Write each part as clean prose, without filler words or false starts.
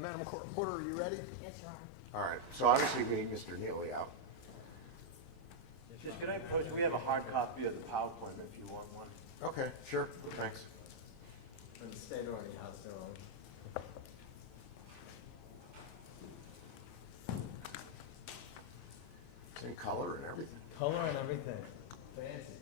Madam Court Reporter, are you ready? Yes, Your Honor. All right, so obviously we need Mr. Nealy out. Just, can I post, we have a hard copy of the PowerPoint if you want one. Okay, sure, thanks. And the state already has their own. It's in color and everything. Color and everything. Fancy.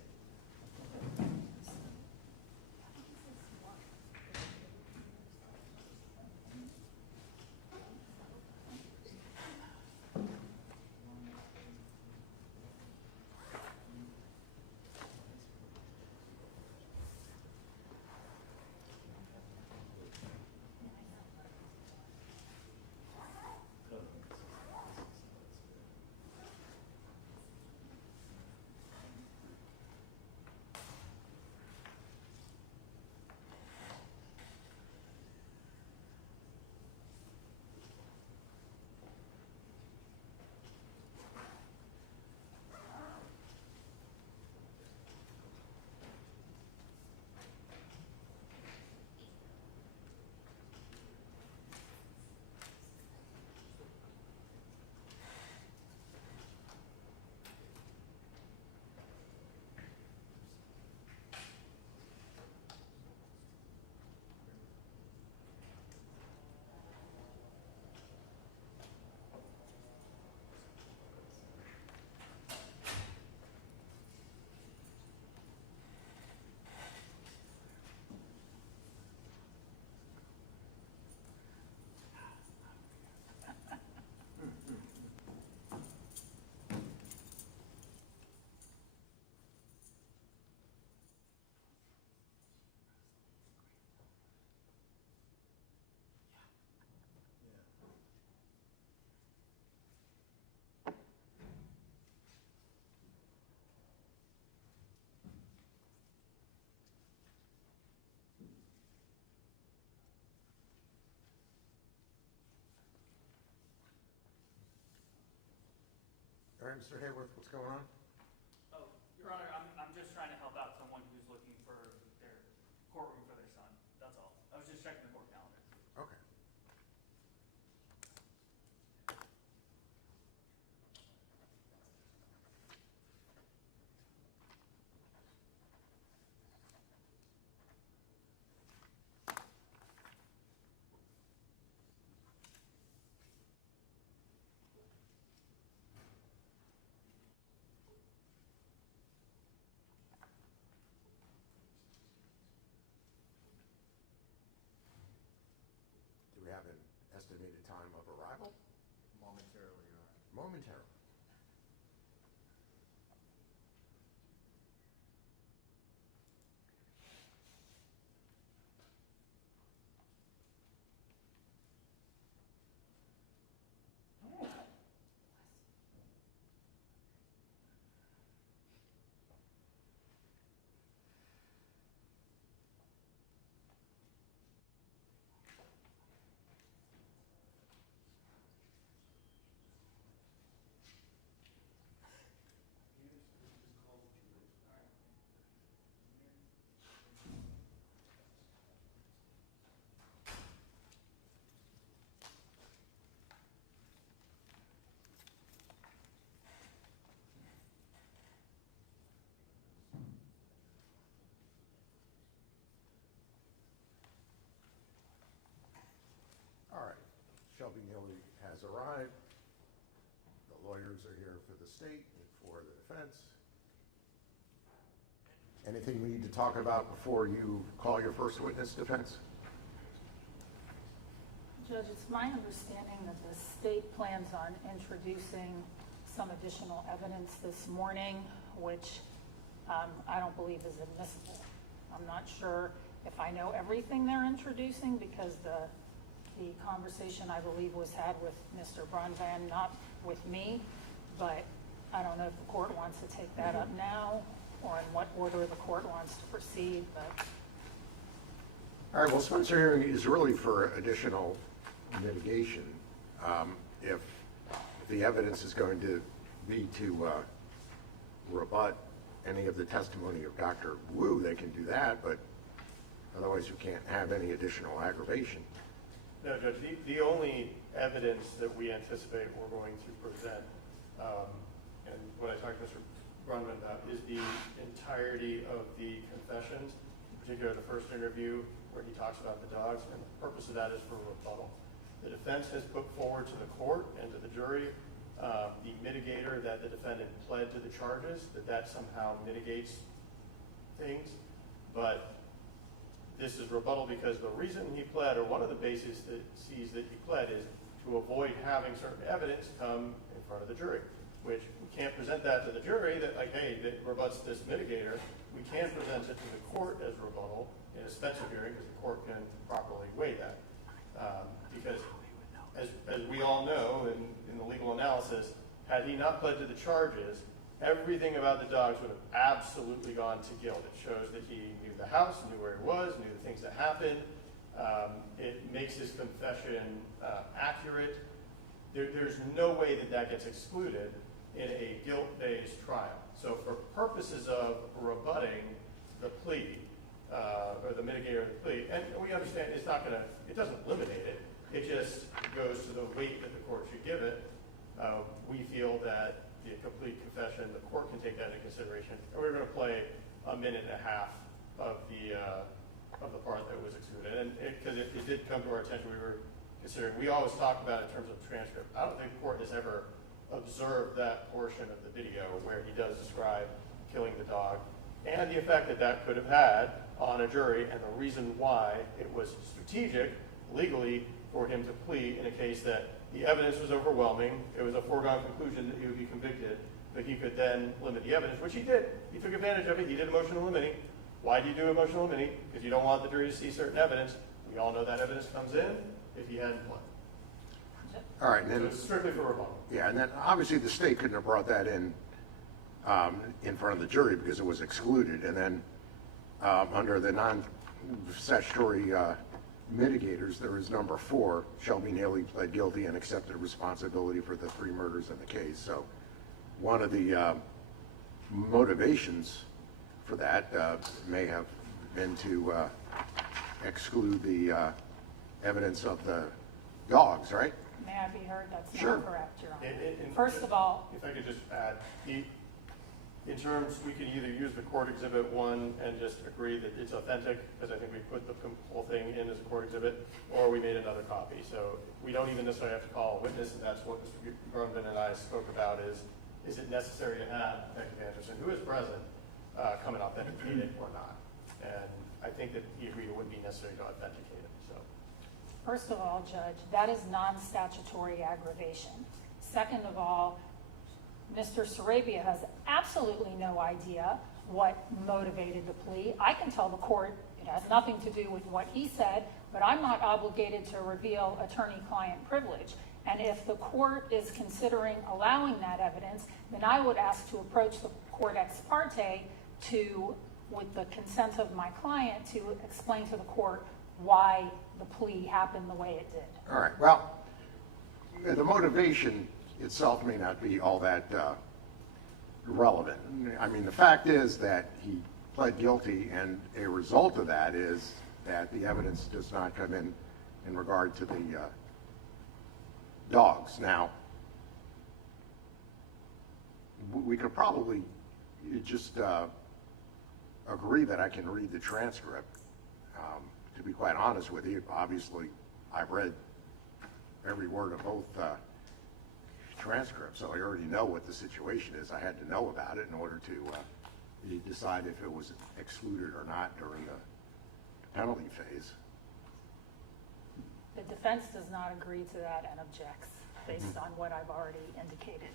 All right, Mr. Hayworth, what's going on? Oh, Your Honor, I'm just trying to help out someone who's looking for their courtroom for their son. That's all. I was just checking the court calendar. Okay. Do we have an estimated time of arrival? Momentarily, Your Honor. Momentarily. All right, Shelby Nealy has arrived. The lawyers are here for the state and for the defense. Anything we need to talk about before you call your first witness, defense? Judge, it's my understanding that the state plans on introducing some additional evidence this morning, which I don't believe is admissible. I'm not sure if I know everything they're introducing because the conversation, I believe, was had with Mr. Brunvan, not with me, but I don't know if the court wants to take that up now or in what order the court wants to proceed, but. All right, well, Spencer hearing is really for additional mitigation. If the evidence is going to be to rebut any of the testimony of Dr. Wu, they can do that, but otherwise you can't have any additional aggravation. No, Judge, the only evidence that we anticipate we're going to present, and what I talked to Mr. Brunman about, is the entirety of the confessions, in particular the first interview where he talks about the dogs, and the purpose of that is for rebuttal. The defense has put forward to the court and to the jury the mitigator that the defendant pled to the charges, that somehow mitigates things, but this is rebuttal because the reason he pled, or one of the bases that sees that he pled, is to avoid having certain evidence come in front of the jury, which we can't present that to the jury that, like, hey, that rebuts this mitigator. We can present it to the court as rebuttal in a Spencer hearing because the court can properly weigh that. Because as we all know in the legal analysis, had he not pled to the charges, everything about the dogs would have absolutely gone to guilt. It shows that he knew the house, knew where he was, knew the things that happened. It makes his confession accurate. There's no way that gets excluded in a guilt-based trial. So for purposes of rebutting the plea, or the mitigator of the plea, and we understand it doesn't eliminate it, it just goes to the weight that the court should give it. We feel that the complete confession, the court can take that into consideration. And we're going to play a minute and a half of the part that was excluded. And because it did come to our attention, we always talk about it in terms of transcript. I don't think the court has ever observed that portion of the video where he does describe killing the dog and the effect that could have had on a jury, and the reason why it was strategic legally for him to plead in a case that the evidence was overwhelming. It was a foregone conclusion that he would be convicted, but he could then limit the evidence, which he did. He took advantage of it. He did emotional limiting. Why do you do emotional limiting? Because you don't want the jury to see certain evidence. We all know that evidence comes in if he hadn't pled. All right, and So then, it's strictly for rebuttal. yeah, and then obviously the state couldn't have brought that in front of the jury because it was excluded. And then under the non-statutory mitigators, there is number 4, Shelby Nealy pled guilty and accepted responsibility for the 3 murders in the case. So one of the motivations for that may have been to exclude the evidence of the dogs, right? May I be heard? That's Sure. not correct, Your Honor. And First of all, if I could just add, in terms, we can either use the court exhibit 1 and just agree that it's authentic, because I think we put the whole thing in as a court exhibit, or we made another copy. So we don't even necessarily have to call a witness, and that's what Mr. Brunman and I spoke about is it necessary to have Detective Anderson, who is present, come and authenticate it or not? And I think that he agreed it wouldn't be necessary to authenticate it, so. First of all, Judge, that is non-statutory aggravation. Second of all, Mr. Sarabia has absolutely no idea what motivated the plea. I can tell the court it has nothing to do with what he said, but I'm not obligated to reveal attorney-client privilege. And if the court is considering allowing that evidence, then I would ask to approach the court ex parte with the consent of my client, to explain to the court why the plea happened the way it did. All right, well, the motivation itself may not be all that relevant. I mean, the fact is that he pled guilty, and a result of that is that the evidence does not come in regard to the dogs. Now, we could probably just agree that I can read the transcript. To be quite honest with you, obviously, I've read every word of both transcripts, so I already know what the situation is. I had to know about it in order to decide if it was excluded or not during the penalty phase. The defense does not agree to that and objects based on what I've already indicated.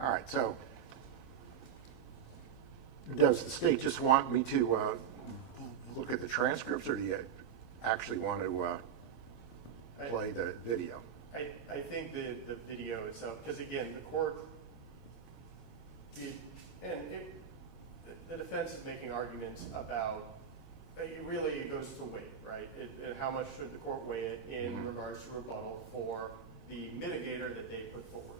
All right, so does the state just want me to look at the transcripts, or do you actually want to play the video? I think the video itself, because again, the court, the defense is making arguments about, it really goes to weight, right? And how much should the court weigh it in regards to rebuttal for the mitigator that they put forward?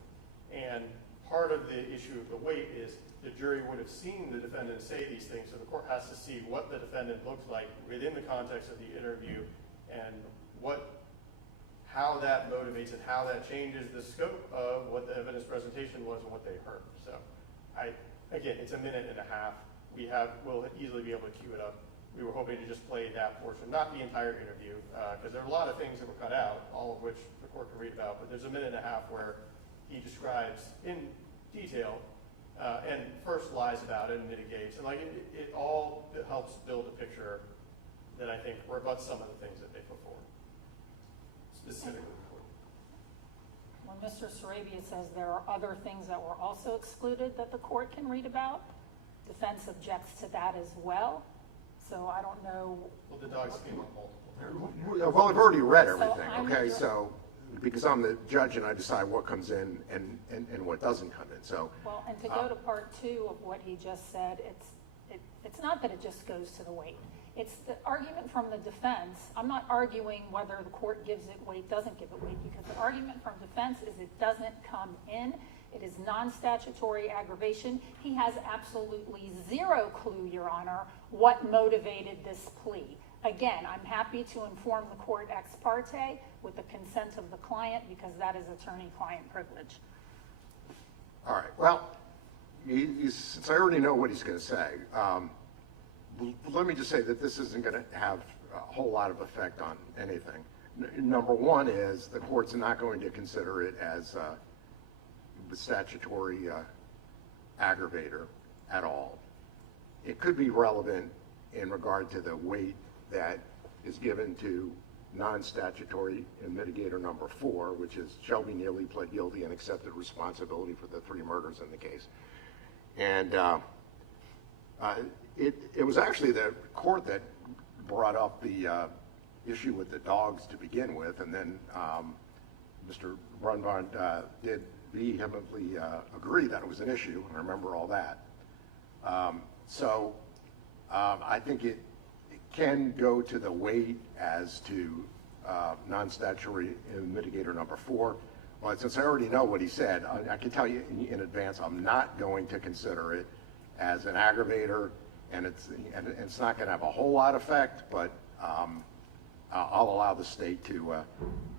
And part of the issue of the weight is the jury would have seen the defendant say these things, so the court has to see what the defendant looks like within the context of the interview and how that motivates and how that changes the scope of what the evidence presentation was and what they heard. So, again, it's a minute and a half. We'll easily be able to queue it up. We were hoping to just play that portion, not the entire interview, because there are a lot of things that were cut out, all of which the court can read about, but there's a minute and a half where he describes in detail and first lies about it and mitigates. And it all helps build a picture that I think rebuts some of the things that they put forward, specifically. When Mr. Sarabia says there are other things that were also excluded that the court can read about, defense objects to that as well. So I don't know. Well, the dogs came up multiple. Well, I've already read So everything, I'm okay? your- So, because I'm the judge and I decide what comes in and what doesn't come in, so. Well, and to go to part two of what he just said, it's not that it just goes to the weight. It's the argument from the defense. I'm not arguing whether the court gives it weight, doesn't give it weight, because the argument from defense is it doesn't come in. It is non-statutory aggravation. He has absolutely zero clue, Your Honor, what motivated this plea. Again, I'm happy to inform the court ex parte with the consent of the client because that is attorney-client privilege. All right, well, since I already know what he's going to say, let me just say that this isn't going to have a whole lot of effect on anything. Number one is the court's not going to consider it as the statutory aggravator at all. It could be relevant in regard to the weight that is given to non-statutory mitigator number 4, which is Shelby Nealy pled guilty and accepted responsibility for the 3 murders in the case. And it was actually the court that brought up the issue with the dogs to begin with, and then Mr. Brunbond did vehemently agree that it was an issue. I remember all that. So I think it can go to the weight as to non-statutory mitigator number 4. But since I already know what he said, I can tell you in advance I'm not going to consider it as an aggravator, and it's not going to have a whole lot of effect, but I'll allow the state to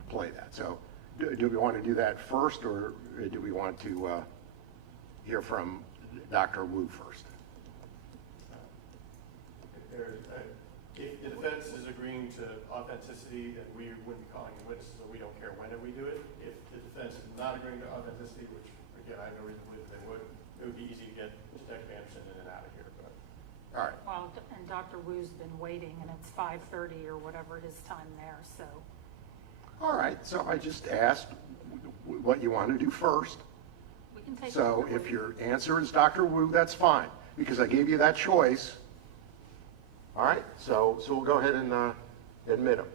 play that. So do we want to do that first, or do we want to hear from Dr. Wu first? If the defense is agreeing to authenticity, then we wouldn't be calling in witnesses, so we don't care when we do it. If the defense is not agreeing to authenticity, which, again, I have no reason to believe that they would, it would be easy to get Detective Anderson in and out of here. But. All right. Well, and Dr. Wu's been waiting, and it's 5:30 or whatever his time there, so. All right, so I just asked what you want to do first. We can take. So Dr. if Wu. your answer is Dr. Wu, that's fine, because I gave you that choice. All right, so we'll go ahead and admit him.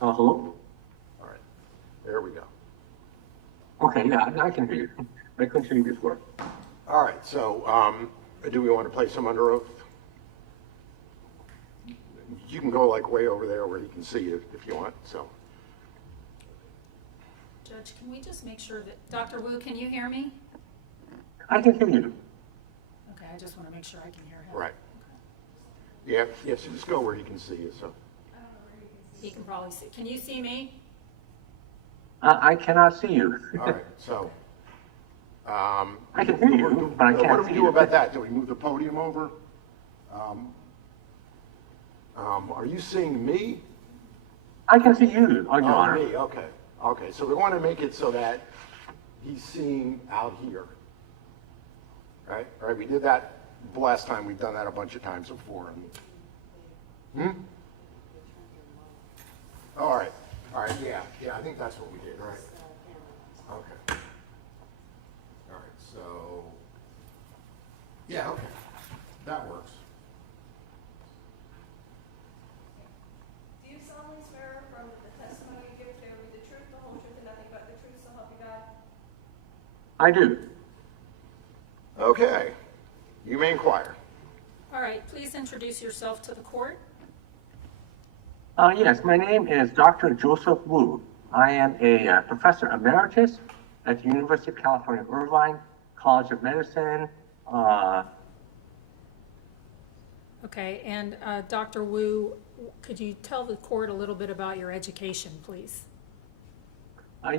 Hello? All right, there we go. Okay, yeah, I can hear you. I couldn't hear you before. All right, so do we want to place him under oath? You can go like way over there where he can see you if you want, so. Judge, can we just make sure that, Dr. Wu, can you hear me? I can hear you. Okay, I just want to make sure I can hear him. Right. Yeah, so just go where he can see you, so. He can probably see. Can you see me? I cannot see you. All right, so. I can hear you, but I What can't do we see do you. about that? Do we move the podium over? Are you seeing me? I can see you, Your Oh, Honor. me, okay. Okay, so we want to make it so that he's seeing out here. Right? All right, we did that the last time. We've done that a bunch of times before. All right, yeah, I think that's what we did, right? Okay. All right, so, yeah, okay, that works. Do you solemnly swear or affirm that the testimony you give today will be the truth, the whole truth, and nothing but the truth, so help you God? I do. Okay, you may inquire. All right, please introduce yourself to the court. Yes, my name is Dr. Joseph Wu. I am a professor emeritus at the University of California, Irvine, College of Medicine. Okay, and Dr. Wu, could you tell the court a little bit about your education, please?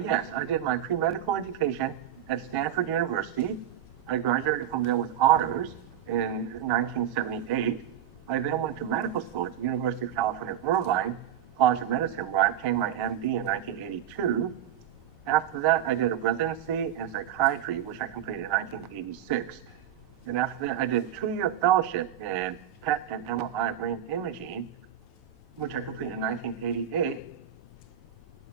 Yes, I did my pre-medical education at Stanford University. I graduated from there with honors in 1978. I then went to medical school at the University of California, Irvine, College of Medicine, where I obtained my MD in 1982. After that, I did a residency in psychiatry, which I completed in 1986. And after that, I did a 2-year fellowship in PET and MRI brain imaging, which I completed in 1988.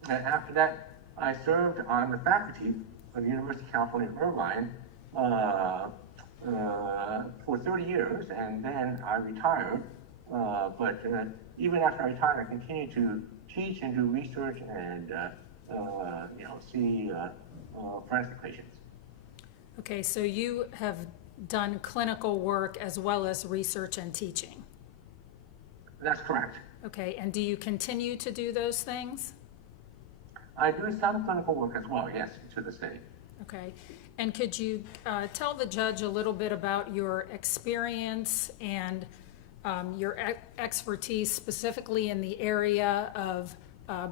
And after that, I served on the faculty of the University of California, Irvine, for 30 years, and then I retired. But even after I retired, I continued to teach and do research and see forensic patients. Okay, so you have done clinical work as well as research and teaching. That's correct. Okay, and do you continue to do those things? I do some clinical work as well, yes, to this day. Okay, and could you tell the judge a little bit about your experience and your expertise specifically in the area of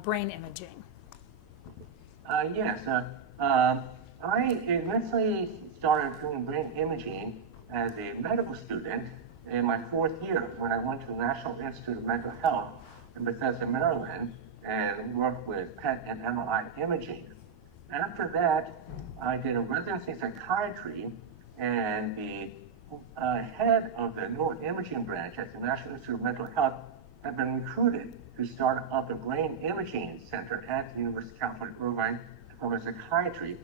brain imaging? Yes, I initially started doing brain imaging as a medical student in my 4th year when I went to the National Institute of Mental Health in Bethesda, Maryland, and worked with PET and MRI imaging. After that, I did a residency in psychiatry, and the head of the neuroimaging branch at the National Institute of Mental Health had been recruited to start up a brain imaging center at the University of California, Irvine, to cover psychiatry.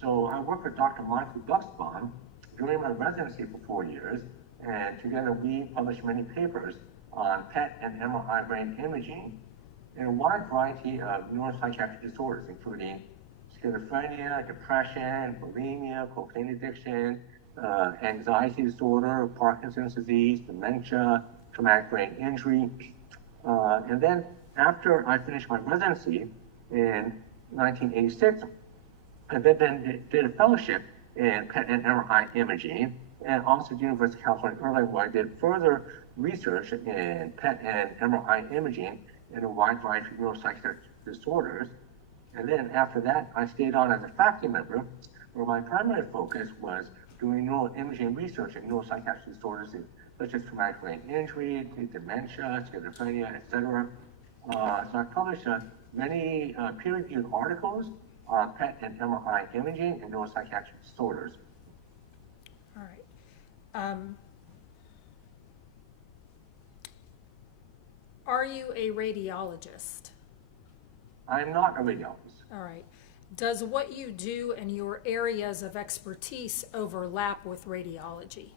So I worked with Dr. Michael Buxbaum during my residency for 4 years, and together we published many papers on PET and MRI brain imaging in a wide variety of neuropsychiatric disorders, including schizophrenia, depression, bulimia, cocaine addiction, anxiety disorder, Parkinson's disease, dementia, traumatic brain injury. And then after I finished my residency in 1986, I then did a fellowship in PET and MRI imaging, and also at the University of California, Irvine, where I did further research in PET and MRI imaging in a wide variety of neuropsychiatric disorders. And then after that, I stayed on as a faculty member, where my primary focus was doing neuroimaging research in neuropsychiatric disorders such as traumatic brain injury, dementia, schizophrenia, etc. So I published many peer-reviewed articles on PET and MRI imaging and neuropsychiatric disorders. All right. Are you a radiologist? I'm not a radiologist. All right. Does what you do and your areas of expertise overlap with radiology?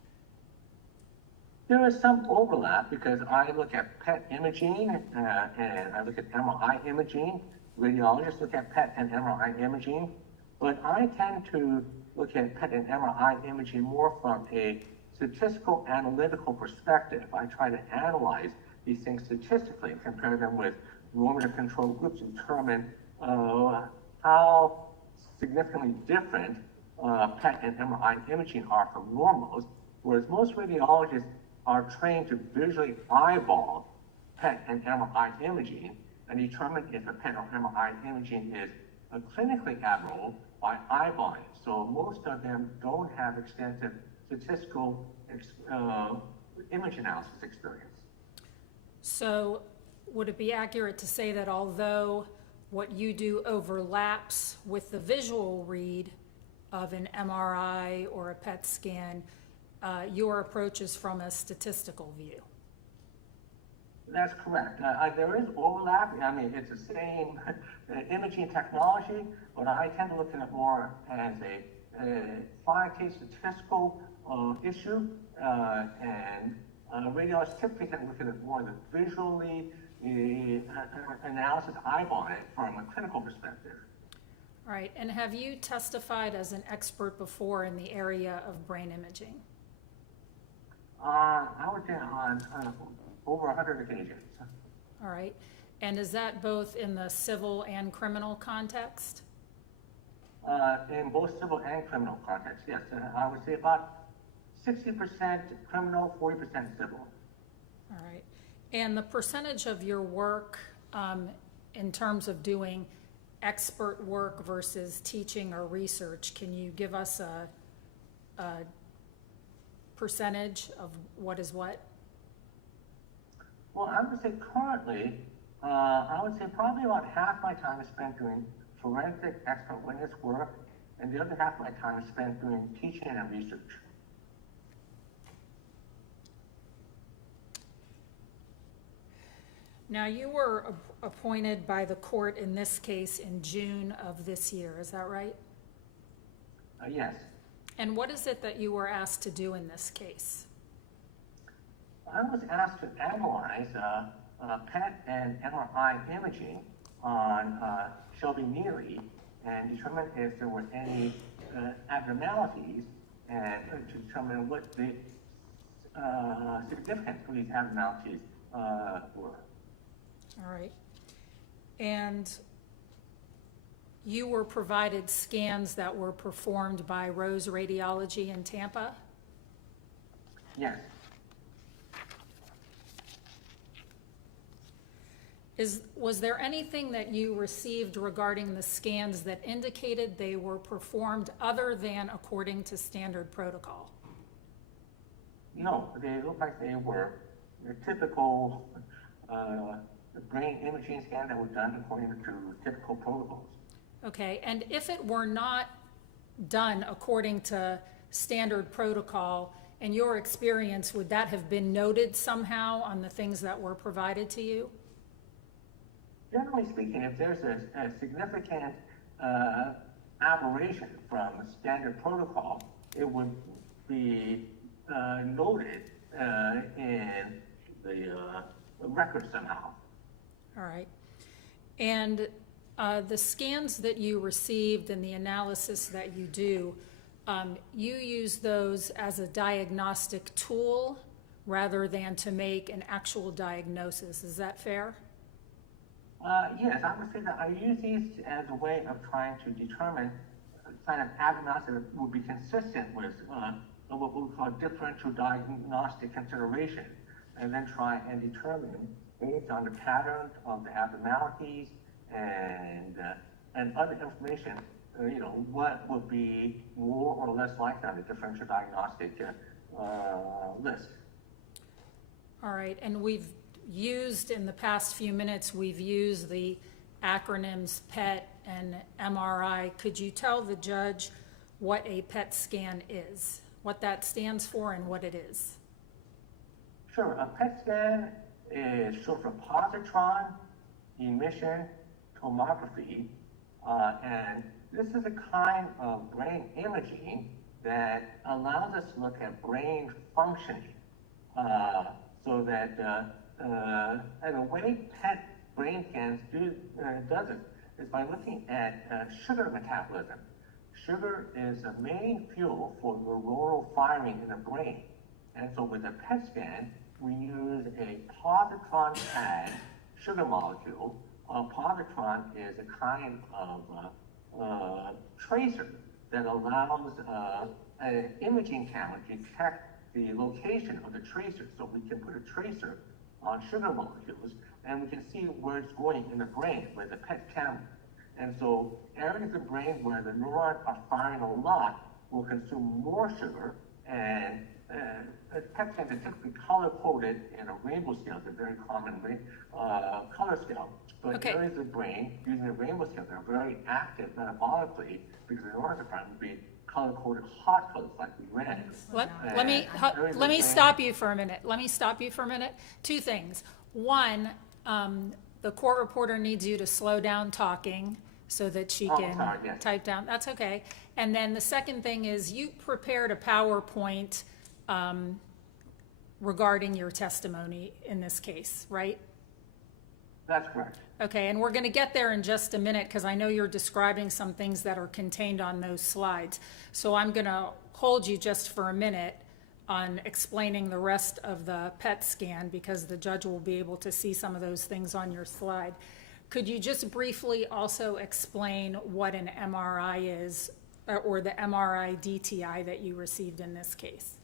There is some overlap because I look at PET imaging and I look at MRI imaging. Radiologists look at PET and MRI imaging, but I tend to look at PET and MRI imaging more from a statistical analytical perspective. I try to analyze these things statistically and compare them with normative control groups to determine how significantly different PET and MRI imaging are from normals, whereas most radiologists are trained to visually eyeball PET and MRI imaging and determine if a PET or MRI imaging is clinically abnormal by eyeballing. So most of them don't have extensive statistical image analysis experience. So would it be accurate to say that although what you do overlaps with the visual read of an MRI or a PET scan, your approach is from a statistical view? That's correct. There is overlap. I mean, it's the same imaging technology, but I tend to look at it more as a quantitative statistical issue, and radiologists typically tend to look at it more as a visually analysis, eyeballing it from a clinical perspective. All right, and have you testified as an expert before in the area of brain imaging? I would say on over 100 occasions. All right, and is that both in the civil and criminal context? In both civil and criminal contexts, yes. I would say about 60% criminal, 40% civil. All right, and the percentage of your work in terms of doing expert work versus teaching or research, can you give us a percentage of what is what? Well, I would say currently, I would say probably about half my time is spent doing forensic expert witness work, and the other half of my time is spent doing teaching and research. Now, you were appointed by the court in this case in June of this year, is that right? Yes. And what is it that you were asked to do in this case? I was asked to analyze PET and MRI imaging on Shelby Nealy and determine if there were any abnormalities and to determine what the significance of these abnormalities were. All right. And you were provided scans that were performed by Rose Radiology in Tampa? Yes. Was there anything that you received regarding the scans that indicated they were performed other than according to standard protocol? No, they look like they were the typical brain imaging scan that was done according to typical protocols. Okay, and if it were not done according to standard protocol, in your experience, would that have been noted somehow on the things that were provided to you? Generally speaking, if there's a significant aberration from standard protocol, it would be noted in the record somehow. All right. And the scans that you received and the analysis that you do, you use those as a diagnostic tool rather than to make an actual diagnosis. Is that fair? Yes, I would say that I use these as a way of trying to determine kind of abnormality that would be consistent with what we call differential diagnostic consideration, and then try and determine, based on the pattern of the abnormalities and other information, what would be more or less likely on the differential diagnostic list. All right, and we've used in the past few minutes, we've used the acronyms PET and MRI. Could you tell the judge what a PET scan is, what that stands for and what it is? Sure, a PET scan is short for positron emission tomography, and this is a kind of brain imaging that allows us to look at brain functioning, so that and the way PET brain scans does it is by looking at sugar metabolism. Sugar is the main fuel for neuronal firing in the brain. And so with a PET scan, we use a positron tagged sugar molecule. A positron is a kind of tracer that allows an imaging camera to detect the location of the tracer. So we can put a tracer on sugar molecules, and we can see where it's going in the brain with a PET camera. And so areas of the brain where the neurons are firing a lot will consume more sugar, and PET scans are typically color-coded in a rainbow scale. It's a very common color scale. But Okay. areas of the brain using a rainbow scale, they're very active metabolically because the neurons are trying to be color-coded hot colors like red. Let me stop you for a minute. Let me stop you for a minute. Two things. One, the court reporter needs you to slow down talking so that she can sorry, yes. type down. That's okay. And then the second thing is you prepared a PowerPoint regarding your testimony in this case, right? That's correct. Okay, and we're going to get there in just a minute because I know you're describing some things that are contained on those slides. So I'm going to hold you just for a minute on explaining the rest of the PET scan because the judge will be able to see some of those things on your slide. Could you just briefly also explain what an MRI is or the MRI DTI that you received in this case?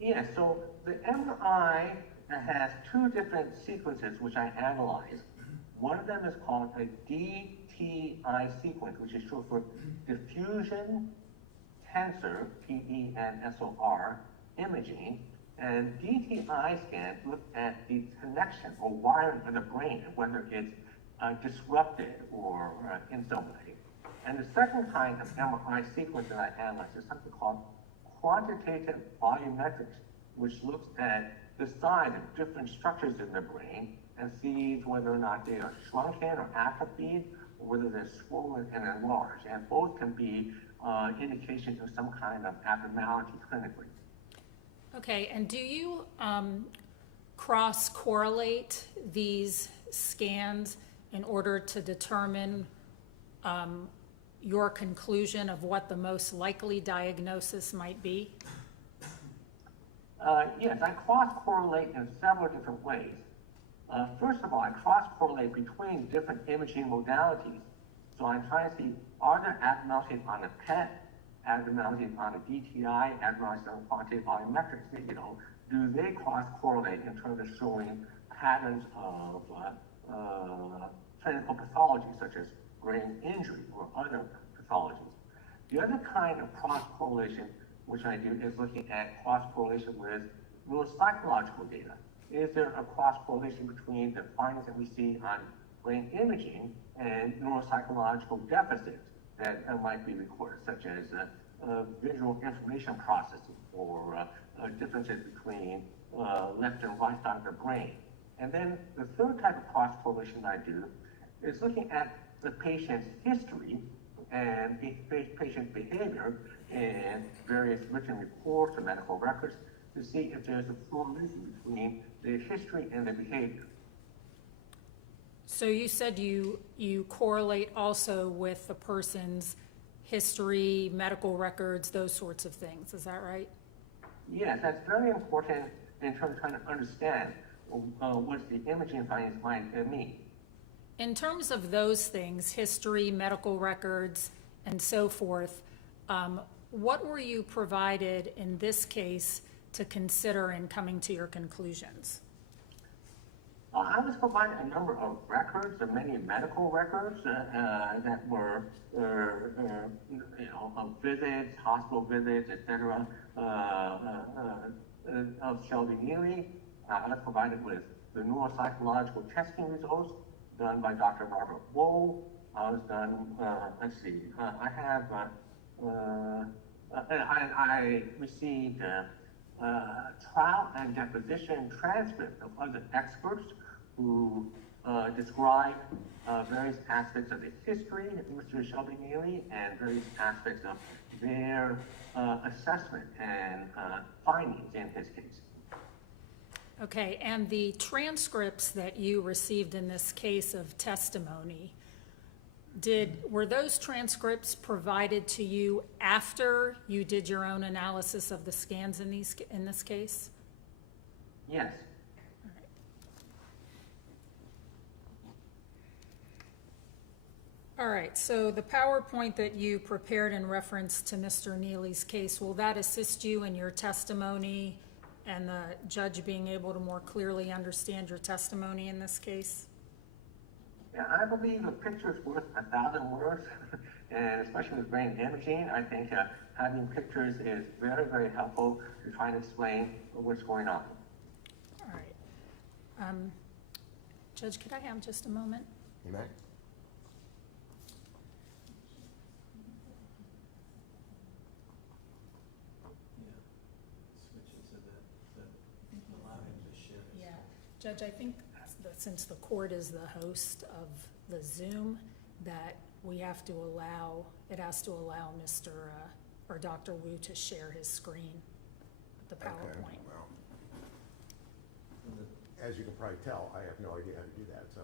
Yeah, so the MRI has two different sequences which I analyzed. One of them is called a DTI sequence, which is short for diffusion tensor, TENSOR, imaging. And DTI scans look at the connection or wiring of the brain, whether it's disrupted or in some way. And the second kind of MRI sequence that I analyzed is something called quantitative volumetrics, which looks at the size of different structures in the brain and sees whether or not they are shrunken or atrophied, or whether they're swollen and enlarged. And both can be indications of some kind of abnormality clinically. Okay, and do you cross-correlate these scans in order to determine your conclusion of what the most likely diagnosis might be? Yes, I cross-correlate in several different ways. First of all, I cross-correlate between different imaging modalities. So I'm trying to see, are there abnormalities on a PET, abnormalities on a DTI, abnormalities on quantitative volumetrics? You know, do they cross-correlate in terms of showing patterns of clinical pathology, such as brain injury or other pathologies? The other kind of cross-correlation which I do is looking at cross-correlation with neuropsychological data. Is there a cross-correlation between the findings that we see on brain imaging and neuropsychological deficits that might be recorded, such as visual information processing or differences between left and right side of the brain? And then the third type of cross-correlation I do is looking at the patient's history and patient behavior in various written reports or medical records to see if there's a correlation between the history and the behavior. So you said you correlate also with the person's history, medical records, those sorts of things. Is that right? Yes, that's very important in terms of trying to understand what the imaging findings might mean. In terms of those things, history, medical records, and so forth, what were you provided in this case to consider in coming to your conclusions? I was provided a number of records, many medical records that were, of visits, hospital visits, etc. Of Shelby Nealy. I was provided with the neuropsychological testing results done by Dr. Robert Wohl. I was done, let's see, I received trial and deposition transcript of other experts who describe various aspects of the history of Mr. Shelby Nealy and various aspects of their assessment and findings in his case. Okay, and the transcripts that you received in this case of testimony, were those transcripts provided to you after you did your own analysis of the scans in this case? Yes. All right, so the PowerPoint that you prepared in reference to Mr. Nealy's case, will that assist you in your testimony and the judge being able to more clearly understand your testimony in this case? Yeah, I believe a picture is worth 1,000 words, and especially with brain imaging, I think having pictures is very, very helpful to try and explain what's going on. All right. Judge, could I have just a moment? You may. Yeah, Judge, I think that since the court is the host of the Zoom, that we have to allow, it has to allow Mr. or Dr. Wu to share his screen, the PowerPoint. Okay, well, as you can probably tell, I have no idea how to do that, so.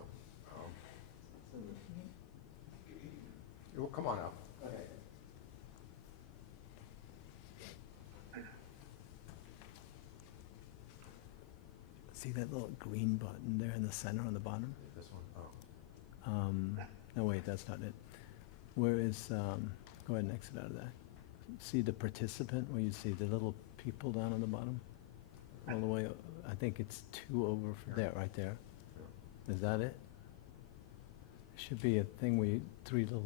Well, come on up. Okay. See that little green button there in the center on the bottom? This one? Oh. No, wait, that's not it. Where is, go ahead and exit out of that. See the participant, where you see the little people down on the bottom? All the way, I think it's 2 over from there, right there. Is that it? Should be a thing where you, 3 little,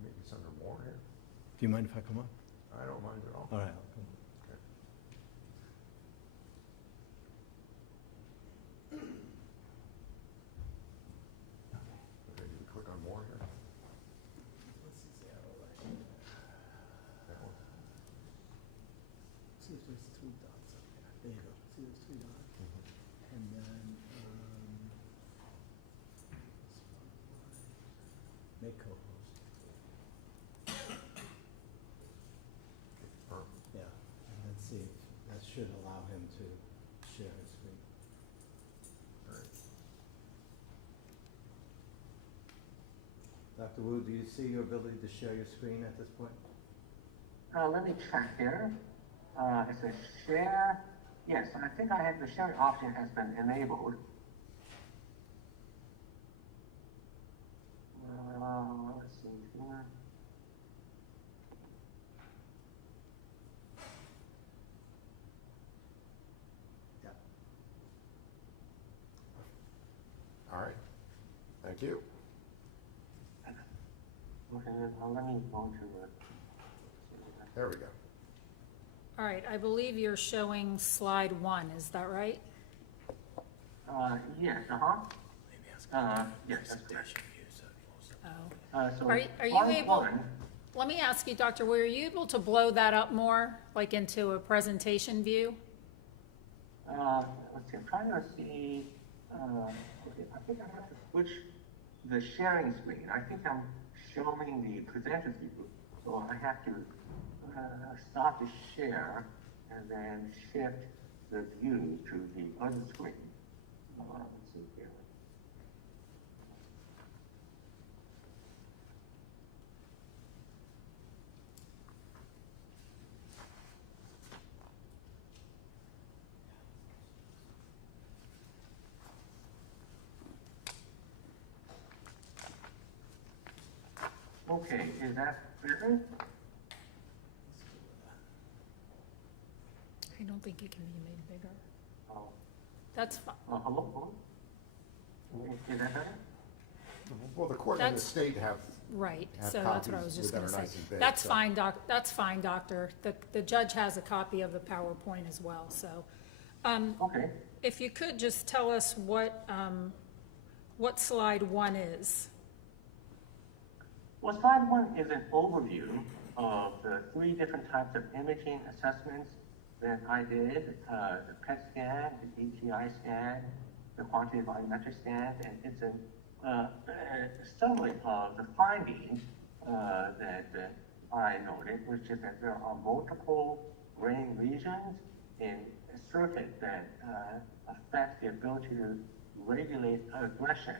Maybe it's under more here? do you mind if I come up? I don't mind at all. All right, I'll come. Okay. Okay, do we click on more here? Let's see, That one? see if there's 3 dots up there. There you go. See those 3 dots? And then, make co-host. Confirm. Yeah, and let's see if that should allow him to share his screen. All right. Dr. Wu, do you see your ability to share your screen at this point? Let me check here. It says share. Yes, I think I have the sharing option has been enabled. Let's see here. Yeah. All right. Thank you. Okay, let me go to There we go. All right, I believe you're showing slide 1, is that right? yes, yes, that's correct. Oh. So Are you slide able- 1, Let me ask you, Dr. Wu, are you able to blow that up more, like into a presentation view? let's see, I'm trying to see, okay, I think I have to switch the sharing screen. I think I'm showing the presenter view, so I have to stop the share and then shift the view to the other screen. Let's see here. Okay, is that better? I don't think it can be made bigger. Oh, That's fine. hello? Is that better? Well, the court and the That's- state have, Right, Have so that's what I copies was just that gonna are say. nice and big, That's so- fine, that's fine, Doctor. The judge has a copy of the PowerPoint as well, so. Okay. If you could just tell us what slide 1 is. Well, slide 1 is an overview of the 3 different types of imaging assessments that I did, the PET scan, the ETI scan, the quantitative volumetric scan, and it's a summary of the findings that I noted, which is that there are multiple brain regions in a circuit that affect the ability to regulate aggression,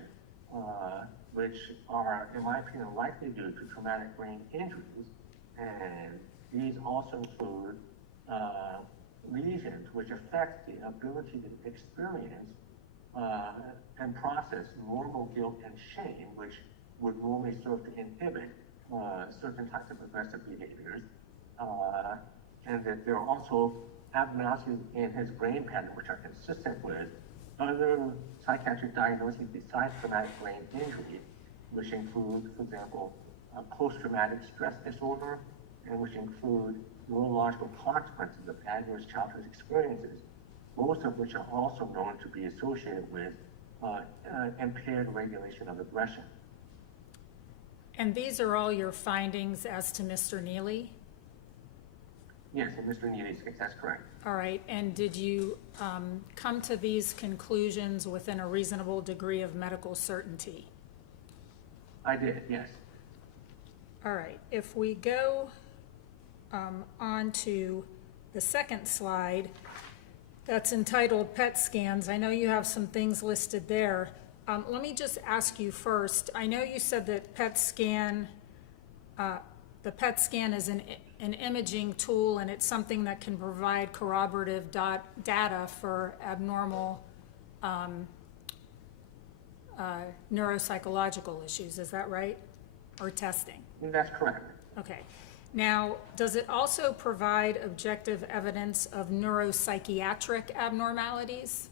which are, in my opinion, likely due to traumatic brain injuries. And these also include lesions which affect the ability to experience and process normal guilt and shame, which would normally serve to inhibit certain types of aggressive behaviors. And that there are also abnormalities in his brain pattern which are consistent with other psychiatric diagnoses besides traumatic brain injury, which include, for example, post-traumatic stress disorder, and which include neurological consequences of adverse childhood experiences, most of which are also known to be associated with impaired regulation of aggression. And these are all your findings as to Mr. Nealy? Yes, in Mr. Nealy's case, that's correct. All right, and did you come to these conclusions within a reasonable degree of medical certainty? I did, yes. All right, if we go on to the second slide, that's entitled PET scans. I know you have some things listed there. Let me just ask you first, I know you said that the PET scan is an imaging tool, and it's something that can provide corroborative data for abnormal neuropsychological issues. Is that right? Or testing? That's correct. Okay. Now, does it also provide objective evidence of neuropsychiatric abnormalities?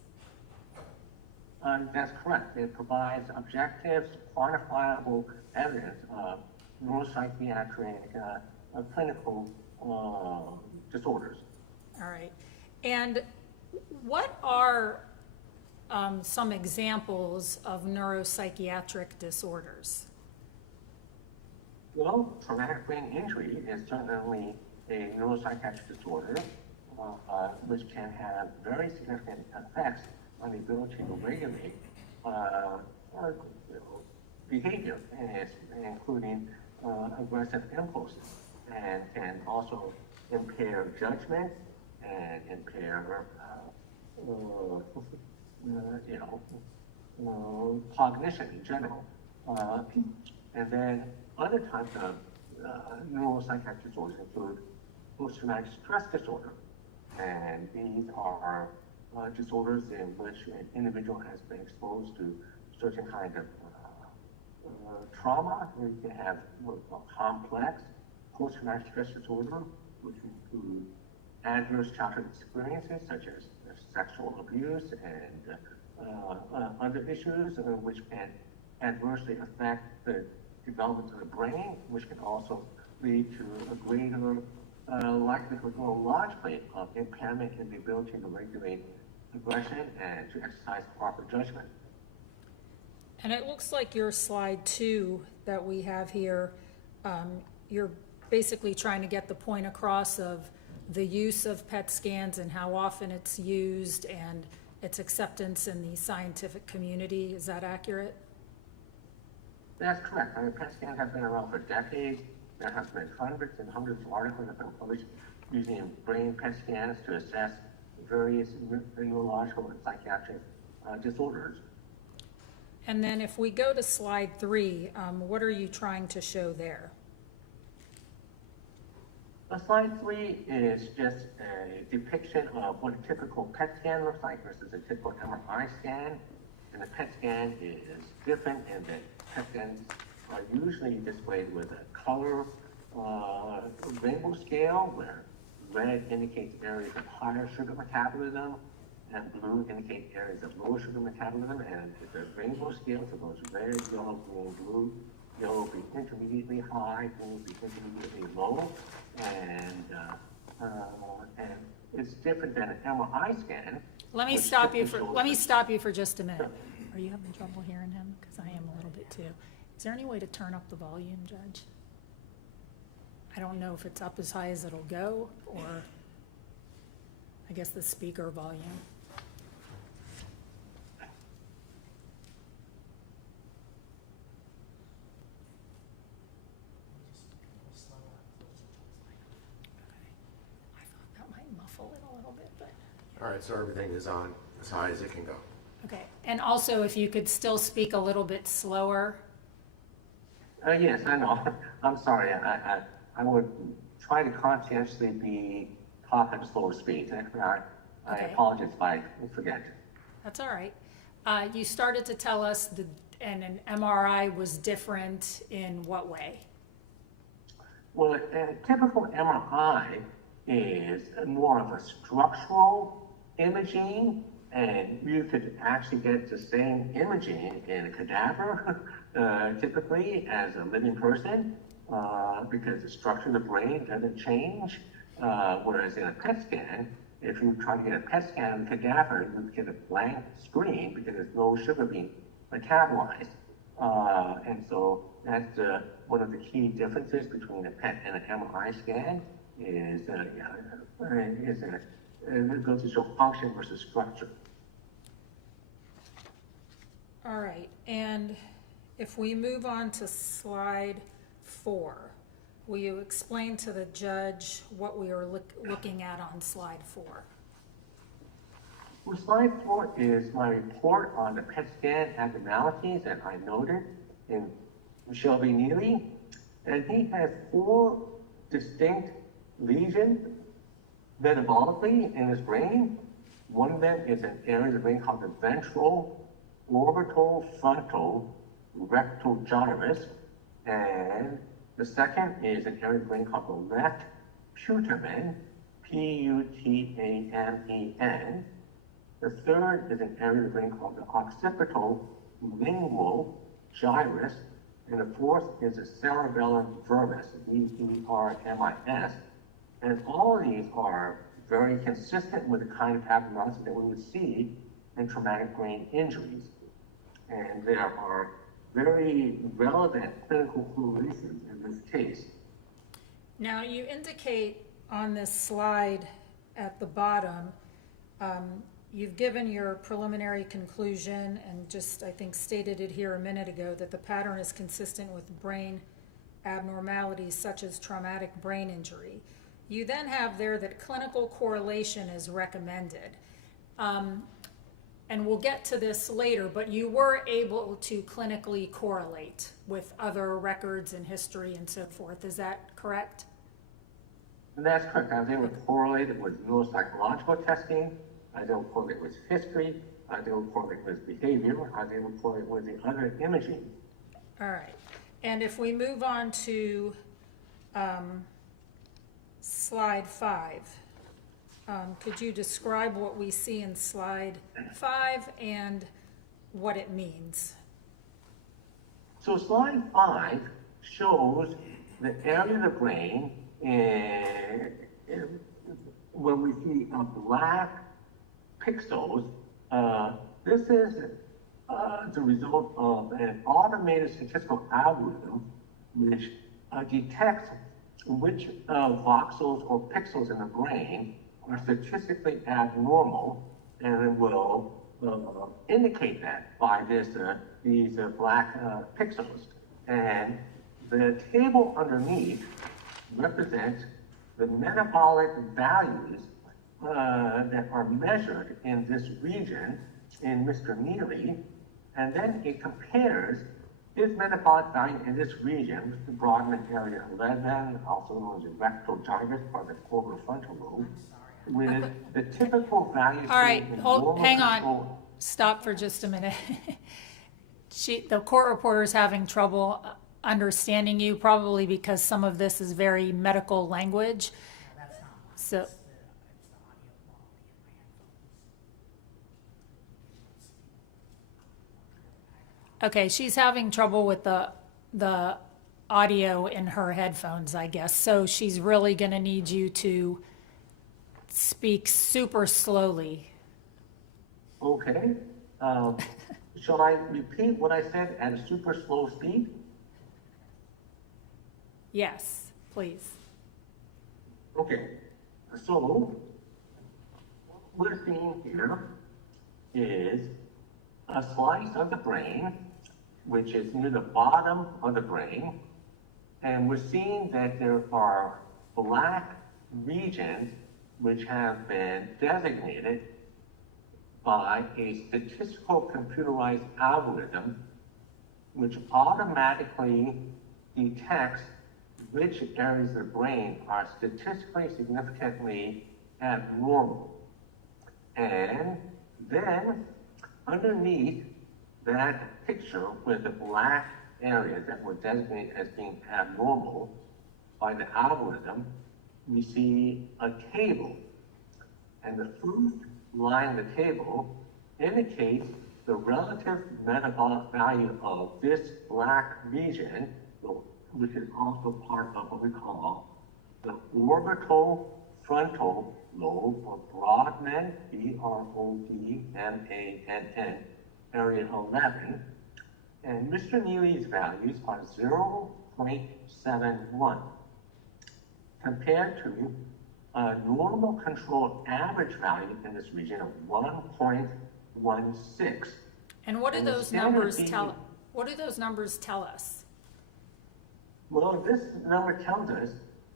That's correct. It provides objective, quantifiable evidence of neuropsychiatric clinical disorders. All right. And what are some examples of neuropsychiatric disorders? Well, traumatic brain injury is certainly a neuropsychiatric disorder, which can have very significant effects on the ability to regulate behavior, including aggressive impulses, and can also impair judgment and impair, cognition in general. And then other types of neuropsychiatric disorders include post-traumatic stress disorder, and these are disorders in which an individual has been exposed to certain kind of trauma. We can have what we call complex post-traumatic stress disorder, which include adverse childhood experiences such as sexual abuse and other issues, which can adversely affect the development of the brain, which can also lead to a greater likelihood neurologically of impairment in the ability to regulate aggression and to exercise proper judgment. And it looks like your slide 2 that we have here, you're basically trying to get the point across of the use of PET scans and how often it's used and its acceptance in the scientific community. Is that accurate? That's correct. PET scans have been around for decades. There have been hundreds and hundreds of articles that have been published using brain PET scans to assess various neurological and psychiatric disorders. And then if we go to slide 3, what are you trying to show there? Slide 3 is just a depiction of what a typical PET scan looks like versus a typical MRI scan. And the PET scan is different in that PET scans are usually displayed with a color rainbow scale, where red indicates areas of higher sugar metabolism and blue indicates areas of lower sugar metabolism. And it's a rainbow scale, so those red, yellow, green, blue. Yellow will be intermediately high, blue will be intermediately low, and it's different than an MRI scan. Let me stop you for just a minute. Are you having trouble hearing him? Because I am a little bit too. Is there any way to turn up the volume, Judge? I don't know if it's up as high as it'll go, or I guess the speaker volume. All right, so everything is on as high as it can go. Okay, and also if you could still speak a little bit slower. Yes, I know. I'm sorry. I would try to conscientiously talk at a slower speed. I apologize if I forget. That's all right. You started to tell us an MRI was different in what way? Well, a typical MRI is more of a structural imaging, and you could actually get the same imaging in a cadaver, typically, as a living person, because the structure of the brain doesn't change. Whereas in a PET scan, if you try to get a PET scan of a cadaver, you get a blank screen because there's no sugar being metabolized. And so that's one of the key differences between a PET and an MRI scan is it goes to show function versus structure. All right, and if we move on to slide 4, will you explain to the judge what we are looking at on slide 4? So slide 4 is my report on the PET scan abnormalities that I noted in Shelby Nealy. And he has 4 distinct lesions metabolically in his brain. One of them is an area of the brain called the ventral orbital frontal rectal gyrus. And the second is an area of the brain called the left putamen, P-U-T-A-M-E-N. The third is an area of the brain called the occipital lingual gyrus. And the fourth is the cerebellum vermis, V-E-R-M-I-S. And all of these are very consistent with the kind of abnormalities that we would see in traumatic brain injuries. And there are very relevant clinical correlations in this case. Now, you indicate on this slide at the bottom, you've given your preliminary conclusion and just, I think, stated it here a minute ago, that the pattern is consistent with brain abnormalities such as traumatic brain injury. You then have there that clinical correlation is recommended. And we'll get to this later, but you were able to clinically correlate with other records and history and so forth. Is that correct? That's correct. I was able to correlate it with neuropsychological testing. I was able to correlate with history. I was able to correlate with behavior. I was able to correlate with the other imaging. All right. And if we move on to slide 5, could you describe what we see in slide 5 and what it means? So slide 5 shows the area of the brain when we see black pixels. This is the result of an automated statistical algorithm which detects which voxels or pixels in the brain are statistically abnormal, and it will indicate that by these black pixels. And the table underneath represents the metabolic values that are measured in this region in Mr. Nealy, and then it compares his metabolic value in this region, the Brodmann area 11, also known as the rectal gyrus, or the orbitofrontal lobe, with the typical values. All right, hang on. Stop for just a minute. The court reporter is having trouble understanding you, probably because some of this is very medical language. So. Okay, she's having trouble with the audio in her headphones, I guess. So she's really going to need you to speak super slowly. Okay. Shall I repeat what I said at a super slow speed? Yes, please. Okay. So what we're seeing here is a slice of the brain, which is near the bottom of the brain, and we're seeing that there are black regions which have been designated by a statistical computerized algorithm which automatically detects which areas of the brain are statistically significantly abnormal. And then underneath that picture with the black areas that were designated as being abnormal by the algorithm, we see a table. And the first line of the table indicates the relative metabolic value of this black region, which is also part of what we call the orbital frontal lobe, or Brodmann, B-R-O-D-M-A-N-N, area 11. And Mr. Nealy's values are 0.71, compared to a normal controlled average value in this region of 1.16. And what do those numbers tell? What do those numbers tell us? Well, this number tells us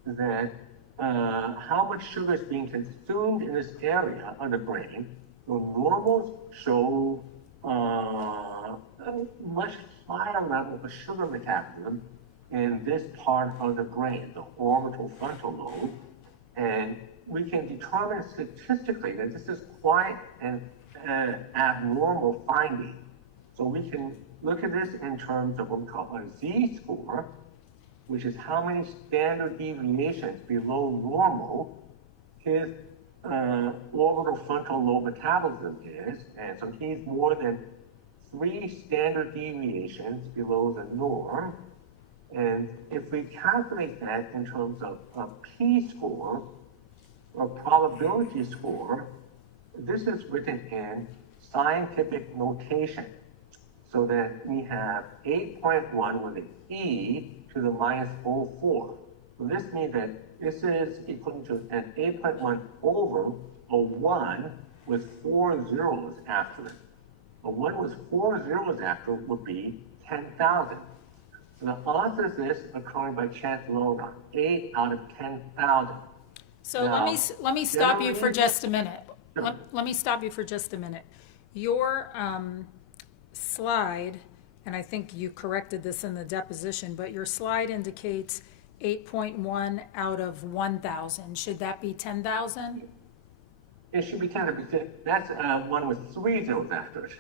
that how much sugar is being consumed in this area of the brain The normals show a much higher level of sugar metabolism in this part of the brain, the orbital frontal lobe, and we can determine statistically that this is quite an abnormal finding. So we can look at this in terms of what we call a Z-score, which is how many standard deviations below normal his orbital frontal lobe metabolism is, and so he's more than 3 standard deviations below the norm. And if we calculate that in terms of a p-score, or probability score, this is written in scientific notation. So that we have 8.1 with an e to the minus 0.04. So this means that this is equal to an 8.1 over a 1 with 4 zeros after it. A 1 with 4 zeros after it would be 10,000. And the odds of this occurring by chance alone are 8 out of 10,000. So Now, let me stop you for generally- just a minute. Let me stop you for just a minute. Your slide, and I think you corrected this in the deposition, but your slide indicates 8.1 out of 1,000. Should that be 10,000? It should be 10 because that's 1 with 3 zeros after it.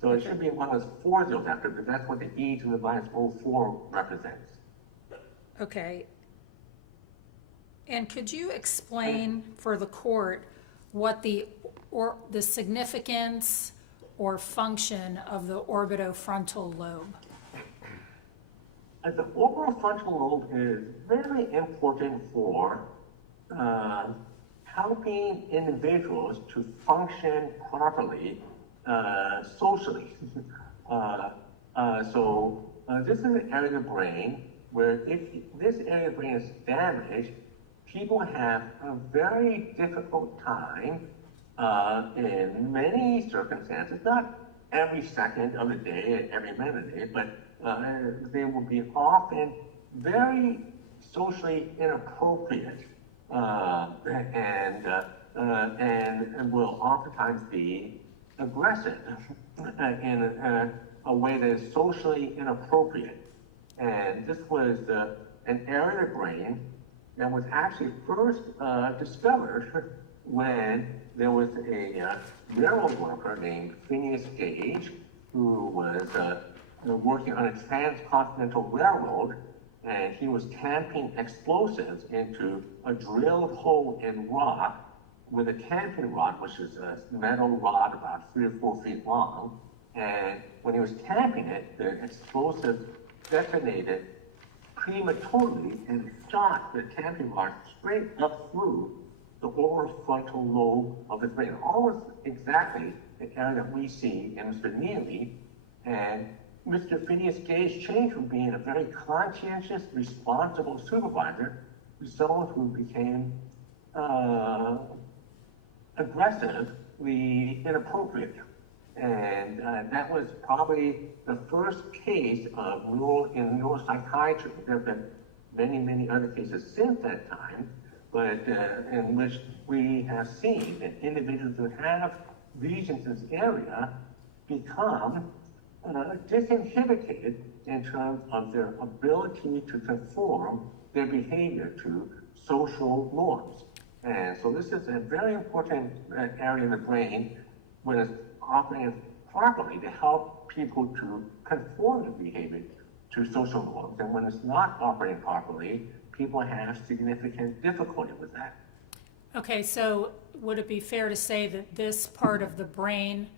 So it should be 1 with 4 zeros after it, because that's what the e to the minus 0.04 represents. Okay. And could you explain for the court what the significance or function of the orbitofrontal lobe? The orbital frontal lobe is very important for helping individuals to function properly socially. This is an area of the brain where if this area of the brain is damaged, people have a very difficult time in many circumstances, not every second of the day, every minute of the day, but they will be often very socially inappropriate and will oftentimes be aggressive in a way that is socially inappropriate. And this was an area of the brain that was actually first discovered when there was a railroad worker named Phineas Gage who was working on a transcontinental railroad, and he was tamping explosives into a drilled hole in rock with a tamping rod, which is a metal rod about 3 or 4 feet long. And when he was tamping it, the explosive detonated prematurely and shot the tamping rod straight up through the orbital frontal lobe of the brain, almost exactly the area that we see in Mr. Nealy. And Mr. Phineas Gage changed from being a very conscientious, responsible supervisor to someone who became aggressively inappropriate. And that was probably the first case of in neuropsychiatry. There have been many, many other cases since that time, but in which we have seen that individuals who have lesions in this area become disinhibited in terms of their ability to conform their behavior to social norms. And so this is a very important area of the brain when it's operating properly to help people to conform their behavior to social norms. And when it's not operating properly, people have significant difficulty with that. Okay, so would it be fair to say that this part of the brain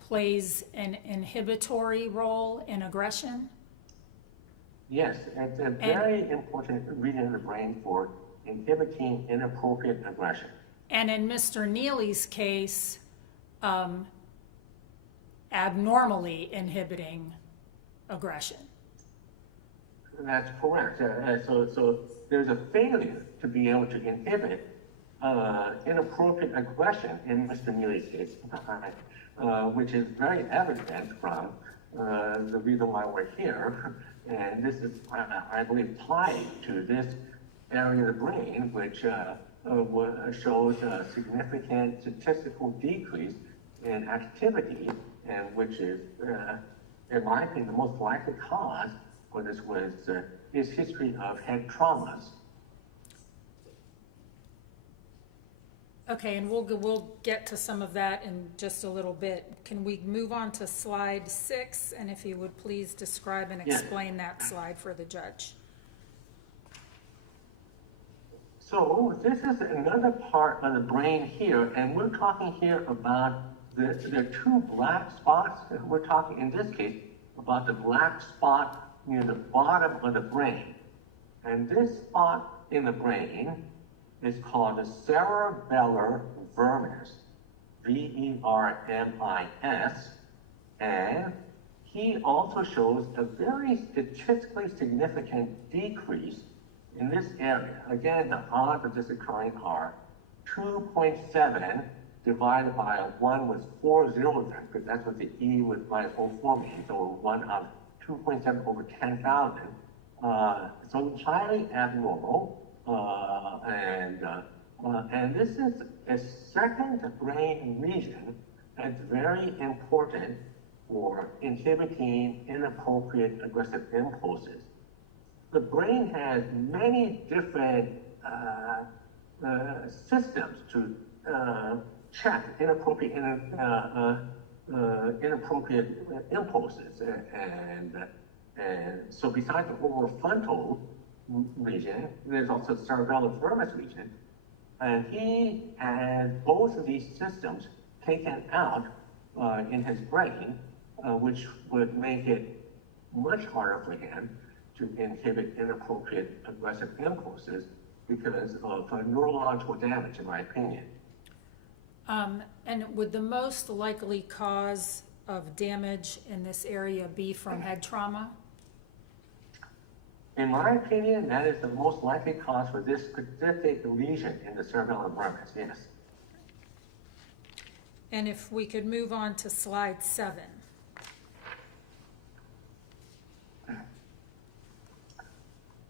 plays an inhibitory role in aggression? Yes, it's a very important region of the brain for inhibiting inappropriate aggression. And in Mr. Nealy's case, abnormally inhibiting aggression. That's correct. So there's a failure to be able to inhibit inappropriate aggression in Mr. Nealy's case, which is very evident from the reason why we're here. And this is, I believe, tied to this area of the brain, which shows a significant statistical decrease in activity, and which is, in my opinion, the most likely cause for this was his history of head traumas. Okay, and we'll get to some of that in just a little bit. Can we move on to slide 6? And if you would please describe and Yes. explain that slide for the judge. So this is another part of the brain here, and we're talking here about the two black spots. We're talking in this case about the black spot near the bottom of the brain. And this spot in the brain is called the cerebellar vermis, V-E-R-M-I-S, and he also shows a very statistically significant decrease in this area. Again, the odds of this occurring are 2.7 divided by 1 with 4 zeros there, because that's what the E with minus 04 means, so 1 out of 2.7 over 10,000. So highly abnormal, and this is a second brain region that's very important for inhibiting inappropriate aggressive impulses. The brain has many different systems to check inappropriate impulses, and so besides the orbitofrontal region, there's also the cerebellar vermis region, and he has both of these systems taken out in his brain, which would make it much harder for him to inhibit inappropriate aggressive impulses because of neurological damage, in my opinion. And would the most likely cause of damage in this area be from head trauma? In my opinion, that is the most likely cause for this specific lesion in the cerebellar vermis, yes. And if we could move on to slide 7.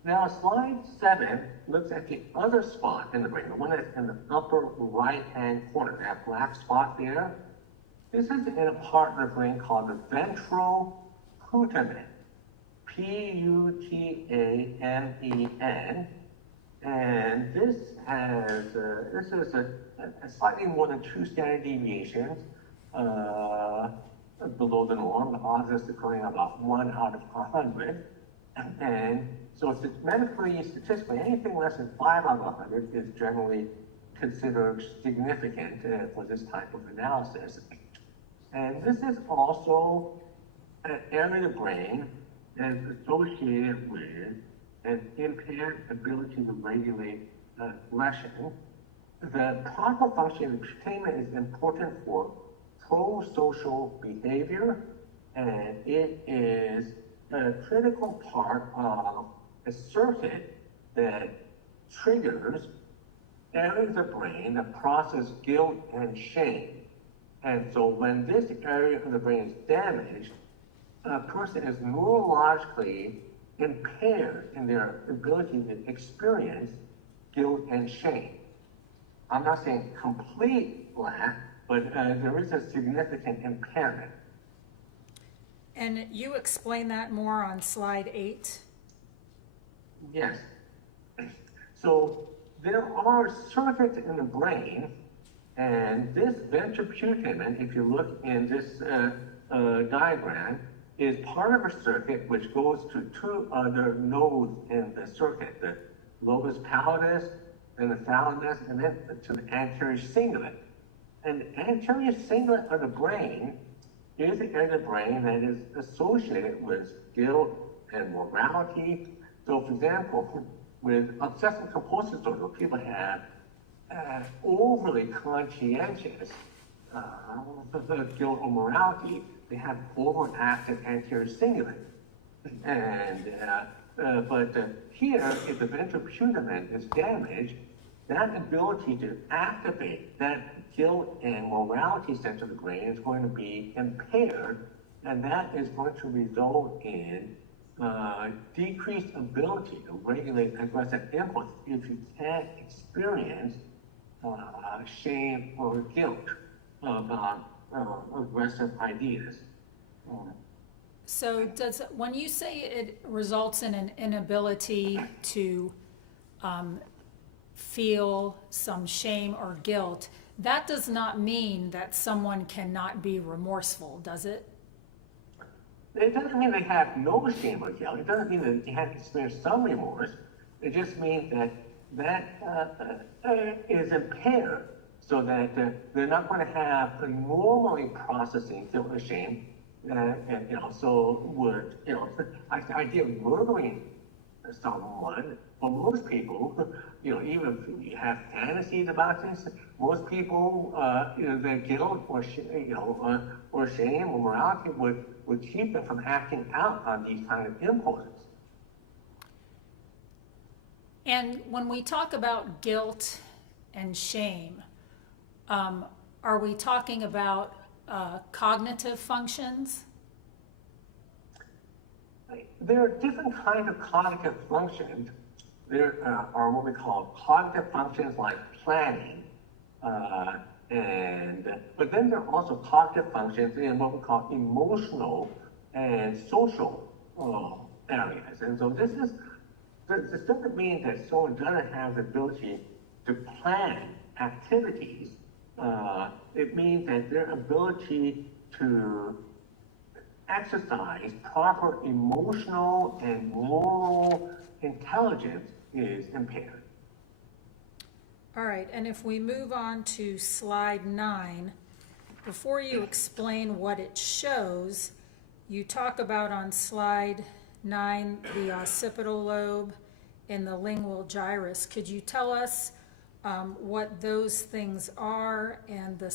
Now, slide 7 looks at the other spot in the brain, the one that's in the upper right-hand corner, that black spot there. This is in a part of the brain called the ventral putamen, P-U-T-A-M-E-N, and this is a slightly more than 2 standard deviations below the norm. The odds is occurring about 1 out of 100, and so it's statistically, anything less than 5 out of 100 is generally considered significant for this type of analysis. And this is also an area of the brain that is associated with an impaired ability to regulate aggression. The proper function of the putamen is important for pro-social behavior, and it is a critical part of a circuit that triggers areas of the brain that process guilt and shame. And so when this area of the brain is damaged, a person is neurologically impaired in their ability to experience guilt and shame. I'm not saying complete lack, but there is a significant impairment. And you explain that more on slide 8? Yes. So there are circuits in the brain, and this ventral putamen, if you look in this diagram, is part of a circuit which goes to 2 other nodes in the circuit, the lobus pallidus and the thalamus, and then to the anterior cingulate. And the anterior cingulate of the brain is the area of the brain that is associated with guilt and morality. So, for example, with obsessive compulsive disorder, people have overly conscientious guilt or morality. They have overactive anterior cingulate. And, but here, if the ventral putamen is damaged, that ability to activate that guilt and morality center of the brain is going to be impaired, and that is going to result in decreased ability to regulate aggressive impulse if you can't experience shame or guilt about aggressive ideas. So when you say it results in an inability to feel some shame or guilt, that does not mean that someone cannot be remorseful, does it? It doesn't mean they have no shame or guilt. It doesn't mean that they haven't experienced some remorse. It just means that is impaired, so that they're not going to have a normally processing guilt or shame. And so would idea of murdering someone, for most people, even if you have fantasies about this, most people, their guilt or or shame or morality would keep them from acting out on these kind of impulses. And when we talk about guilt and shame, are we talking about cognitive functions? There are different kinds of cognitive functions. There are what we call cognitive functions like planning, but then there are also cognitive functions in what we call emotional and social areas. And so this doesn't mean that someone doesn't have the ability to plan activities. It means that their ability to exercise proper emotional and moral intelligence is impaired. All right, and if we move on to slide 9, before you explain what it shows, you talk about on slide 9 the occipital lobe and the lingual gyrus. Could you tell us what those things are and the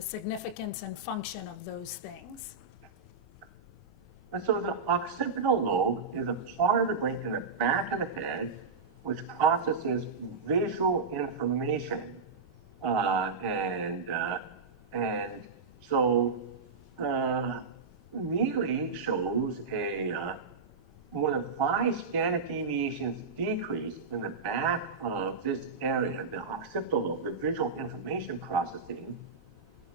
significance and function of those things? And so the occipital lobe is a part of the brain in the back of the head which processes visual information. So Nealy shows more than 5 standard deviations decrease in the back of this area, the occipital lobe, the visual information processing.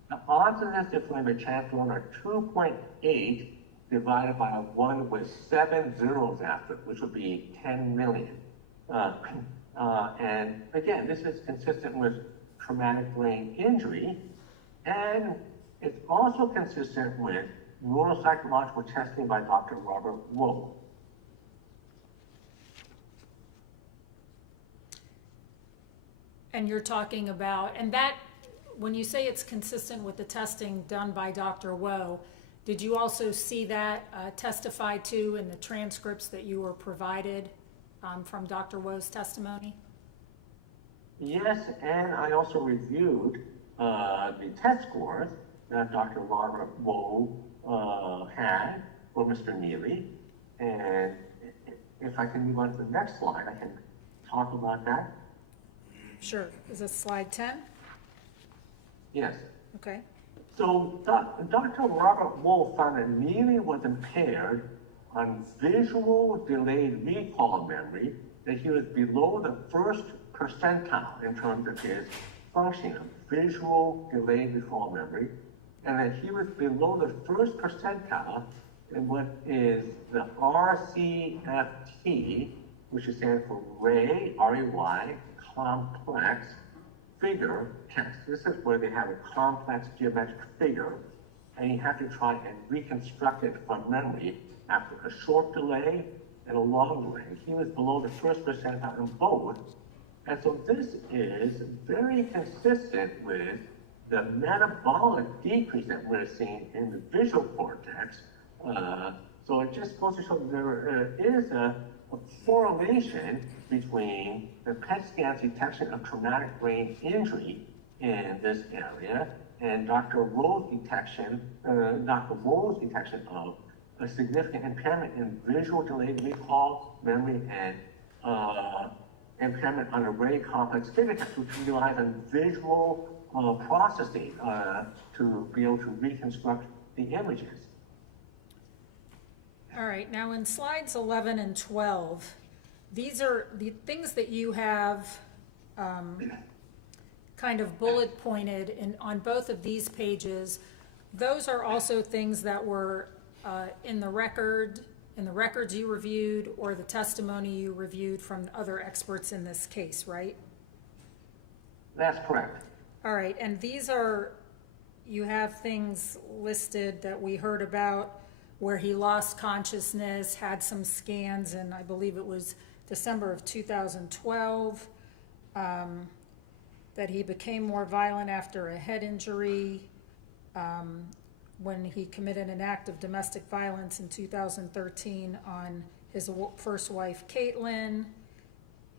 The odds of this inflammatory champion are 2.8 divided by 1 with 7 zeros after it, which would be 10 million. And again, this is consistent with traumatic brain injury, and it's also consistent with neuropsychological testing by Dr. Robert Woe. And you're talking about, and that, when you say it's consistent with the testing done by Dr. Woe, did you also see that testified to in the transcripts that you were provided from Dr. Woe's testimony? Yes, and I also reviewed the test scores that Dr. Robert Woe had for Mr. Nealy. And if I can move on to the next slide, I can talk about that. Sure. Is this slide 10? Yes. Okay. So Dr. Robert Woe found that Nealy was impaired on visual delayed recall memory, that he was below the first percentile in terms of his function of visual delayed recall memory, and that he was below the first percentile in what is the RCFT, which is stands for Ray, R-A-Y, complex figure test. This is where they have a complex geometric figure, and you have to try and reconstruct it from memory after a short delay and a long delay. He was below the first percentile in both, and so this is very consistent with the metabolic decrease that we're seeing in the visual cortex. So it just goes to show there is a correlation between the PET scan detection of traumatic brain injury in this area and Dr. Woe's detection of a significant impairment in visual delayed recall, memory, and impairment on a Ray complex figure test, which relies on visual processing to be able to reconstruct the images. All right, now in slides 11 and 12, these are the things that you have kind of bullet pointed on both of these pages. Those are also things that were in the records you reviewed or the testimony you reviewed from other experts in this case, right? That's correct. All right, and these are, you have things listed that we heard about where he lost consciousness, had some scans, and I believe it was December of 2012, that he became more violent after a head injury, when he committed an act of domestic violence in 2013 on his first wife, Caitlin.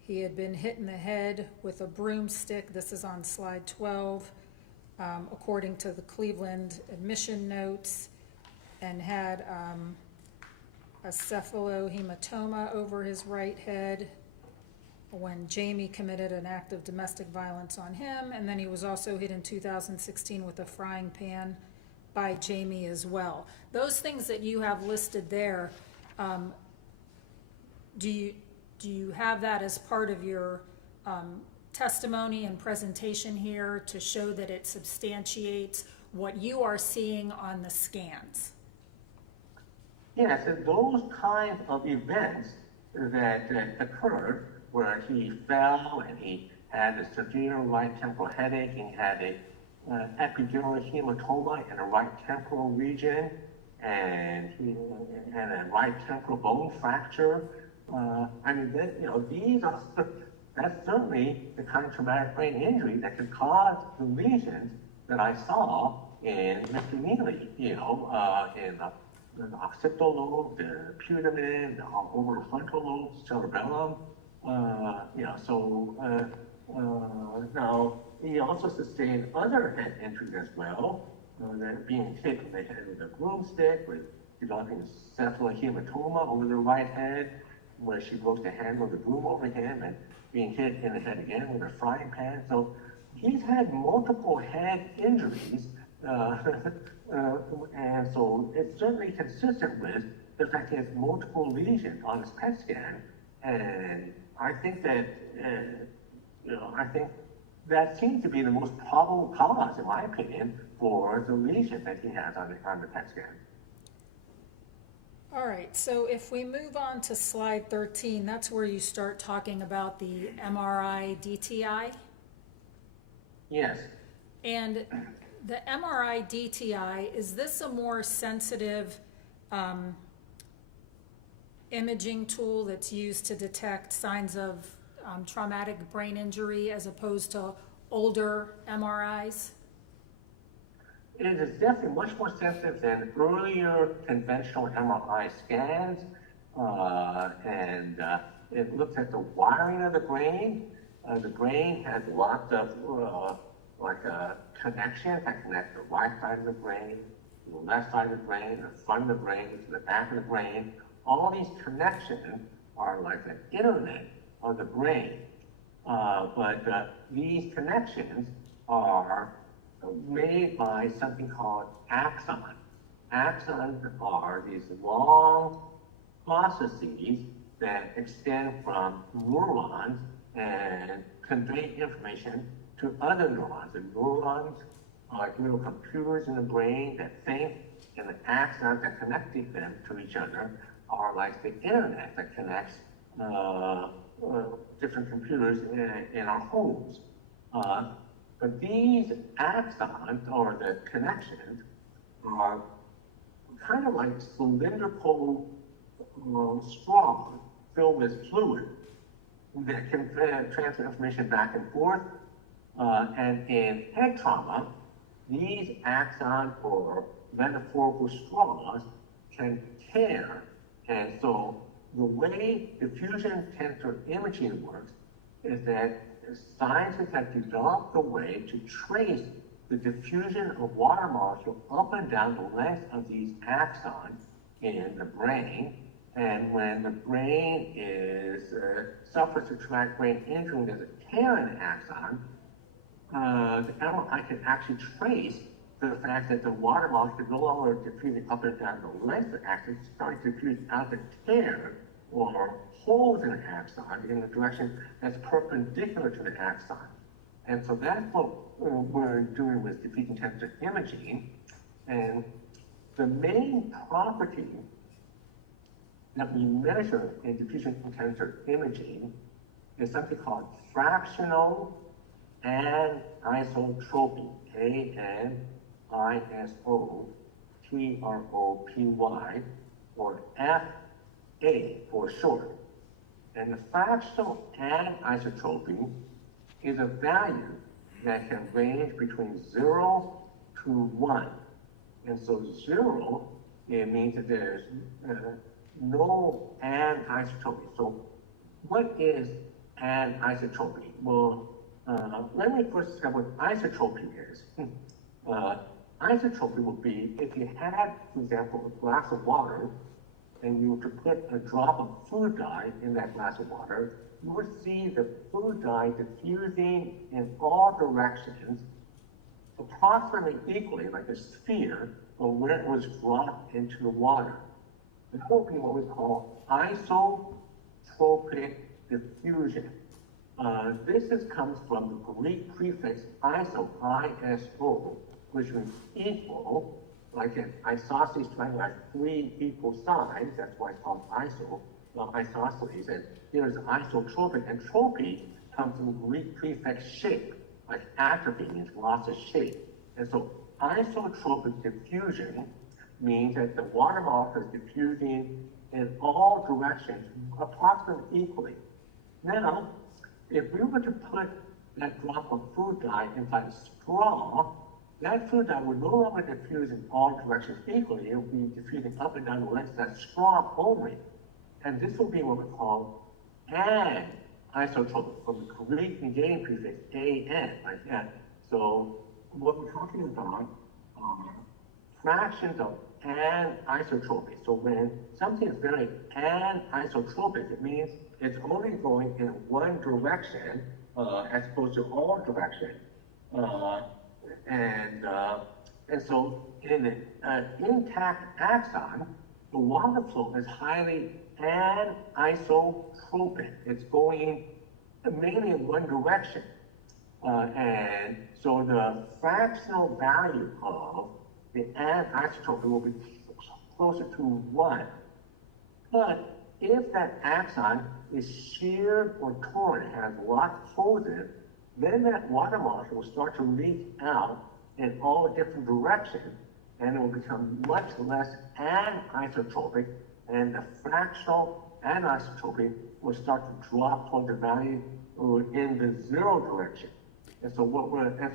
He had been hit in the head with a broomstick. This is on slide 12, according to the Cleveland admission notes, and had a cephalohematoma over his right head when Jamie committed an act of domestic violence on him. And then he was also hit in 2016 with a frying pan by Jamie as well. Those things that you have listed there, do you have that as part of your testimony and presentation here to show that it substantiates what you are seeing on the scans? Yes, and those kinds of events that occurred where he fell and he had a severe right temporal headache, he had a epidural hematoma in the right temporal region, and he had a right temporal bone fracture. I mean, these are, that's certainly the kind of traumatic brain injury that could cause the lesions that I saw in Mr. Nealy, in the occipital lobe, the putamen, over the frontal lobe, cerebellum. Now he also sustained other head injuries as well, being hit in the head with a broomstick, with developing cephalohematoma over the right head, where she broke the handle of the broom over him, and being hit in the head again with a frying pan. So he's had multiple head injuries, and so it's certainly consistent with the fact he has multiple lesions on his PET scan. And I think that, I think that seems to be the most probable cause, in my opinion, for the lesion that he has on the PET scan. All right, so if we move on to slide 13, that's where you start talking about the MRI DTI. Yes. And the MRI DTI, is this a more sensitive imaging tool that's used to detect signs of traumatic brain injury as opposed to older MRIs? It is definitely much more sensitive than earlier conventional MRI scans, and it looks at the wiring of the brain. The brain has lots of connections that connect the right side of the brain, the left side of the brain, the front of the brain, to the back of the brain. All these connections are like the internet of the brain, but these connections are made by something called axons. Axons are these long processes that extend from neurons and convey information to other neurons. The neurons are like little computers in the brain that think, and the axons that connect them to each other are like the internet that connects different computers in our homes. But these axons, or the connections, are kind of like cylindrical straws filled with fluid that can transfer information back and forth. And in head trauma, these axons, or metaphorical straws, can tear. And so the way diffusion tensor imaging works is that scientists have developed a way to trace the diffusion of water molecules up and down the length of these axons in the brain. And when the brain suffers a traumatic brain injury, there's a tear in the axon, the MRI can actually trace the fact that the water molecule no longer diffusing up and down the length of the axon, it's starting to diffuse out the tear or holes in the axon in the direction that's perpendicular to the axon. And so that's what we're doing with diffusion tensor imaging. And the main property that we measure in diffusion tensor imaging is something called fractional anisotropy, A-N-I-S-O-T-R-O-P-Y, or FA for short. And the fractional anisotropy is a value that can range between 0 to 1. And so 0, it means that there's no anisotropy. So what is anisotropy? Well, let me first describe what isotropy is. Isotropy would be if you had, for example, a glass of water, and you were to put a drop of food dye in that glass of water, you would see the food dye diffusing in all directions, approximately equally, like a sphere, from where it was dropped into the water. That would be what we call isotropic diffusion. This comes from the Greek prefix iso, I-S-O, which means equal. Like an isosceles triangle has 3 equal sides, that's why it's called iso, isosceles. And here's isotropic, and tropy comes from the Greek prefix shape, like atrophy means loss of shape. And so isotropic diffusion means that the water molecule is diffusing in all directions approximately equally. Now, if we were to put that drop of food dye inside a straw, that food dye would no longer diffuse in all directions equally. It would be diffusing up and down the length of that straw only. And this will be what we call anisotropic, from the Greek negating prefix an, like that. So what we're talking about are fractions of anisotropy. So when something is very anisotropic, it means it's only going in one direction as opposed to all directions. And so in an intact axon, the water flow is highly anisotropic. It's going mainly in one direction. And so the fractional value of the anisotropy will be closer to 1. But if that axon is sheared or torn, has lots of holes in it, then that water molecule will start to leak out in all different directions, and it will become much less anisotropic, and the fractional anisotropy will start to drop toward the value in the 0 direction. And so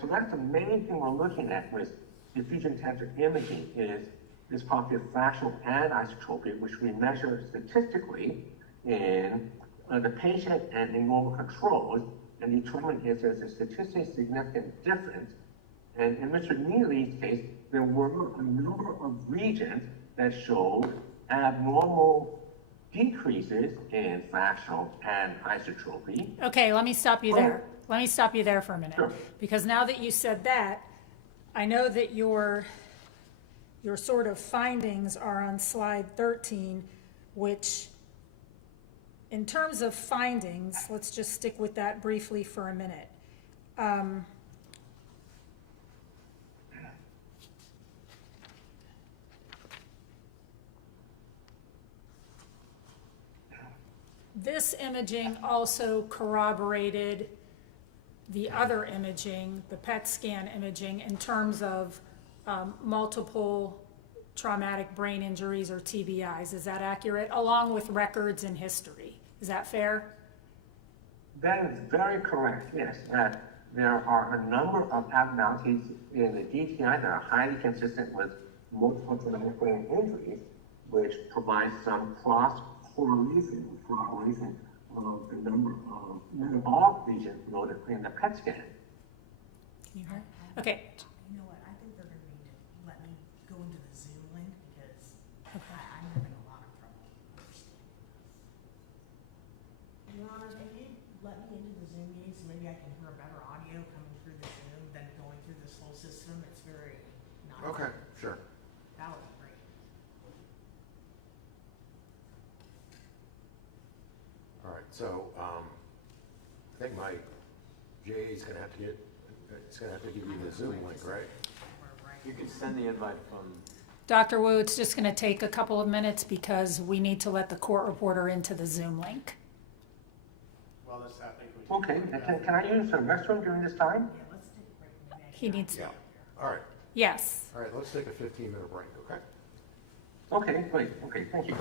that's the main thing we're looking at with diffusion tensor imaging is this property of fractional anisotropy, which we measure statistically in the patient and in normal controls, and determine if there's a statistically significant difference. And in Mr. Nealy's case, there were a number of regions that showed abnormal decreases in fractional anisotropy. Okay, let me stop you there. Let me stop you there for a minute. Sure. Because now that you said that, I know that your sort of findings are on slide 13, which in terms of findings, let's just stick with that briefly for a minute. This imaging also corroborated the other imaging, the PET scan imaging, in terms of multiple traumatic brain injuries or TBIs. Is that accurate? Along with records and history. Is that fair? That is very correct, yes. There are a number of abnormalities in the DTI that are highly consistent with multiple traumatic brain injuries, which provides some cross-correlation of the number of metabolic lesions noted in the PET scan. Can you hear? Okay. You know what, I think they're gonna need to let me go into the Zoom link because I'm having a lot of trouble understanding. Your Honor, can you let me into the Zoom meeting so maybe I can hear a better audio coming through the Zoom than going through this whole system? It's very Okay, sure. That would be great. All right, so, I think my JA's gonna have to give you the Zoom link, right? You can send the invite from, Dr. Wu, it's just going to take a couple of minutes because we need to let the court reporter into the Zoom link. While this is happening, can we Okay, take a can I use the restroom during this time? Yeah, let's take a break. Maybe I He can- needs, Yeah, all right, yes. all right, let's take a 15-minute break, okay? Okay, great, okay, thank you.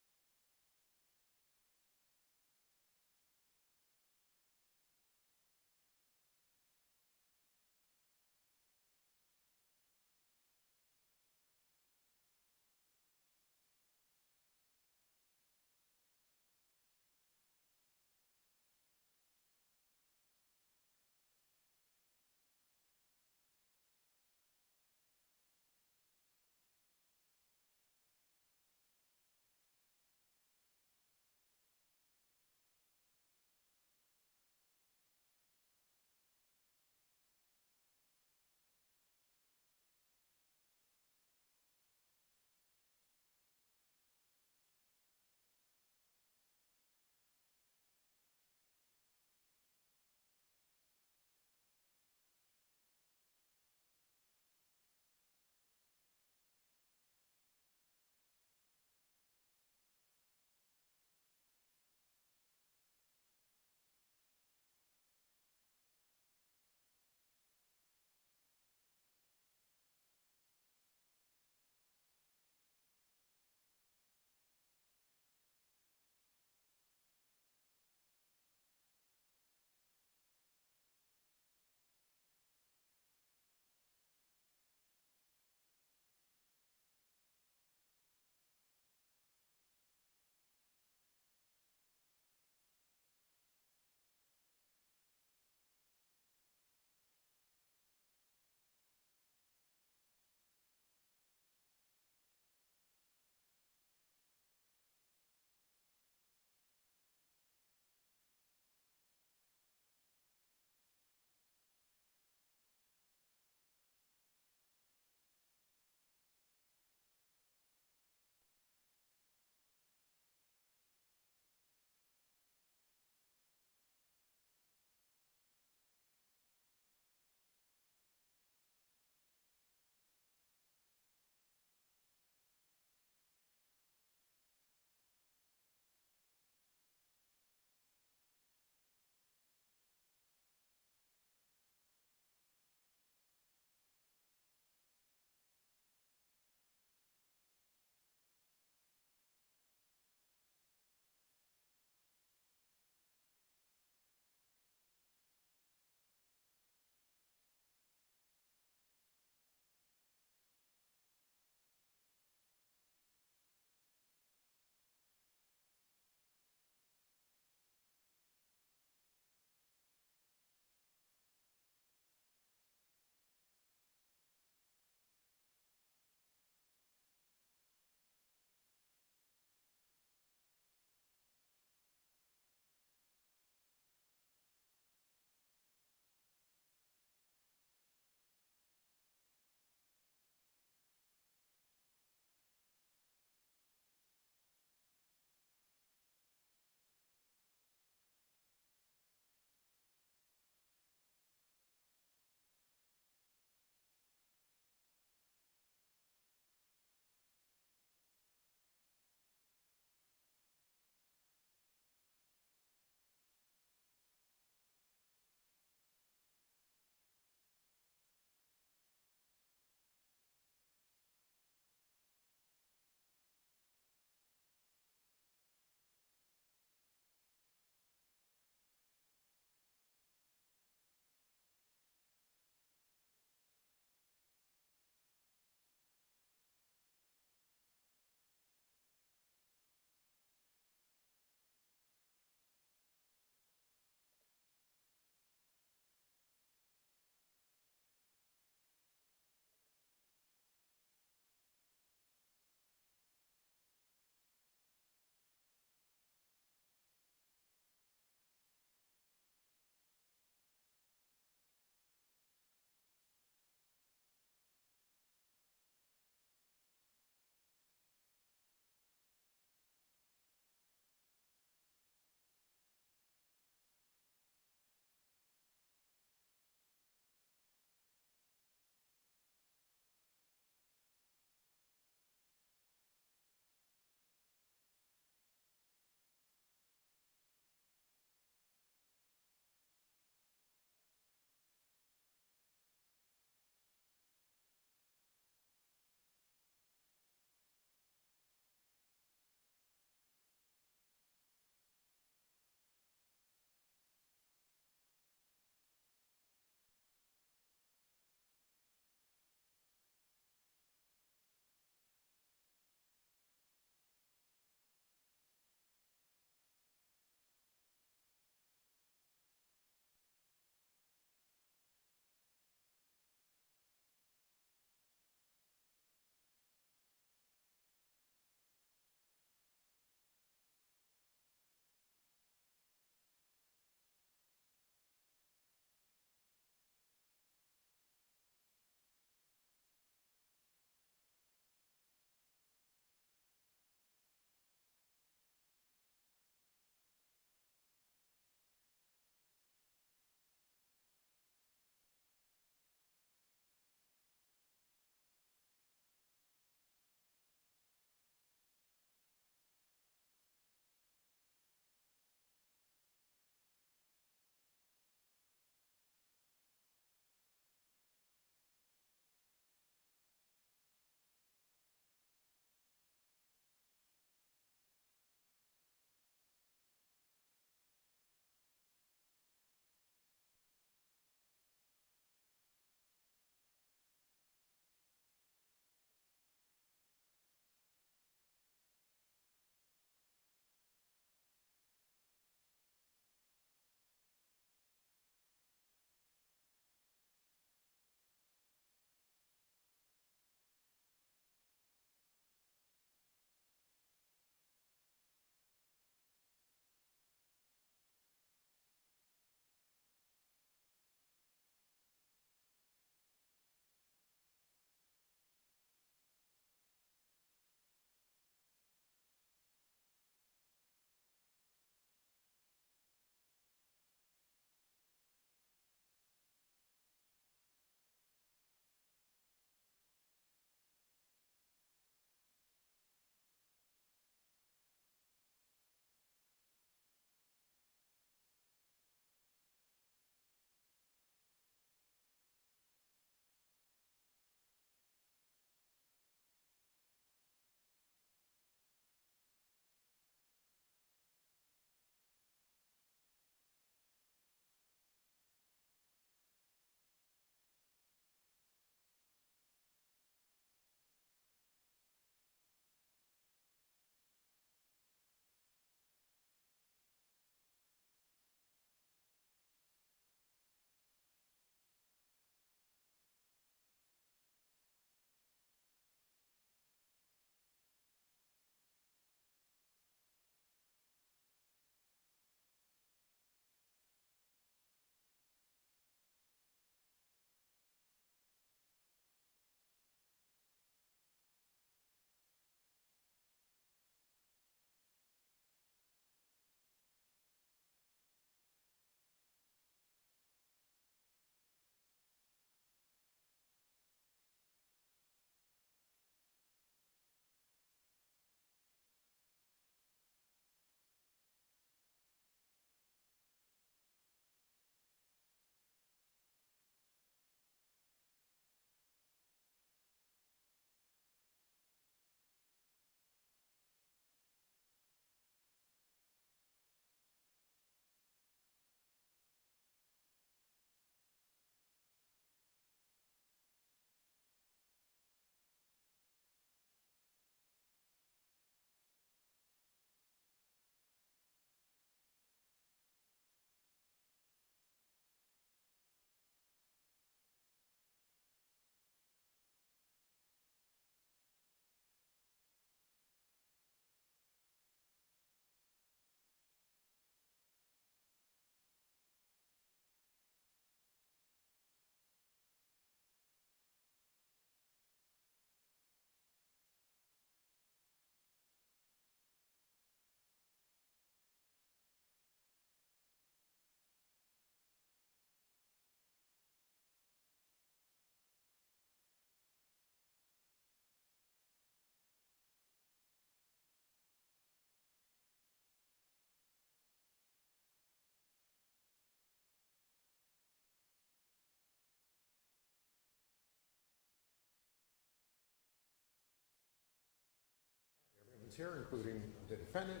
here, including the defendant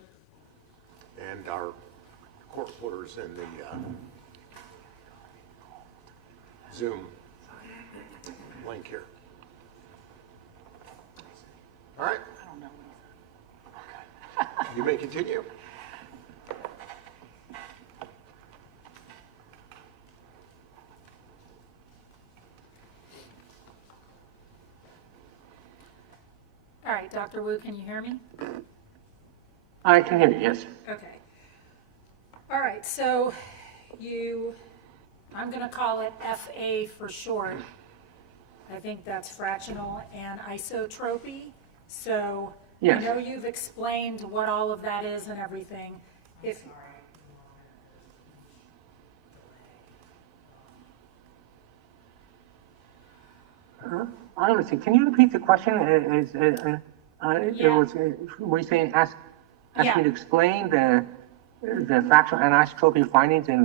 and our court reporters in the Zoom link here. All right. I don't know. You may continue. All right, Dr. Wu, can you hear me? I can hear you, yes. Okay. All right, so I'm going to call it FA for short. I think that's fractional and isotropy. So Yes. I know you've explained what all of that is and everything. If I don't see. Can you repeat the question? Yeah. Were you saying ask Yeah. me to explain the fractional anisotropy findings in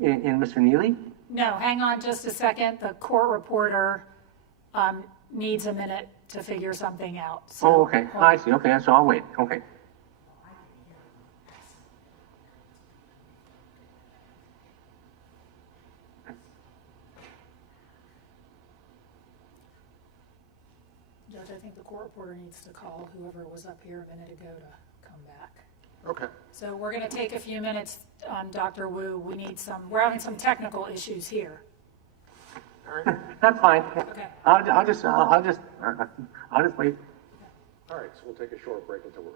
Mr. Nealy? No, hang on just a second. The court reporter needs a minute to figure something out. So, Oh, okay. I see. Okay, so I'll wait. Okay. Judge, I think the court reporter needs to call whoever was up here a minute ago to come back. Okay. So we're going to take a few minutes, Dr. Wu. We're having some technical issues here. All right. That's fine. Okay. I'll just wait. All right, so we'll take a short break until we're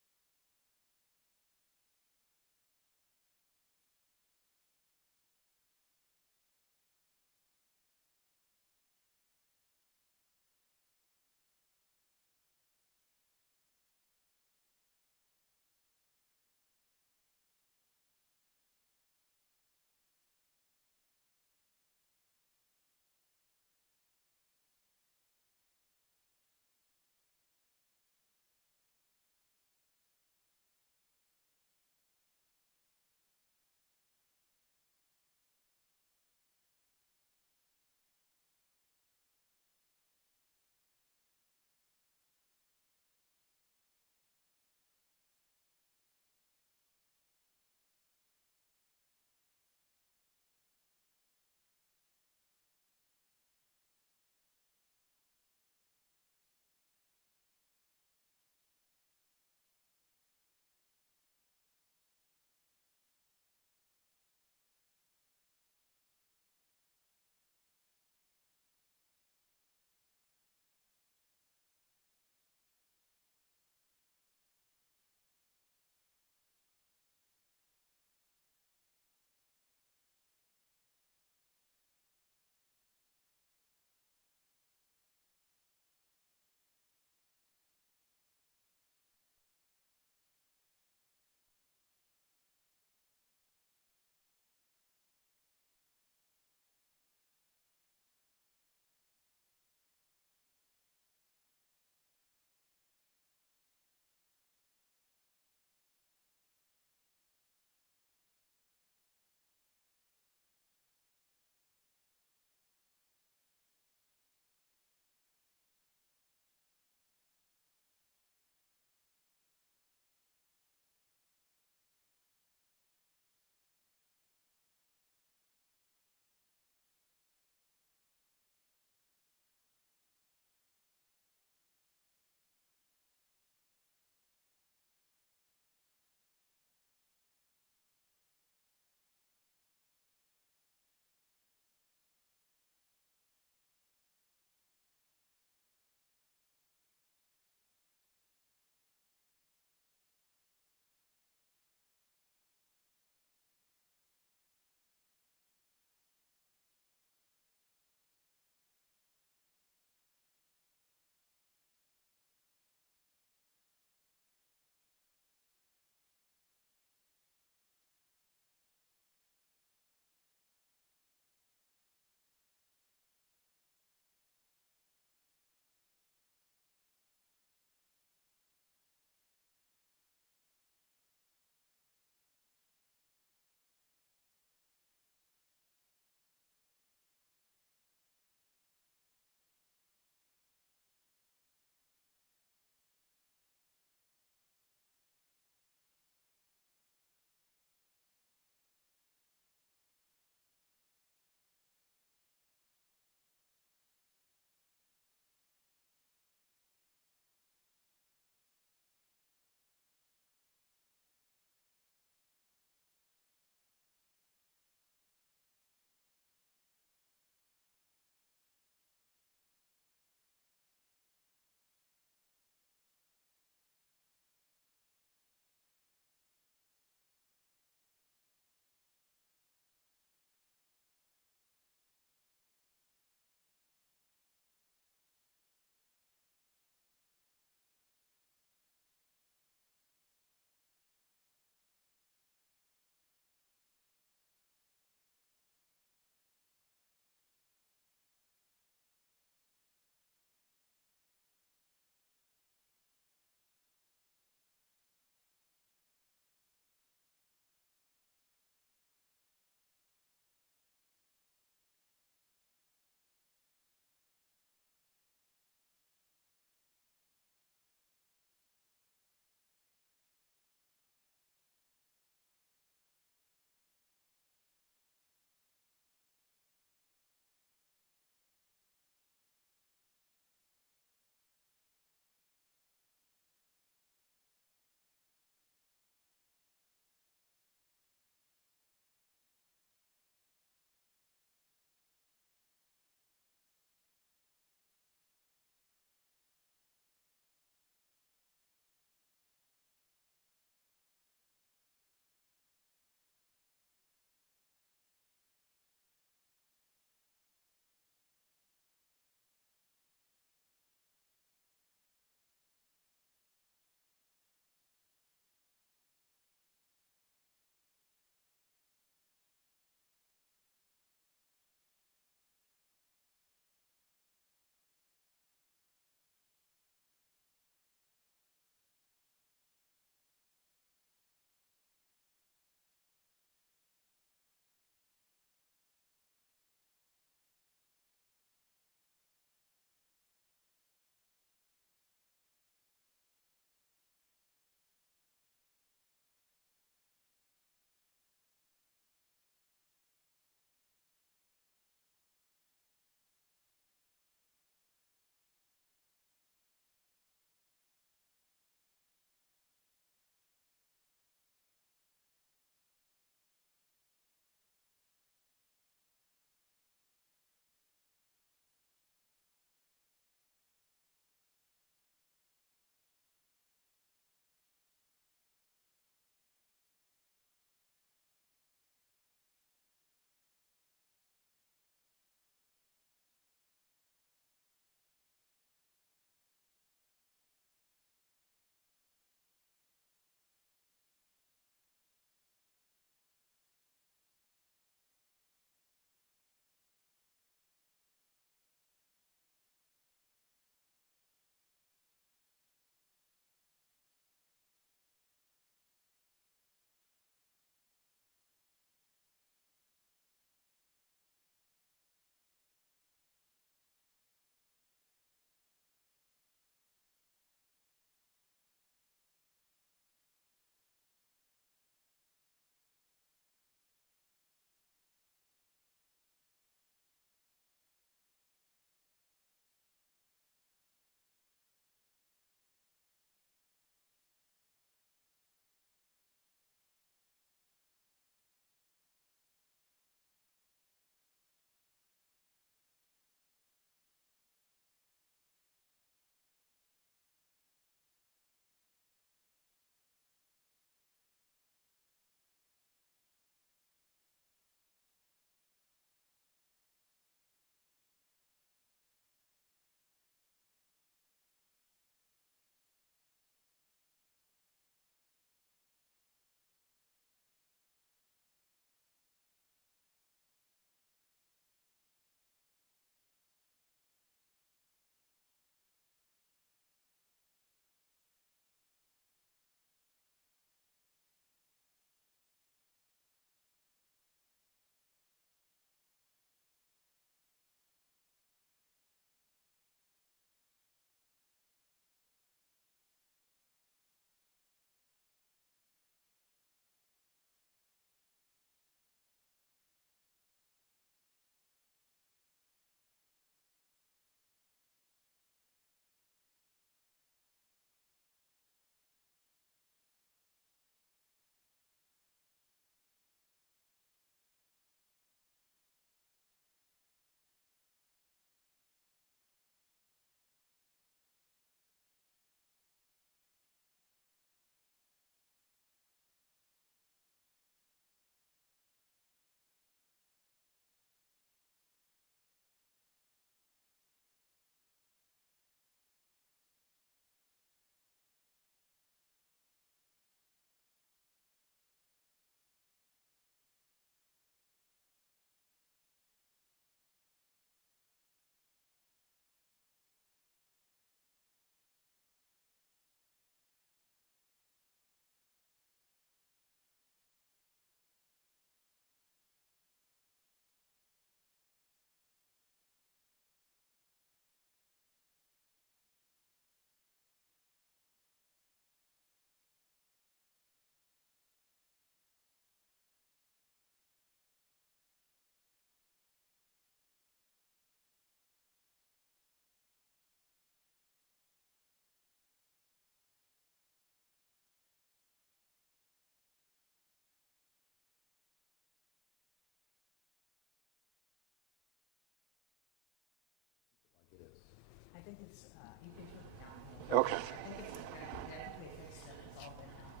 think it's, you can turn it down. Okay. I think it's okay. I think we fixed it. It's all been out.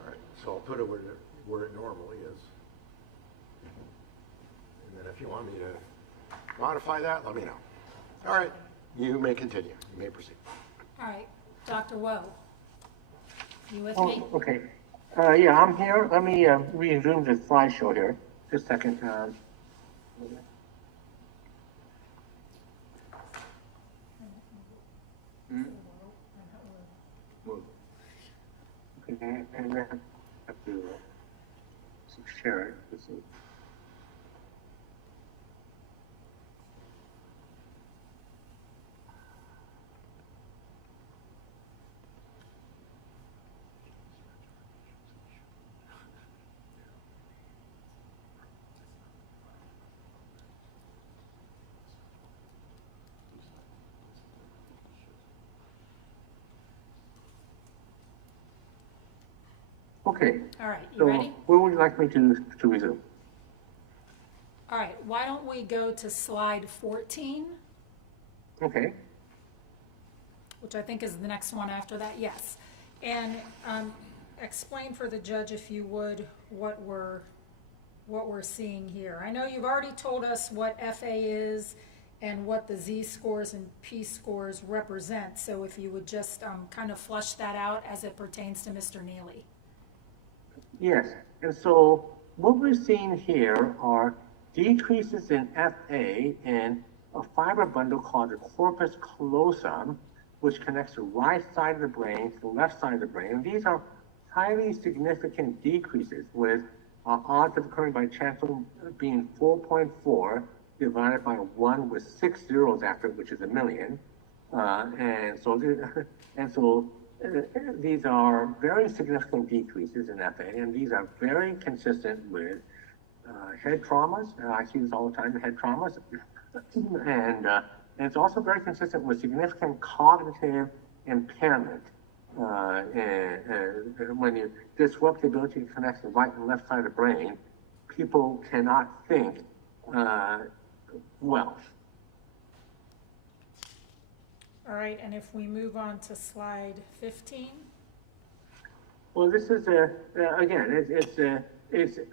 All right, so I'll put it where it normally is. And then if you want me to modify that, let me know. All right, you may continue. You may proceed. All right, Dr. Woe, you with me? Oh, okay. Yeah, I'm here. Let me resume the slideshow here. Just a second. Okay, and then I have to share it. Let's see. Okay. All right, you So ready? where would you like me to resume? All right, why don't we go to slide 14, Okay. which I think is the next one after that, yes. And explain for the judge, if you would, what we're seeing here. I know you've already told us what FA is and what the Z-scores and P-scores represent, so if you would just kind of flush that out as it pertains to Mr. Nealy. Yes, and so what we're seeing here are decreases in FA in a fiber bundle called the corpus callosum, which connects the right side of the brain to the left side of the brain. And these are highly significant decreases, with odds of occurring by chance being 4.4 divided by 1 with 6 zeros after it, which is a million. And so these are very significant decreases in FA, and these are very consistent with head traumas. I see this all the time, head traumas. And it's also very consistent with significant cognitive impairment. And when you disrupt the ability to connect the right and left side of the brain, people cannot think well. All right, and if we move on to slide 15. Well, this is again,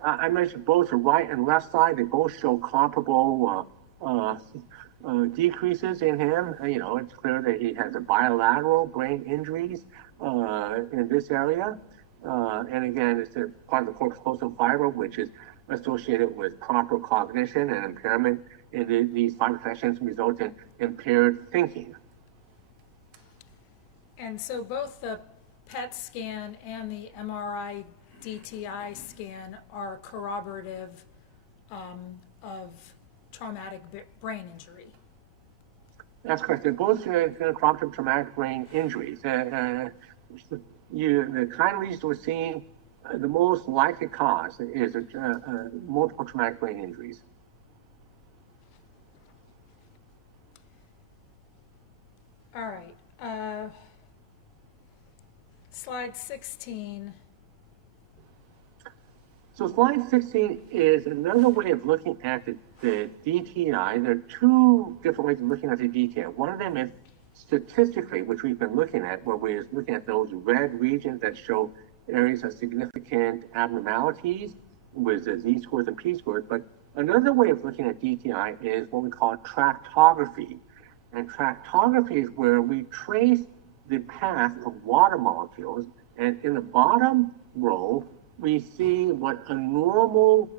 I mentioned both the right and left side. They both show comparable decreases in him. You know, it's clear that he has a bilateral brain injuries in this area. And again, it's a part of the corpus callosum fiber, which is associated with proper cognition, and impairment in these fiber affections result in impaired thinking. And so both the PET scan and the MRI DTI scan are corroborative of traumatic brain injury. That's correct. They're both corroborative traumatic brain injuries. The kind of lesions we're seeing, the most likely cause is multiple traumatic brain injuries. All right. Slide 16. So slide 16 is another way of looking at the DTI. There are two different ways of looking at the DTI. One of them is statistically, which we've been looking at, where we're looking at those red regions that show areas of significant abnormalities with the Z-scores and P-scores. But another way of looking at DTI is what we call tractography. And tractography is where we trace the path of water molecules, and in the bottom row, we see what a normal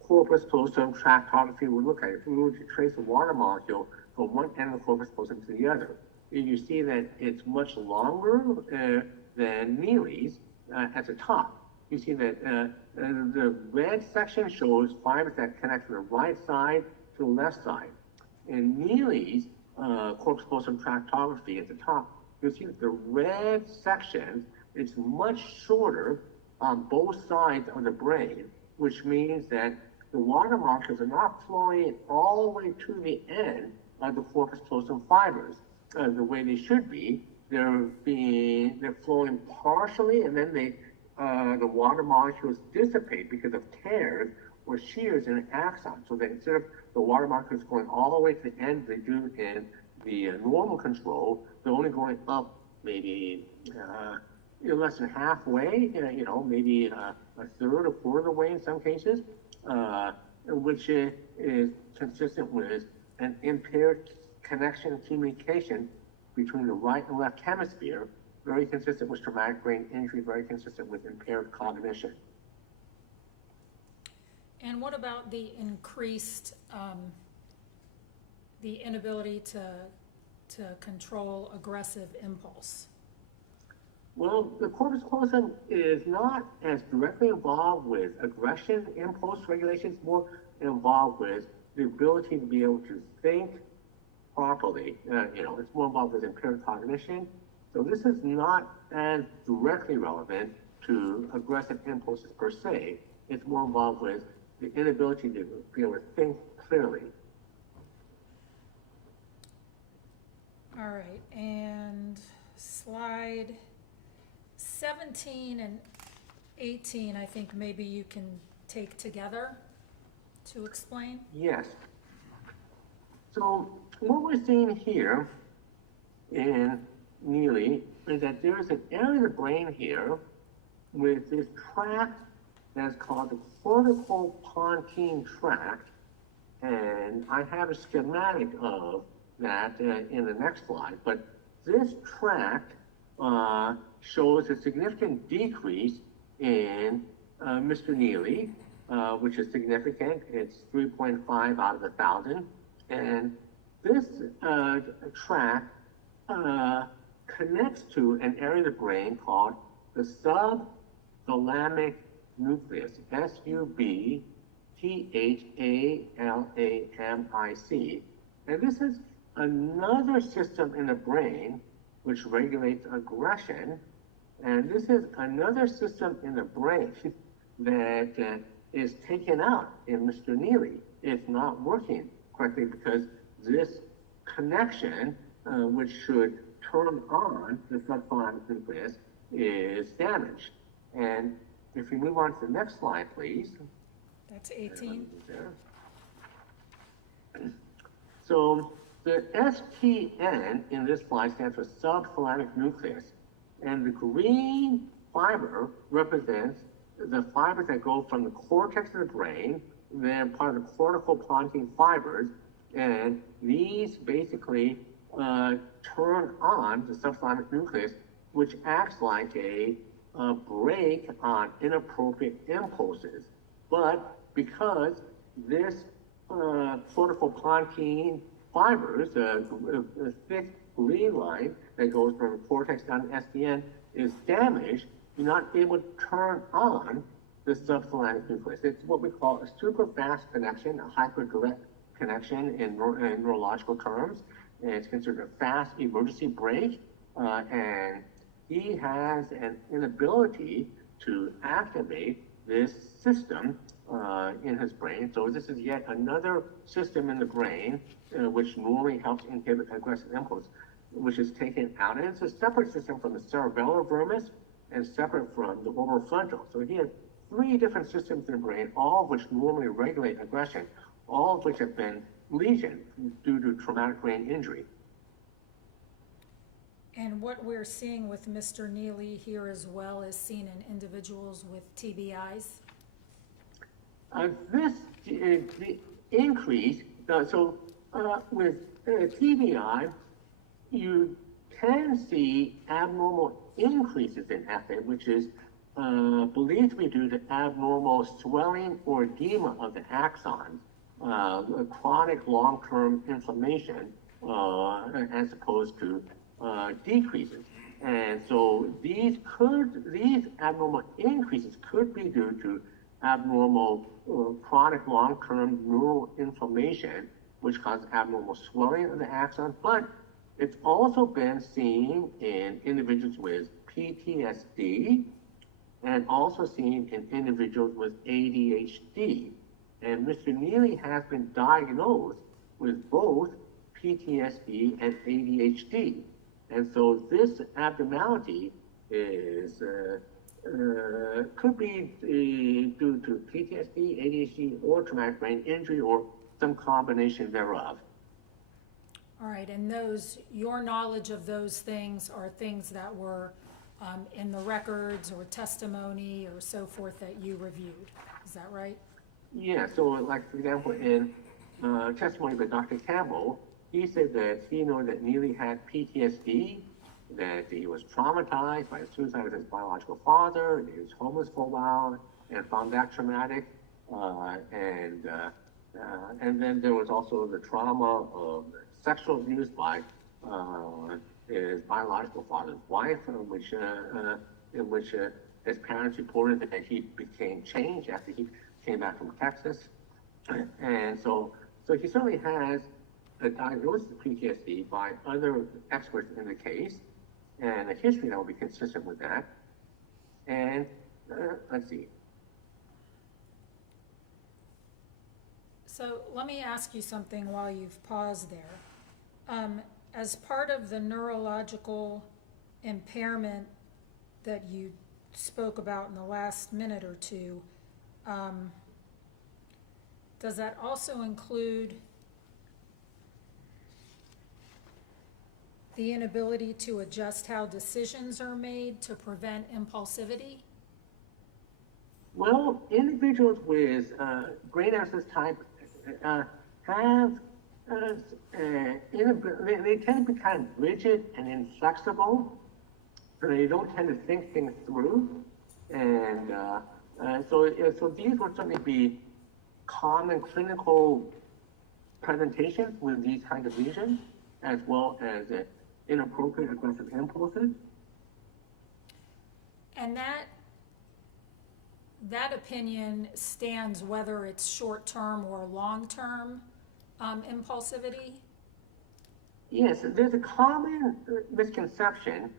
corpus callosum tractography would look like if we were to trace a water molecule from one end of the corpus callosum to the other. You see that it's much longer than Nealy's at the top. You see that the red section shows fibers that connect from the right side to the left side. In Nealy's corpus callosum tractography at the top, you'll see that the red section is much shorter on both sides of the brain, which means that the water molecules are not flowing all the way to the end of the corpus callosum fibers the way they should be. They're flowing partially, and then they the water molecules dissipate because of tears or shears in an axon. So that instead of the water molecules going all the way to the end they do in the normal control, they're only going up maybe less than halfway, maybe a third or quarter of the way in some cases, which is consistent with an impaired connection and communication between the right and left hemisphere, very consistent with traumatic brain injury, very consistent with impaired cognition. And what about the increased, the inability to control aggressive impulse? Well, the corpus callosum is not as directly involved with aggression, impulse regulation. It's more involved with the ability to be able to think properly. It's more involved with impaired cognition. So this is not as directly relevant to aggressive impulses per se. It's more involved with the inability to be able to think clearly. All right, and slide 17 and 18, I think maybe you can take together to explain. Yes. So what we're seeing here in Nealy is that there is an area of the brain here with this tract that's called the cortical pontine tract, and I have a schematic of that in the next slide. But this tract shows a significant decrease in Mr. Nealy, which is significant. It's 3.5 out of 1,000, and this tract connects to an area of the brain called the subthalamic nucleus, subthalamic. And this is another system in the brain which regulates aggression, and this is another system in the brain that is taken out in Mr. Nealy. It's not working correctly because this connection, which should turn on the subthalamic nucleus, is damaged. And if we move on to the next slide, please. That's 18. So the STN in this slide stands for subthalamic nucleus, and the green fiber represents the fibers that go from the cortex of the brain, then part of the cortical pontine fibers, and these basically turn on the subthalamic nucleus, which acts like a brake on inappropriate impulses. But because this cortical pontine fibers, a thick green line that goes from the cortex down to SDN, is damaged, you're not able to turn on the subthalamic nucleus. It's what we call a super fast connection, a hyperdirect connection in neurological terms. And it's considered a fast emergency brake, and he has an inability to activate this system in his brain. So this is yet another system in the brain which normally helps inhibit aggressive impulse, which is taken out. And it's a separate system from the cerebellar vermis and separate from the orbifrontal. So he has 3 different systems in the brain, all of which normally regulate aggression, all of which have been lesioned due to traumatic brain injury. And what we're seeing with Mr. Nealy here as well is seen in individuals with TBIs. This the increase, with TBI, you can see abnormal increases in FA, which is believed to be due to abnormal swelling or edema of the axons, chronic long-term inflammation, as opposed to decreases. And so these abnormal increases could be due to abnormal chronic long-term neural inflammation, which causes abnormal swelling of the axon, but it's also been seen in individuals with PTSD and also seen in individuals with ADHD. And Mr. Nealy has been diagnosed with both PTSD and ADHD. And so this abnormality is could be due to PTSD, ADHD, or traumatic brain injury, or some combination thereof. All right, and those, your knowledge of those things are things that were in the records or testimony or so forth that you reviewed, is that right? Yeah, so like, for example, in testimony by Dr. Campbell, he said that he knew that Nealy had PTSD, that he was traumatized by the suicide of his biological father, and he was homeless for a while, and found that traumatic. And then there was also the trauma of sexual abuse by his biological father's wife, in which his parents reported that he became changed after he came back from Texas. And so he certainly has a diagnosis of PTSD by other experts in the case, and a history that will be consistent with that. And let's see. So let me ask you something while you've paused there. As part of the neurological impairment that you spoke about in the last minute or two, does that also include the inability to adjust how decisions are made to prevent impulsivity? Well, individuals with brain abscess type have they tend to be kind of rigid and inflexible, so they don't tend to think things through, and so these would certainly be common clinical presentations with these kind of lesions, as well as inappropriate aggressive impulses. And that opinion stands whether it's short-term or long-term impulsivity? Yes, there's a common misconception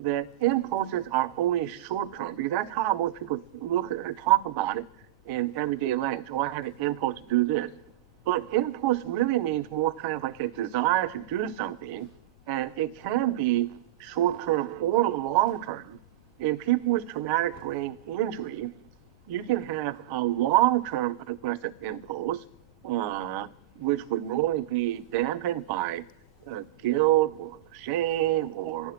that impulses are only short-term, because that's how most people look at and talk about it in everyday language. Oh, I had an impulse to do this. But impulse really means more kind of like a desire to do something, and it can be short-term or long-term. In people with traumatic brain injury, you can have a long-term aggressive impulse, which would normally be dampened by guilt or shame or,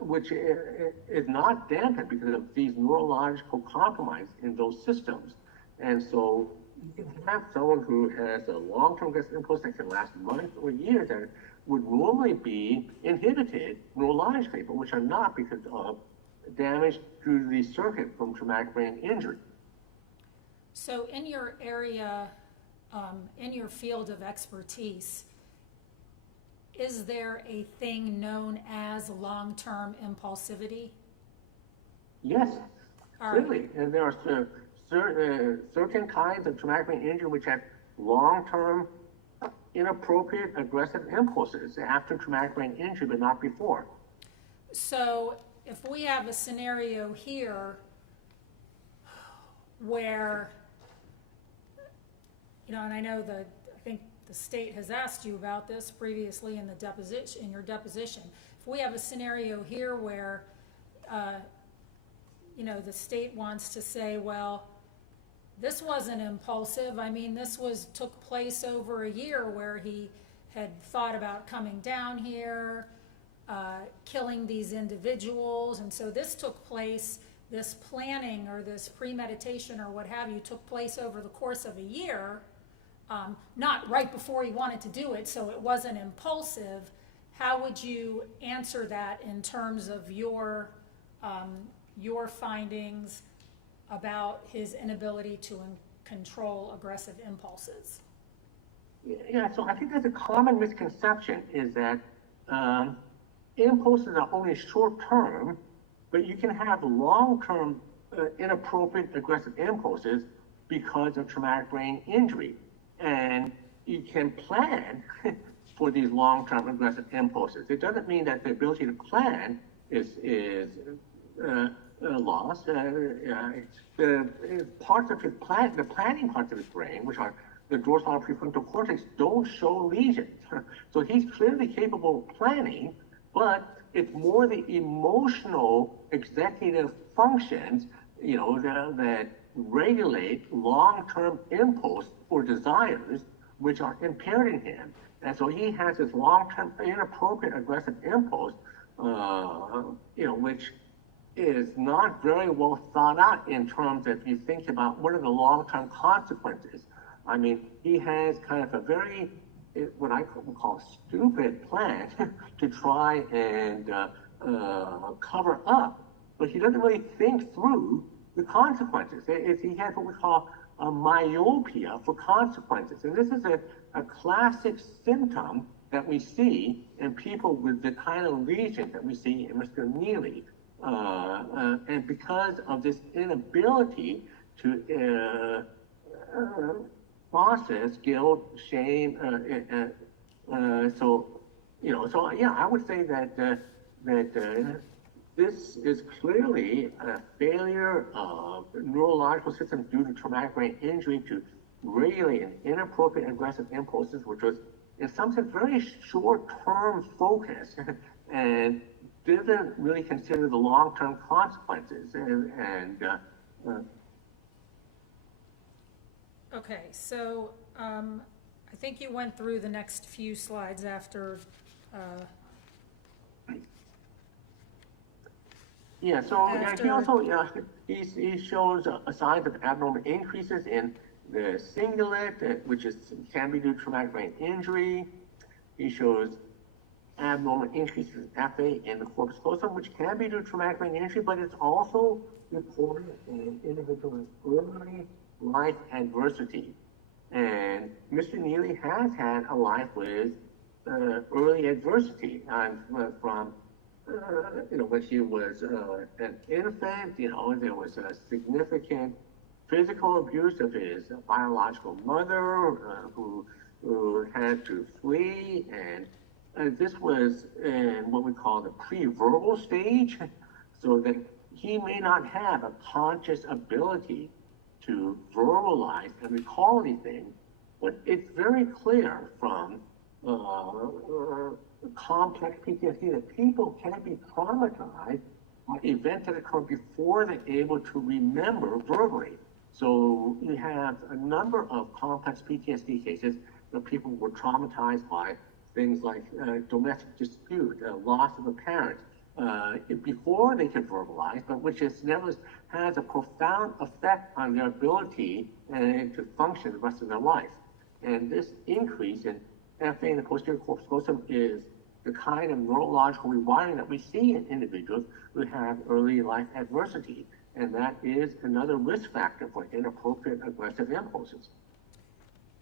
which is not dampened because of these neurological compromise in those systems. And so you can have someone who has a long-term aggressive impulse that can last months or years and would normally be inhibited neurologically, but which are not because of damage to the circuit from traumatic brain injury. So in your area, in your field of expertise, is there a thing known as long-term impulsivity? Yes, All certainly. right. And there are certain kinds of traumatic brain injury which have long-term inappropriate aggressive impulses after traumatic brain injury, but not before. So if we have a scenario here where, and I know I think the state has asked you about this previously in your deposition. If we have a scenario here where, the state wants to say, well, this wasn't impulsive. I mean, this took place over a year where he had thought about coming down here, killing these individuals. And so this took place, this planning or this premeditation or what have you took place over the course of a year, not right before he wanted to do it, so it wasn't impulsive. How would you answer that in terms of your findings about his inability to control aggressive impulses? Yeah, so I think that's a common misconception, is that impulses are only short-term, but you can have long-term inappropriate aggressive impulses because of traumatic brain injury. And you can plan for these long-term aggressive impulses. It doesn't mean that the ability to plan is lost. The parts of the planning parts of his brain, which are the dorsal prefrontal cortex, don't show lesions. So he's clearly capable of planning, but it's more the emotional executive functions, that regulate long-term impulse or desires which are impaired in him. And so he has this long-term inappropriate aggressive impulse, which is not very well thought out in terms of, if you think about what are the long-term consequences. I mean, he has kind of a very, what I would call stupid plan to try and cover up, but he doesn't really think through the consequences. He has what we call a myopia for consequences. And this is a classic symptom that we see in people with the kind of lesions that we see in Mr. Nealy. And because of this inability to process guilt, shame, so yeah, I would say that this is clearly a failure of the neurological system due to traumatic brain injury to regulate an inappropriate aggressive impulses, which was in some sense very short-term focus and didn't really consider the long-term consequences. Okay, so I think you went through the next few slides after. Yeah, so he also he shows signs of abnormal increases in the cingulate, which can be due to traumatic brain injury. He shows abnormal increases in FA in the corpus callosum, which can be due to traumatic brain injury, but it's also reported in individuals with early life adversity. And Mr. Nealy has had a life with early adversity from when he was an infant. There was a significant physical abuse of his biological mother, who had to flee, and this was in what we call the pre-verbal stage, so that he may not have a conscious ability to verbalize and recall anything, but it's very clear from complex PTSD that people can be traumatized by events that occur before they're able to remember verbally. So you have a number of complex PTSD cases where people were traumatized by things like domestic dispute, loss of a parent, before they could verbalize, but which has a profound effect on their ability to function the rest of their life. And this increase in FA in the posterior corpus callosum is the kind of neurological rewiring that we see in individuals who have early life adversity. And that is another risk factor for inappropriate aggressive impulses.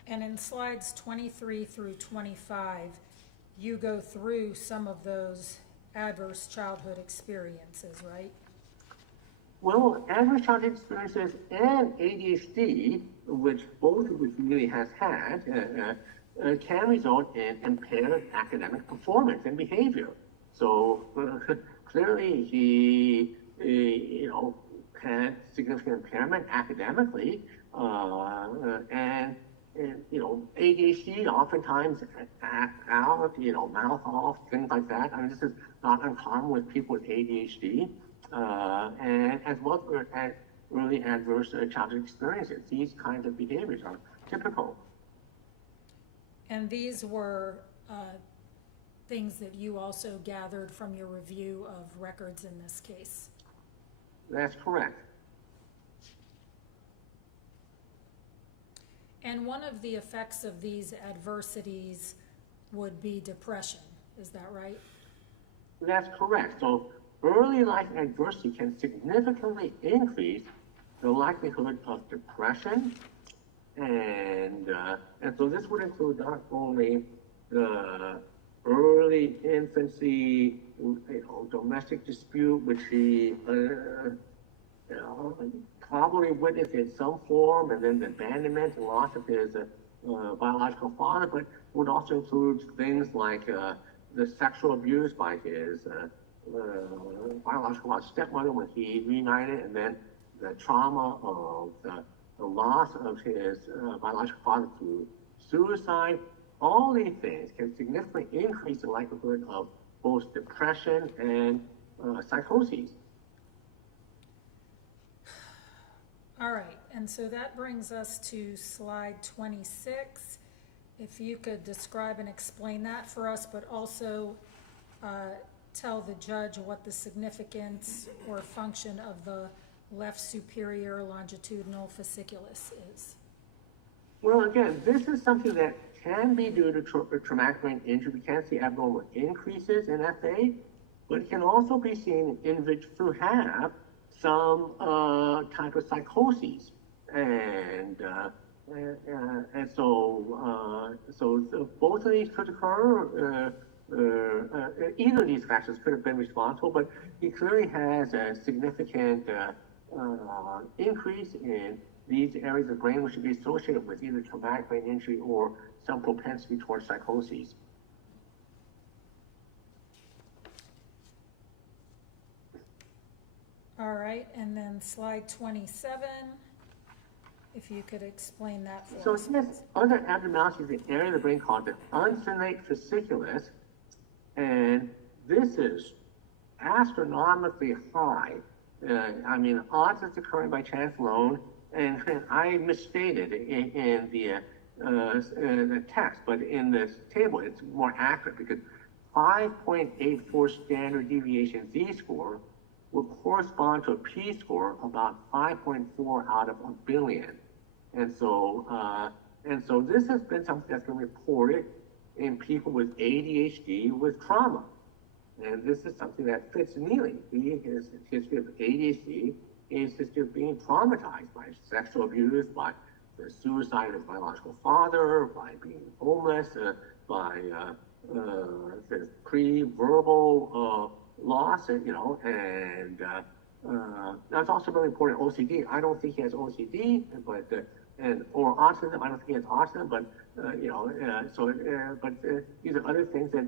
And in slides 23 through 25, you go through some of those adverse childhood experiences, right? Well, adverse childhood experiences and ADHD, both of which Nealy has had, can result in impaired academic performance and behavior. So clearly he had significant impairment academically, and ADHD oftentimes act out, mouth off, things like that. I mean, this is not uncommon with people with ADHD, and as well as early adverse childhood experiences. These kinds of behaviors are typical. And these were things that you also gathered from your review of records in this case? That's correct. And one of the effects of these adversities would be depression, is that right? That's correct. So early life adversity can significantly increase the likelihood of depression, and so this would include not only the early infancy, domestic dispute, which he probably witnessed in some form, and then the abandonment and loss of his biological father, but would also include things like the sexual abuse by his biological stepmother when he reunited, and then the trauma of the loss of his biological father through suicide. All these things can significantly increase the likelihood of both depression and psychoses. All right, and so that brings us to slide 26. If you could describe and explain that for us, but also tell the judge what the significance or function of the left superior longitudinal fasciculus is. Well, again, this is something that can be due to traumatic brain injury. We can see abnormal increases in FA, but it can also be seen in individuals who have some type of psychoses, and so both of these could occur. Either of these factors could have been responsible, but he clearly has a significant increase in these areas of brain which should be associated with either traumatic brain injury or some propensity towards psychoses. All right, and then slide 27, if you could explain that for us. So yes, other abnormalities in the area of the brain called the uncinate fasciculus, and this is astronomically high. I mean, odds it's occurring by chance alone, and I misstated in the text, but in this table it's more accurate because 5.84 standard deviation Z-score will correspond to a P-score about 5.4 out of a billion. And so this has been something that's been reported in people with ADHD with trauma. And this is something that fits Nealy. His history of ADHD, his history of being traumatized by sexual abuse, by the suicide of his biological father, by being homeless, by the pre-verbal loss, and that's also really important. OCD. I don't think he has OCD, but or autism. I don't think he has autism, but these are other things that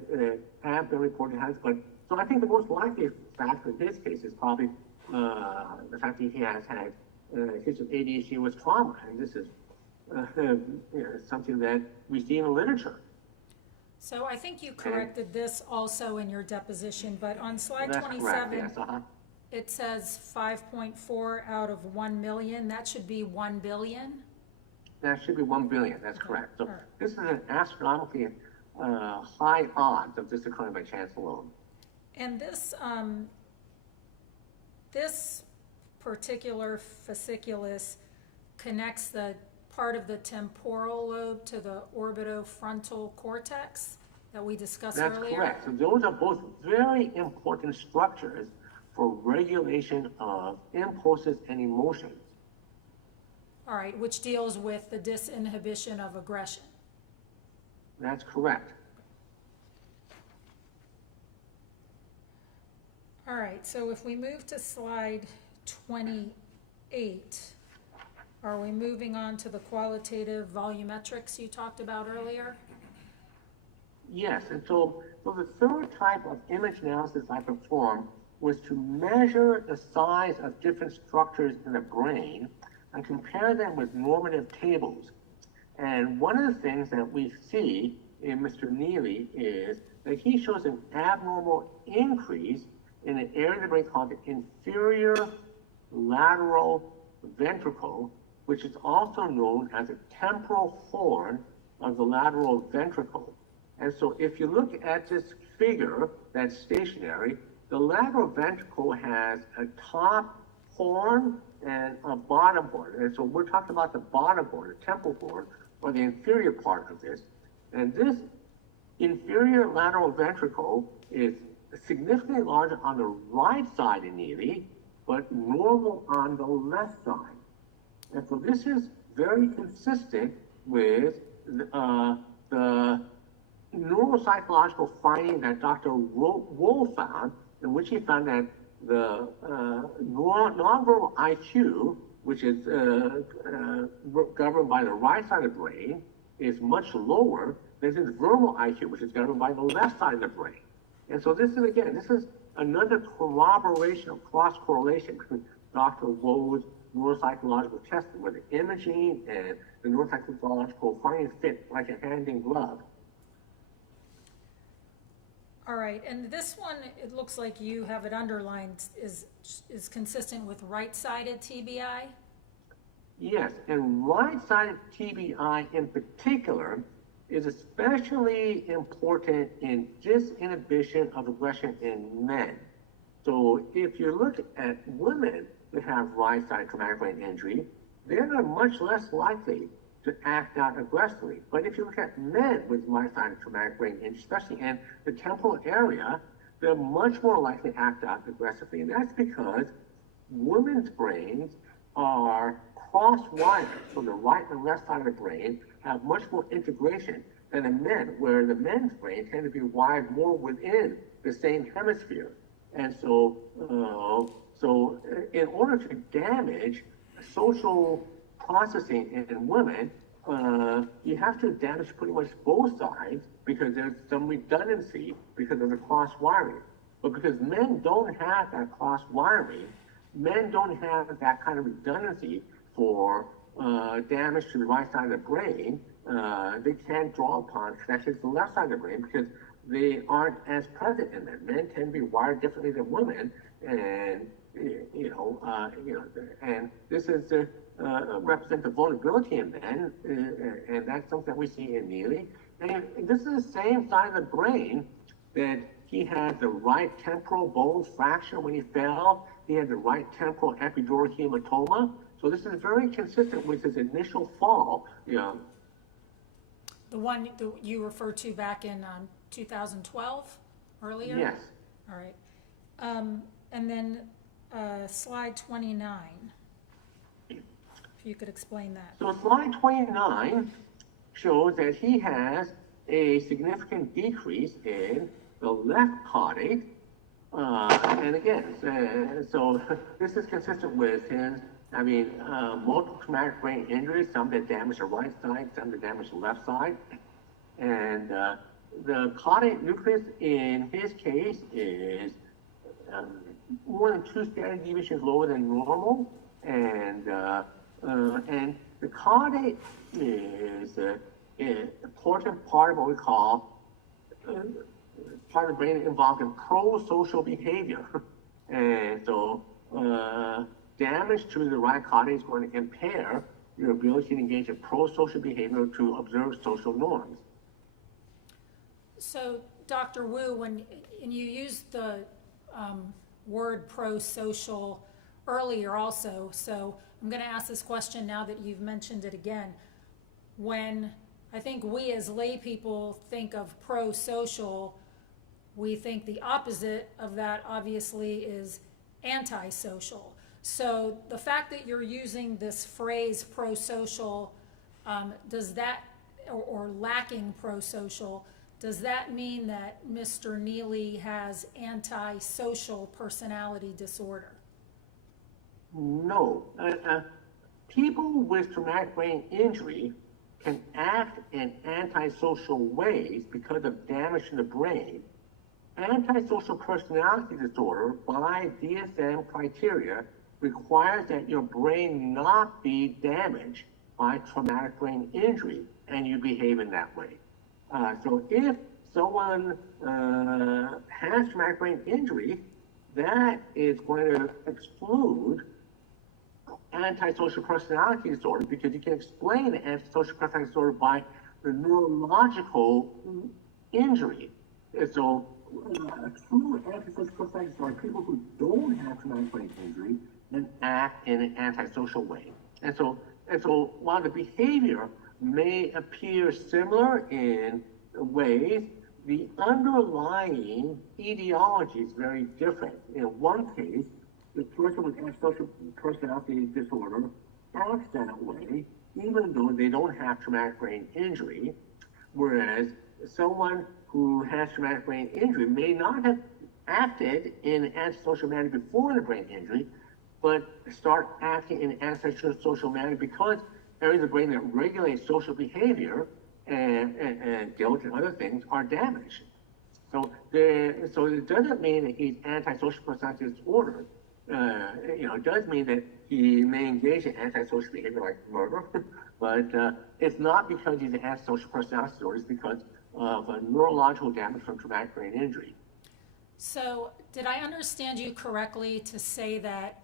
have been reported. But so I think the most likely factor in his case is probably the fact that he has had his ADHD with trauma, and this is something that we see in the literature. So I think you corrected this also in your deposition, but on slide That's 27, correct, yes, it says 5.4 out of 1 million. That should be 1 billion. That should be 1 billion, that's correct. So All right. this is an astronomically high odds of this occurring by chance alone. And this particular fasciculus connects the part of the temporal lobe to the orbitofrontal cortex that we discussed That's earlier? correct. So those are both very important structures for regulation of impulses and emotions. All right, which deals with the disinhibition of aggression. That's correct. All right, so if we move to slide 28, are we moving on to the qualitative volumetrics you talked about earlier? Yes, and so the third type of image analysis I performed was to measure the size of different structures in the brain and compare them with normative tables. And one of the things that we see in Mr. Nealy is that he shows an abnormal increase in an area of the brain called the inferior lateral ventricle, which is also known as a temporal horn of the lateral ventricle. And so if you look at this figure that's stationary, the lateral ventricle has a top horn and a bottom horn. And so we're talking about the bottom horn, the temporal horn, or the inferior part of this. And this inferior lateral ventricle is significantly larger on the right side in Nealy, but normal on the left side. And so this is very consistent with the neuropsychological finding that Dr. Wohl found, in which he found that the nonverbal IQ, which is governed by the right side of the brain, is much lower than his verbal IQ, which is governed by the left side of the brain. And so this is another corroboration of cross-correlation between Dr. Wohl's neuropsychological testing, where the imaging and the neuropsychological findings fit like a hand in glove. All right, and this one, it looks like you have it underlined, is consistent with right-sided TBI? Yes, and right-sided TBI in particular is especially important in disinhibition of aggression in men. So if you look at women that have right-sided traumatic brain injury, they're much less likely to act out aggressively. But if you look at men with right-sided traumatic brain injury, especially in the temporal area, they're much more likely to act out aggressively. And that's because women's brains are cross-wired, so the right and left side of the brain have much more integration than the men, where the men's brain tend to be wired more within the same hemisphere. And so, in order to damage social processing in women, you have to damage pretty much both sides because there's some redundancy because of the cross-wiring. But because men don't have that cross-wiring, men don't have that kind of redundancy for damage to the right side of the brain. They can't draw upon connections to the left side of the brain because they aren't as present in them. Men tend to be wired differently than women, and and this is represent the vulnerability in men, and that's something that we see in Nealy. And this is the same side of the brain that he had the right temporal bone fracture when he fell. He had the right temporal epidural hematoma. So this is very consistent with his initial fall. The one that you referred to back in 2012, earlier? Yes. All right. And then slide 29, if you could explain that. So slide 29 shows that he has a significant decrease in the left caudate. And again, so this is consistent with his, multiple traumatic brain injuries, some that damage the right side, some that damage the left side. And the caudate nucleus in his case is more than 2 standard deviations lower than normal. And the caudate is an important part of what we call part of the brain involved in pro-social behavior. And so damage to the right caudate is going to impair your ability to engage in pro-social behavior to observe social norms. So, Dr. Wu, when you used the word pro-social earlier also, so I'm going to ask this question now that you've mentioned it again. When I think we as lay people think of pro-social, we think the opposite of that obviously is antisocial. So the fact that you're using this phrase pro-social, does that, or lacking pro-social, does that mean that Mr. Nealy has antisocial personality disorder? No. People with traumatic brain injury can act in antisocial ways because of damage to the brain. Antisocial personality disorder, by DSM criteria, requires that your brain not be damaged by traumatic brain injury, and you behave in that way. So if someone has traumatic brain injury, that is going to exclude antisocial personality disorder, because you can explain antisocial personality disorder by the neurological injury. And so true antisocial personality disorder, people who don't have traumatic brain injury, then act in an antisocial way. And so while the behavior may appear similar in ways, the underlying etiology is very different. In one case, the person with antisocial personality disorder acts that way, even though they don't have traumatic brain injury, whereas someone who has traumatic brain injury may not have acted in an antisocial manner before the brain injury, but start acting in an antisocial manner because areas of the brain that regulate social behavior and guilt and other things are damaged. So it doesn't mean that he's antisocial personality disorder. It does mean that he may engage in antisocial behavior like murder, but it's not because he's an antisocial personality disorder. It's because of neurological damage from traumatic brain injury. So did I understand you correctly to say that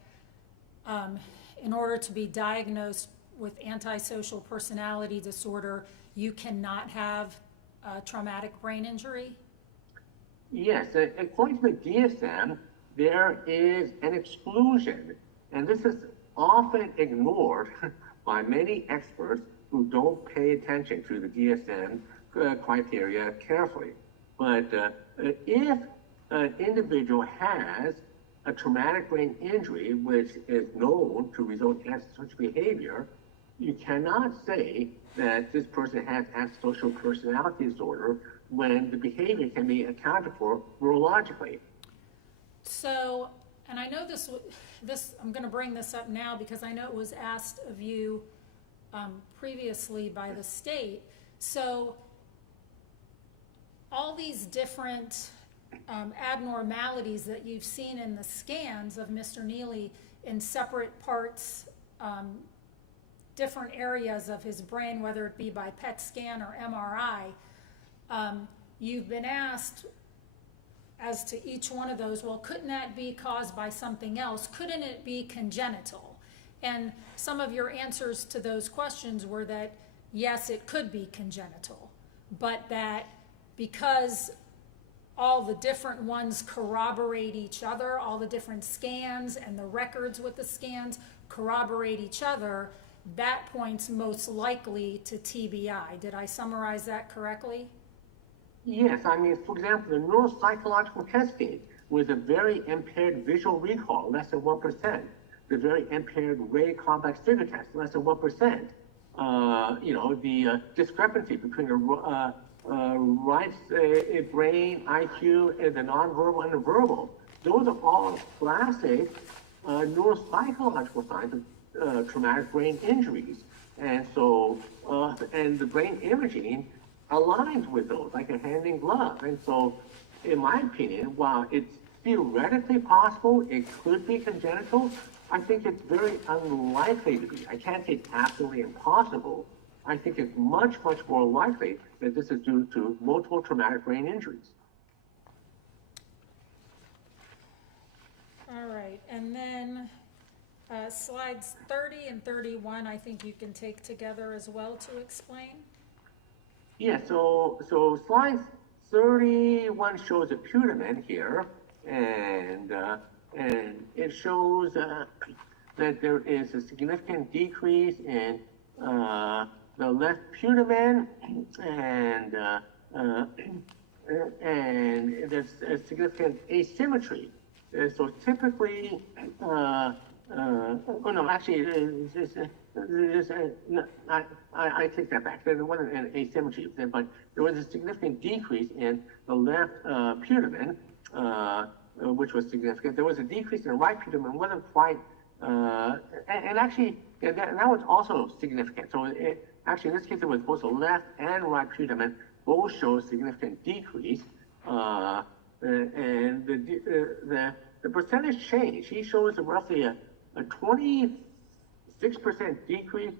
in order to be diagnosed with antisocial personality disorder, you cannot have traumatic brain injury? Yes, according to the DSM, there is an exclusion, and this is often ignored by many experts who don't pay attention to the DSM criteria carefully. But if an individual has a traumatic brain injury, which is known to result in antisocial behavior, you cannot say that this person has antisocial personality disorder when the behavior can be accounted for neurologically. So, and I know this, I'm going to bring this up now because I know it was asked of you previously by the state. So, all these different abnormalities that you've seen in the scans of Mr. Nealy in separate parts, different areas of his brain, whether it be by PET scan or MRI, you've been asked as to each one of those, well, couldn't that be caused by something else? Couldn't it be congenital? And some of your answers to those questions were that, yes, it could be congenital, but that because all the different ones corroborate each other, all the different scans and the records with the scans corroborate each other, that points most likely to TBI. Did I summarize that correctly? Yes, I mean, for example, the neuropsychological testing with a very impaired visual recall, less than 1%. The very impaired Ray complex figure test, less than 1%. The discrepancy between the right brain IQ and the nonverbal and the verbal. Those are all classic neuropsychological signs of traumatic brain injuries. And so, and the brain imaging aligns with those, like a hand in glove. And so, in my opinion, while it's theoretically possible it could be congenital, I think it's very unlikely to be. I can't say it's absolutely impossible. I think it's much, much more likely that this is due to multiple traumatic brain injuries. All right, and then slides 30 and 31, I think you can take together as well to explain. Yeah, so slide 31 shows a putamen here, and it shows that there is a significant decrease in the left putamen, and there's a significant asymmetry. So typically, I take that back. There wasn't an asymmetry, but there was a significant decrease in the left putamen, which was significant. There was a decrease in the right putamen, wasn't quite, and actually, that was also significant. So actually, in this case, it was both the left and right putamen both show significant decrease, and the percentage change, he shows roughly a 26% decrease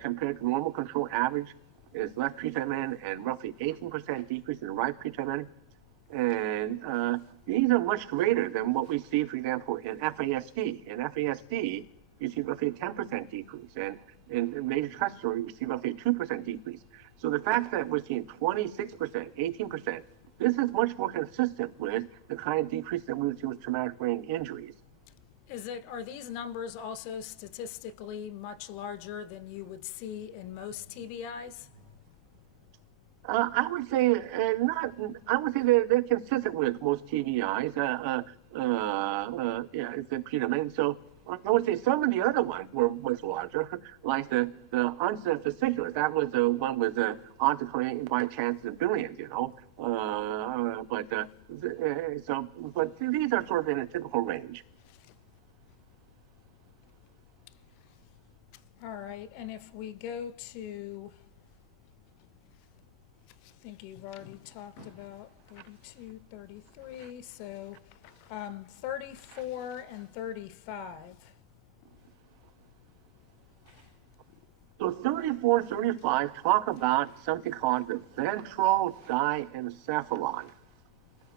compared to normal control average is left putamen, and roughly 18% decrease in the right putamen. And these are much greater than what we see, for example, in FASD. In FASD, you see roughly a 10% decrease, and in major stress disorder, you see roughly a 2% decrease. So the fact that we're seeing 26%, 18%, this is much more consistent with the kind of decrease that we would see with traumatic brain injuries. Are these numbers also statistically much larger than you would see in most TBIs? I would say not. I would say they're consistent with most TBIs. It's the putamen. So I would say some of the other ones were much larger, like the onset of fasciculus. That was the one with the onset by chance of billions, but these are sort of in a typical range. All right, and if we go to, I think you've already talked about 32, 33, so 34 and 35. So So 34 and 35 talk about something called the ventral diencephalon.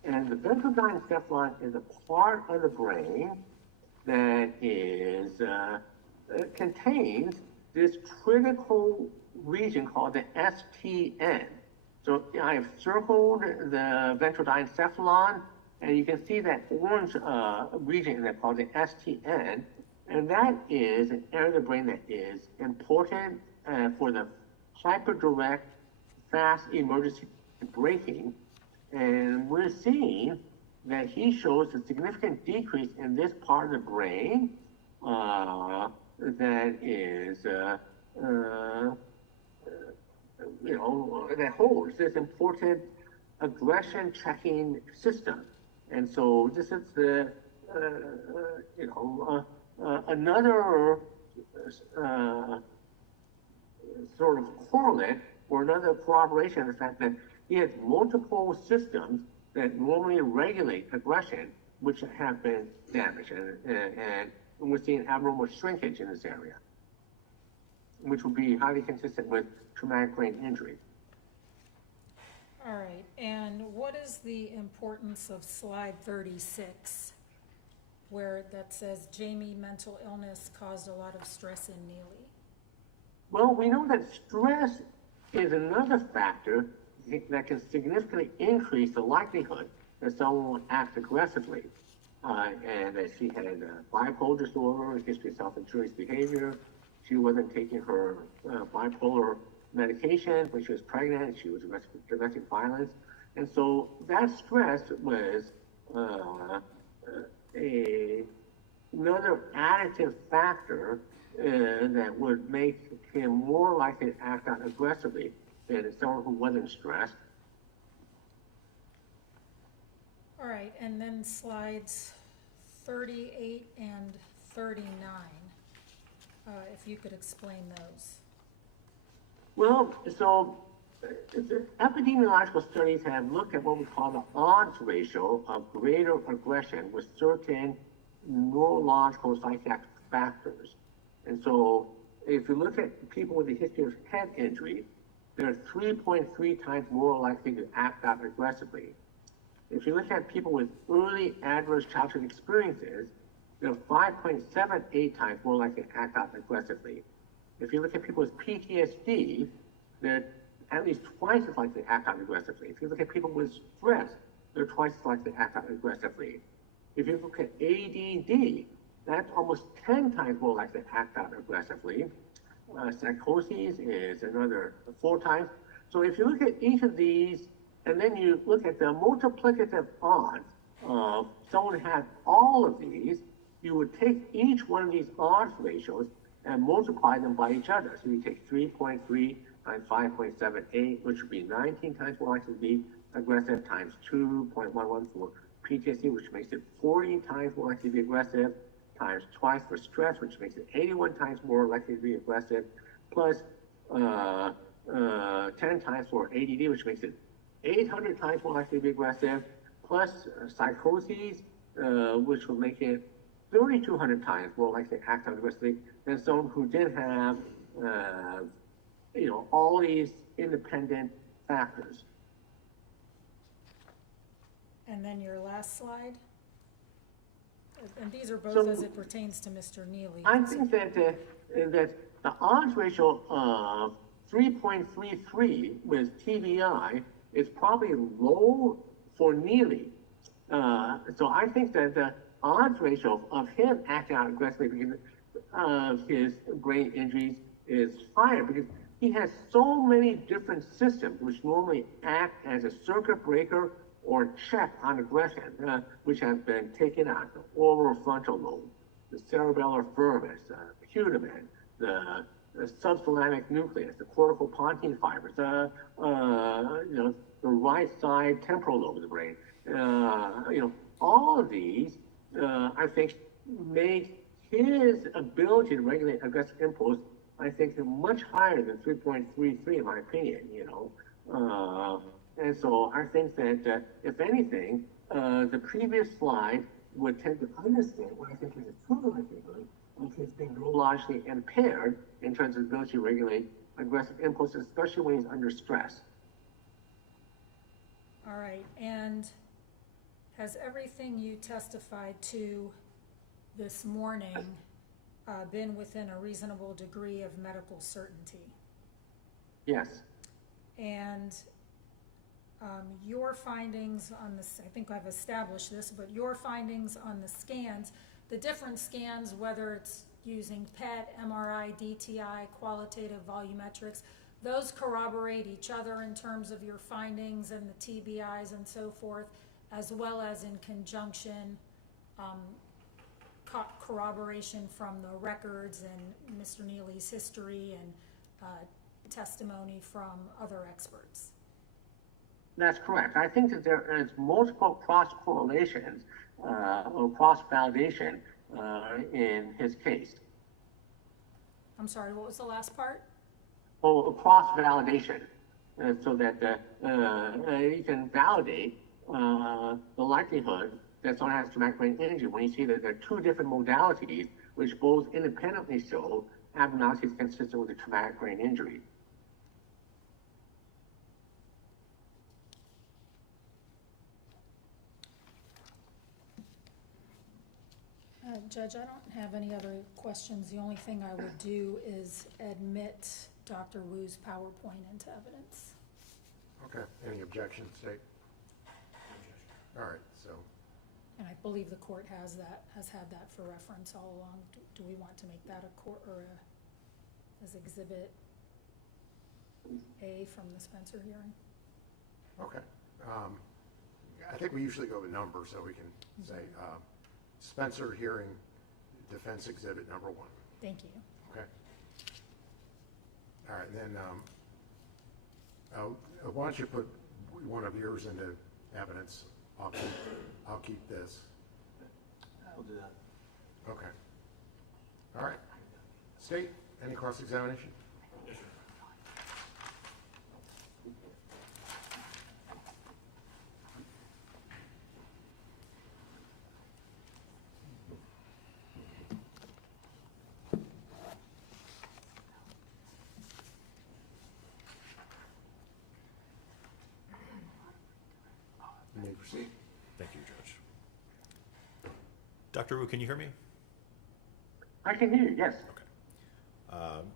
And the ventral diencephalon is a part of the brain that is contains this critical region called the STN. So I have circled the ventral diencephalon, and you can see that orange region in there called the STN, and that is an area of the brain that is important for the hyperdirect, fast emergency braking. And we're seeing that he shows a significant decrease in this part of the brain that is, that holds this important aggression checking system. And so this is the, another sort of correlate or another corroboration of the fact that he has multiple systems that normally regulate aggression, which have been damaged. And we're seeing abnormal shrinkage in this area, which would be highly consistent with traumatic brain injury. All right, and what is the importance of slide 36, where that says Jamie mental illness caused a lot of stress in Nealy? Well, we know that stress is another factor that can significantly increase the likelihood that someone will act aggressively. And that she had bipolar disorder, a history of self-injurious behavior. She wasn't taking her bipolar medication when she was pregnant. She was arrested for domestic violence. And so that stress was another additive factor that would make him more likely to act out aggressively than someone who wasn't stressed. All right, and then slides 38 and 39, if you could explain those. Well, so the epidemiological studies have looked at what we call the odds ratio of greater aggression with certain neurological psychiatric factors. And so if you look at people with a history of head injury, they're 3.3 times more likely to act out aggressively. If you look at people with early adverse childhood experiences, they're 5.78 times more likely to act out aggressively. If you look at people with PTSD, they're at least twice as likely to act out aggressively. If you look at people with stress, they're twice as likely to act out aggressively. If you look at ADD, that's almost 10 times more likely to act out aggressively. Psychosis is another 4 times. So if you look at each of these, and then you look at the multiplicative odds of someone who has all of these, you would take each one of these odds ratios and multiply them by each other. So you take 3.3 times 5.78, which would be 19 times more likely to be aggressive, times 2.11 for PTSD, which makes it 40 times more likely to be aggressive, times twice for stress, which makes it 81 times more likely to be aggressive, plus 10 times for ADD, which makes it 800 times more likely to be aggressive, plus psychoses, which will make it 3,200 times more likely to act out aggressively than someone who did have, all these independent factors. And then your last slide? And these are both as it pertains to Mr. Nealy. I think that the odds ratio of 3.33 with TBI is probably low for Nealy. So I think that the odds ratio of him acting out aggressively because of his brain injuries is higher because he has so many different systems which normally act as a circuit breaker or check on aggression, which have been taken out: the orbitofrontal lobe, the cerebellar firmus, the putamen, the subthalamic nucleus, the cortical pontine fibers, the right side temporal lobe of the brain. All of these, I think, make his ability to regulate aggressive impulse, I think, much higher than 3.33 in my opinion. And so I think that, if anything, the previous slide would tend to understand what I think is a true likelihood he's being neurologically impaired in terms of ability to regulate aggressive impulses, especially when he's under stress. All right, and has everything you testified to this morning been within a reasonable degree of medical certainty? Yes. And your findings on this, I think I've established this, but your findings on the scans, the different scans, whether it's using PET, MRI, DTI, qualitative volumetrics, those corroborate each other in terms of your findings and the TBIs and so forth, as well as in conjunction corroboration from the records and Mr. Nealy's history and testimony from other experts. That's correct. I think that there is multiple cross-correlations or cross-validation in his case. I'm sorry, what was the last part? Oh, cross-validation, so that you can validate the likelihood that someone has traumatic brain injury when you see that there are two different modalities which both independently show abnormalities consistent with a traumatic brain injury. Judge, I don't have any other questions. The only thing I would do is admit Dr. Wu's PowerPoint into evidence. Okay, any objections, State? All right, so, And I believe the court has had that for reference all along. Do we want to make that a court or as Exhibit A from the Spencer hearing? okay. I think we usually go with numbers, so we can say Spencer hearing, defense exhibit number 1. Thank you. Okay. All right, and then why don't you put one of yours into evidence? I'll keep this. We'll do that. Okay. All right. State, any cross-examination? You may proceed. Thank you, Judge. Dr. Wu, can you hear me? I can hear you, yes. Okay.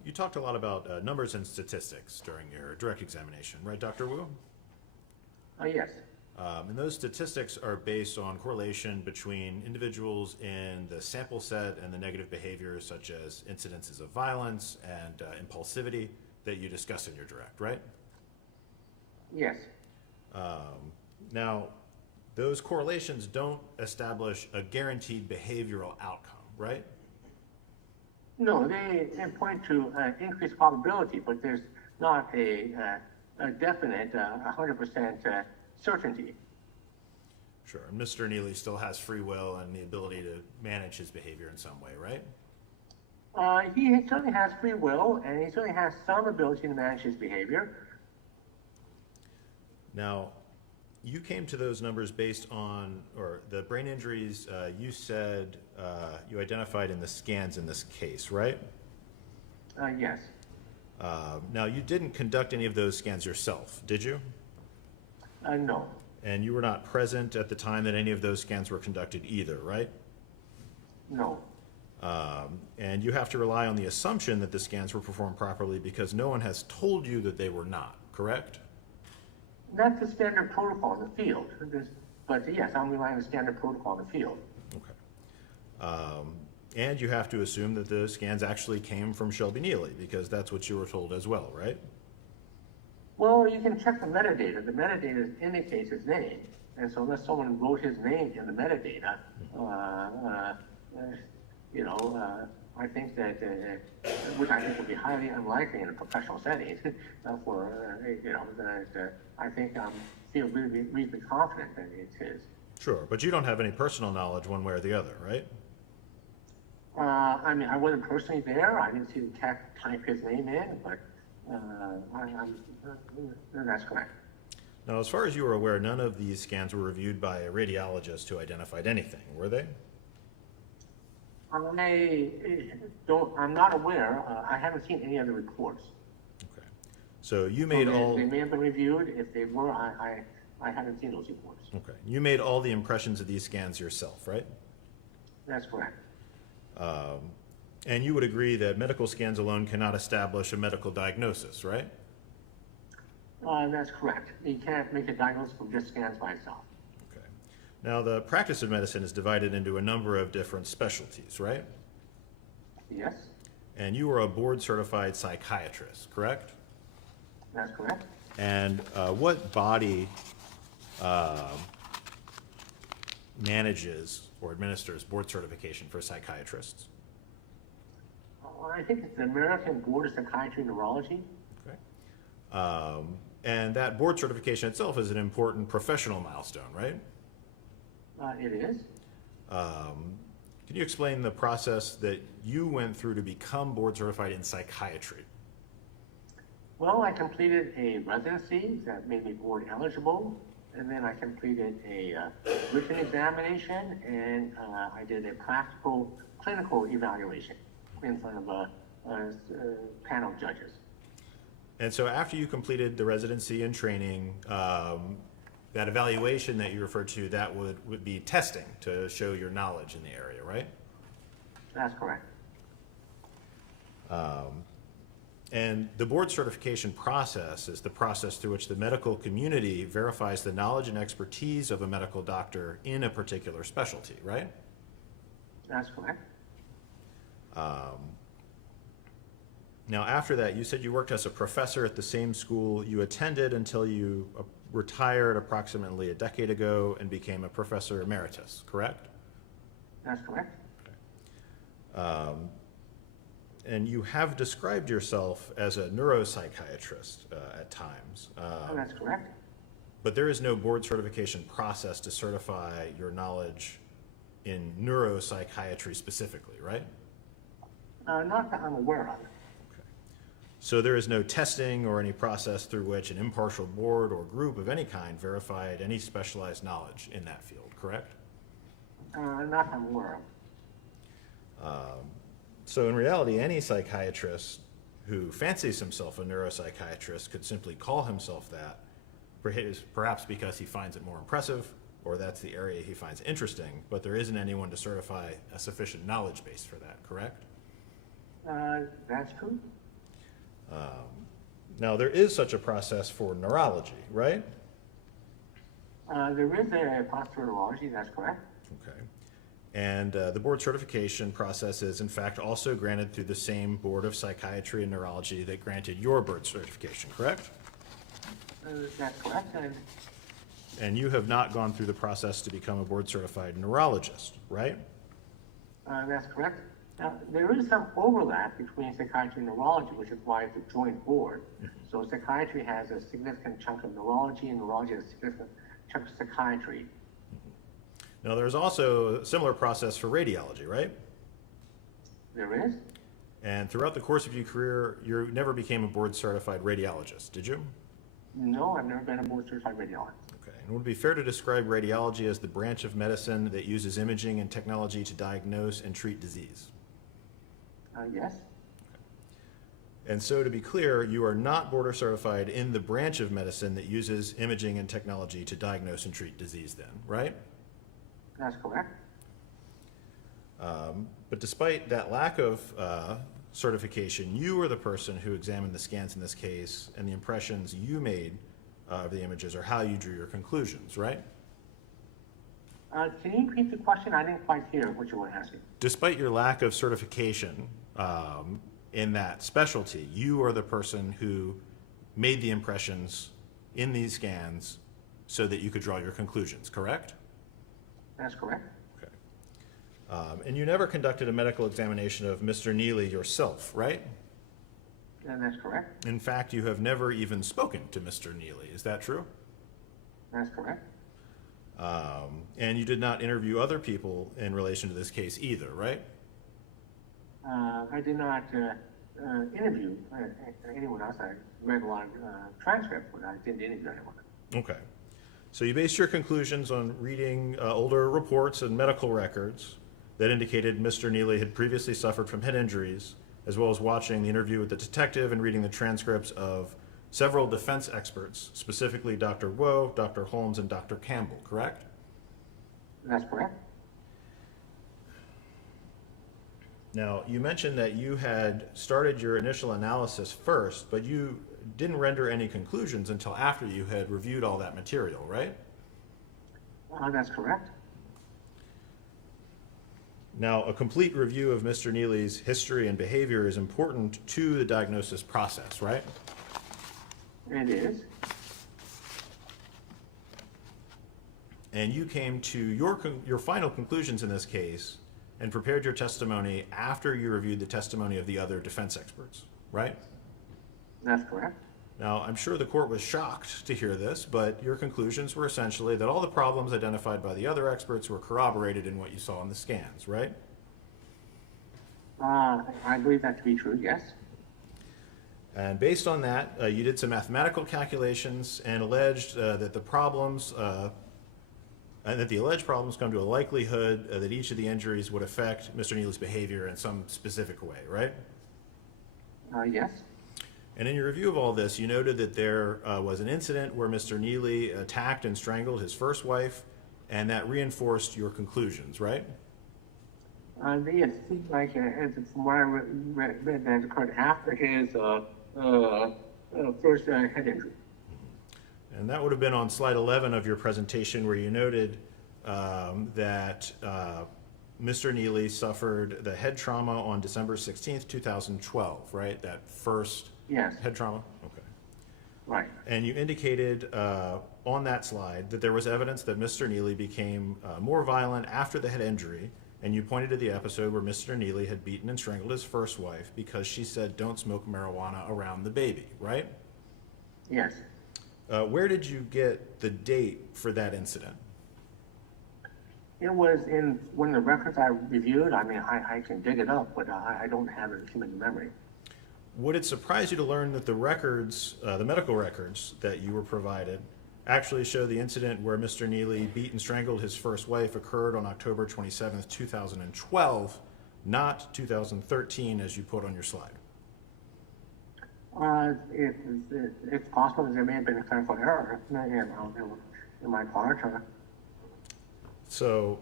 You talked a lot about numbers and statistics during your direct examination, right, Dr. Wu? Yes. And those statistics are based on correlation between individuals in the sample set and the negative behaviors such as incidences of violence and impulsivity that you discussed in your direct, right? Yes. Now, those correlations don't establish a guaranteed behavioral outcome, right? No, they point to increased probability, but there's not a definite 100% certainty. Sure. And Mr. Nealy still has free will and the ability to manage his behavior in some way, right? He certainly has free will, and he certainly has some ability to manage his behavior. Now, you came to those numbers based on, or the brain injuries you said you identified in the scans in this case, right? Yes. Now, you didn't conduct any of those scans yourself, did you? No. And you were not present at the time that any of those scans were conducted either, right? No. And you have to rely on the assumption that the scans were performed properly because no one has told you that they were not, correct? That's the standard protocol in the field. But yes, I'm relying on the standard protocol in the field. Okay. And you have to assume that the scans actually came from Shelby Nealy because that's what you were told as well, right? Well, you can check the metadata. The metadata indicates his name. And so unless someone wrote his name in the metadata, I think that, which I think would be highly unlikely in a professional setting, I think feel reasonably confident that it's his. Sure, but you don't have any personal knowledge one way or the other, right? I mean, I wasn't personally there. I didn't see the tech type his name in, but that's correct. Now, as far as you were aware, none of these scans were reviewed by a radiologist who identified anything, were they? I'm not aware. I haven't seen any other reports. Okay. So you made all. They may have been reviewed. If they were, I haven't seen those reports. Okay. You made all the impressions of these scans yourself, right? That's correct. And you would agree that medical scans alone cannot establish a medical diagnosis, right? That's correct. You can't make a diagnosis from just scans by itself. Okay. Now, the practice of medicine is divided into a number of different specialties, right? Yes, And you are a board-certified psychiatrist, correct? that's correct. And what body manages or administers board certification for psychiatrists? I think it's the American Board of Psychiatry and Neurology. Okay. And that board certification itself is an important professional milestone, right? It is. Can you explain the process that you went through to become board certified in psychiatry? Well, I completed a residency that made me board eligible, and then I completed a written examination, and I did a practical clinical evaluation in front of a panel of judges. And so after you completed the residency and training, that evaluation that you referred to, that would be testing to show your knowledge in the area, right? That's correct. And the board certification process is the process through which the medical community verifies the knowledge and expertise of a medical doctor in a particular specialty, right? That's correct. Now, after that, you said you worked as a professor at the same school you attended until you retired approximately a decade ago and became a professor emeritus, correct? That's correct. And you have described yourself as a neuropsychiatrist at times. That's correct. But there is no board certification process to certify your knowledge in neuropsychiatry specifically, right? Not that I'm aware of. Okay. So there is no testing or any process through which an impartial board or group of any kind verified any specialized knowledge in that field, correct? Not that I'm aware of. So in reality, any psychiatrist who fancies himself a neuropsychiatrist could simply call himself that, perhaps because he finds it more impressive or that's the area he finds interesting, but there isn't anyone to certify a sufficient knowledge base for that, correct? That's true. Now, there is such a process for neurology, right? There is a posture neurology, that's correct. Okay. And the board certification process is, in fact, also granted through the same Board of Psychiatry and Neurology that granted your board certification, correct? That's correct. And you have not gone through the process to become a board certified neurologist, right? That's correct. Now, there is some overlap between psychiatry and neurology, which is why it's a joint board. So psychiatry has a significant chunk of neurology, and neurology has a significant chunk of psychiatry. Now, there's also a similar process for radiology, right? There is. And throughout the course of your career, you never became a board certified radiologist, did you? No, I've never been a board certified radiologist. Okay. And would it be fair to describe radiology as the branch of medicine that uses imaging and technology to diagnose and treat disease? Yes. And so, to be clear, you are not board certified in the branch of medicine that uses imaging and technology to diagnose and treat disease then, right? That's correct. But despite that lack of certification, you were the person who examined the scans in this case, and the impressions you made of the images are how you drew your conclusions, right? Can you repeat the question? I didn't quite hear what you were asking. Despite your lack of certification in that specialty, you are the person who made the impressions in these scans so that you could draw your conclusions, correct? That's correct. Okay. And you never conducted a medical examination of Mr. Nealy yourself, right? That's correct. In fact, you have never even spoken to Mr. Nealy. Is that true? That's correct. And you did not interview other people in relation to this case either, right? I did not interview anyone else. I read a lot of transcripts, but I didn't interview anyone. Okay. So you based your conclusions on reading older reports and medical records, that indicated Mr. Nealy had previously suffered from head injuries, as well as watching the interview with the detective and reading the transcripts of several defense experts, specifically Dr. Woe, Dr. Holmes, and Dr. Campbell, correct? That's correct. Now, you mentioned that you had started your initial analysis first, but you didn't render any conclusions until after you had reviewed all that material, right? That's correct. Now, a complete review of Mr. Nealy's history and behavior is important to the diagnosis process, right? It is. And you came to your final conclusions in this case and prepared your testimony after you reviewed the testimony of the other defense experts, right? That's correct. Now, I'm sure the court was shocked to hear this, but your conclusions were essentially that all the problems identified by the other experts were corroborated in what you saw in the scans, right? I believe that to be true, yes. And based on that, you did some mathematical calculations and alleged that the problems, and that the alleged problems come to a likelihood that each of the injuries would affect Mr. Nealy's behavior in some specific way, right? Yes. And in your review of all this, you noted that there was an incident where Mr. Nealy attacked and strangled his first wife, and that reinforced your conclusions, right? Yes, it seems like from what I read that occurred after his first head injury. And that would have been on slide 11 of your presentation, where you noted that Mr. Nealy suffered the head trauma on December 16th, 2012, right? That first Yes. head trauma? Okay. Right. And you indicated on that slide that there was evidence that Mr. Nealy became more violent after the head injury, and you pointed to the episode where Mr. Nealy had beaten and strangled his first wife because she said, "Don't smoke marijuana around the baby," right? Yes. Where did you get the date for that incident? It was in one of the records I reviewed. I mean, I can dig it up, but I don't have it in memory. Would it surprise you to learn that the records, the medical records that you were provided, actually show the incident where Mr. Nealy beat and strangled his first wife occurred on October 27th, 2012, not 2013 as you put on your slide? It's possible that there may have been a clerical error in my part. So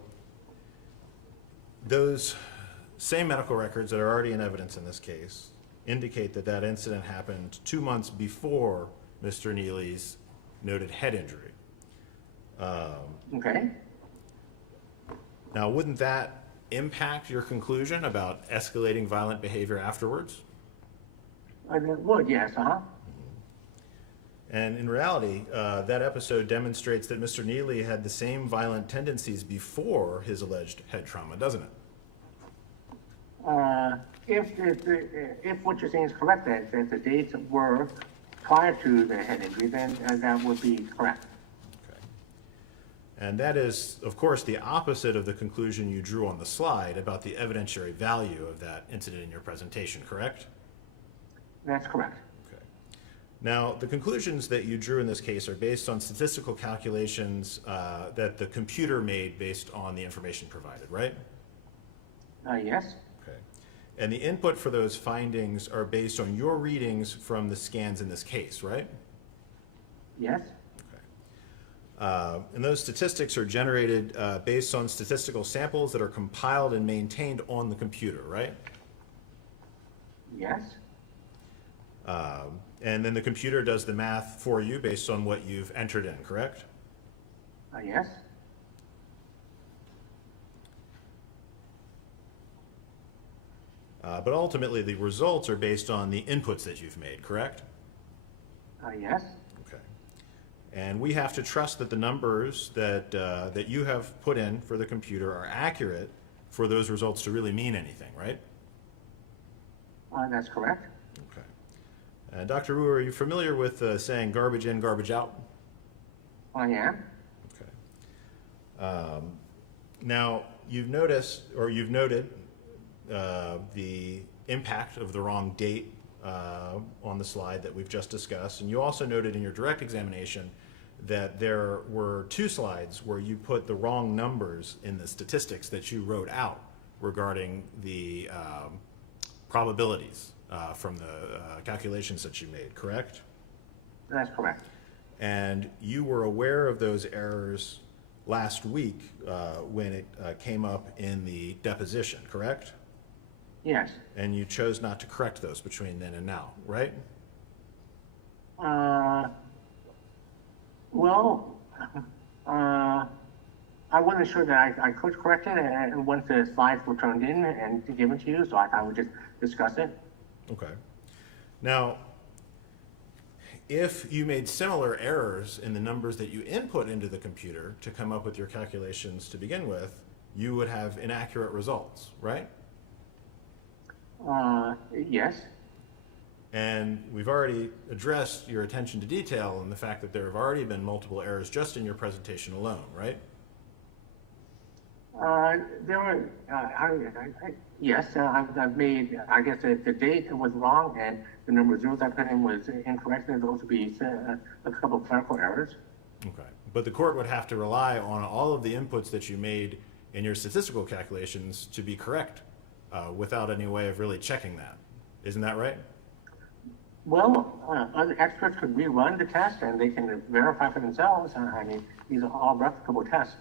those same medical records that are already in evidence in this case indicate that that incident happened 2 months before Mr. Nealy's noted head injury. Okay. Now, wouldn't that impact your conclusion about escalating violent behavior afterwards? It would, yes, And in reality, that episode demonstrates that Mr. Nealy had the same violent tendencies before his alleged head trauma, doesn't it? If what you're saying is correct, that the dates were prior to the head injury, then that would be correct. Okay. And that is, of course, the opposite of the conclusion you drew on the slide about the evidentiary value of that incident in your presentation, correct? That's correct. Okay. Now, the conclusions that you drew in this case are based on statistical calculations that the computer made based on the information provided, right? Yes. Okay. And the input for those findings are based on your readings from the scans in this case, right? Yes. Okay. And those statistics are generated based on statistical samples that are compiled and maintained on the computer, right? Yes. And then the computer does the math for you based on what you've entered in, correct? Yes. But ultimately, the results are based on the inputs that you've made, correct? Yes. Okay. And we have to trust that the numbers that you have put in for the computer are accurate for those results to really mean anything, right? That's correct. Okay. Dr. Wu, are you familiar with saying garbage in, garbage out? I am. Okay. Now, you've noticed, or you've noted, the impact of the wrong date on the slide that we've just discussed, and you also noted in your direct examination that there were 2 slides where you put the wrong numbers in the statistics that you wrote out regarding the probabilities from the calculations that you made, correct? That's correct. And you were aware of those errors last week when it came up in the deposition, correct? Yes. And you chose not to correct those between then and now, right? Well, I wasn't sure that I could correct it, and once the slides were turned in and given to you, so I would just discuss it. Okay. Now, if you made similar errors in the numbers that you input into the computer to come up with your calculations to begin with, you would have inaccurate results, right? Yes. And we've already addressed your attention to detail and the fact that there have already been multiple errors just in your presentation alone, right? There were, yes, I've made, I guess the date was wrong and the number of zeros I put in was incorrect, and those would be a couple of clerical errors. Okay. But the court would have to rely on all of the inputs that you made in your statistical calculations to be correct without any way of really checking that. Isn't that right? Well, other experts could rerun the test and they can verify for themselves. I mean, these are all replicable tests.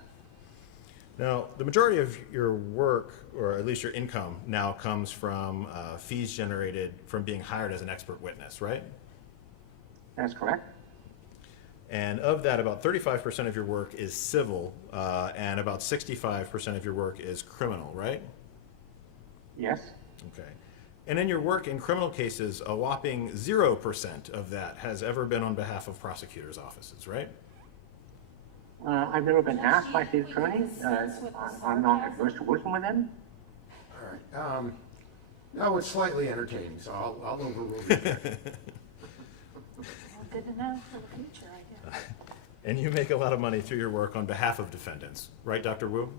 Now, the majority of your work, or at least your income, now comes from fees generated from being hired as an expert witness, right? That's correct. And of that, about 35% of your work is civil, and about 65% of your work is criminal, right? Yes. Okay. And in your work in criminal cases, a whopping 0% of that has ever been on behalf of prosecutors' offices, right? I've never been asked by state attorneys. I'm not adverse to working with them. All right. No, it's slightly entertaining, so I'll overrule you. Well, good to know for the future, I guess. And you make a lot of money through your work on behalf of defendants, right, Dr. Wu?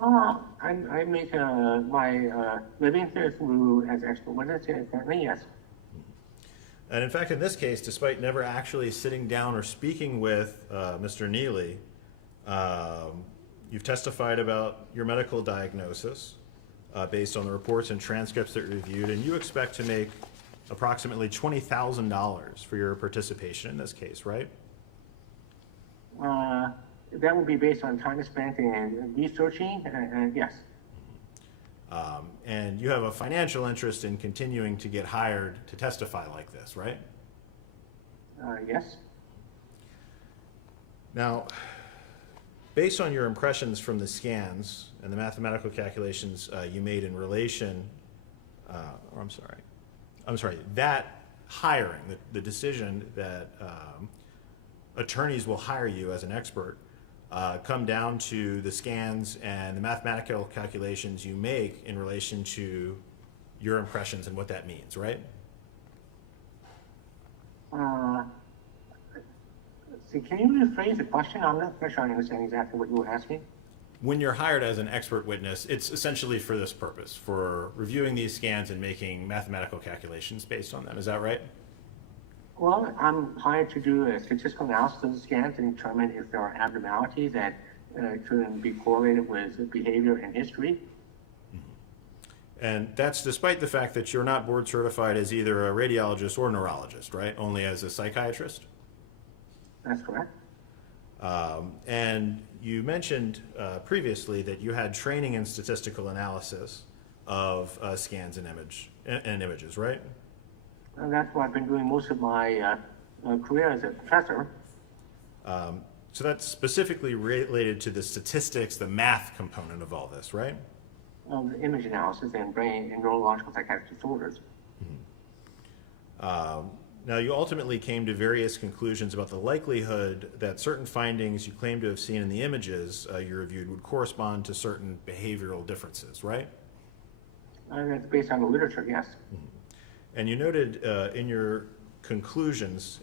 I make my living through as expert witness, currently, yes. And in fact, in this case, despite never actually sitting down or speaking with Mr. Nealy, you've testified about your medical diagnosis based on the reports and transcripts that you reviewed, and you expect to make approximately $20,000 for your participation in this case, right? That would be based on time spent in researching, yes. And you have a financial interest in continuing to get hired to testify like this, right? Yes. Now, based on your impressions from the scans and the mathematical calculations you made in relation, that hiring, the decision that attorneys will hire you as an expert, come down to the scans and the mathematical calculations you make in relation to your impressions and what that means, right? See, can you rephrase the question? I'm not quite sure I understand exactly what you were asking. When you're hired as an expert witness, it's essentially for this purpose, for reviewing these scans and making mathematical calculations based on them. Is that right? Well, I'm hired to do a statistical analysis of the scans and determine if there are abnormalities that could be correlated with behavior and history. And that's despite the fact that you're not board certified as either a radiologist or neurologist, right? Only as a psychiatrist? That's correct. And you mentioned previously that you had training in statistical analysis of scans and images, right? And that's what I've been doing most of my career as a professor. So that's specifically related to the statistics, the math component of all this, right? Image analysis and brain and neurological psychiatric disorders. Now, you ultimately came to various conclusions about the likelihood that certain findings you claim to have seen in the images you reviewed would correspond to certain behavioral differences, right? That's based on the literature, yes. And you noted in your conclusions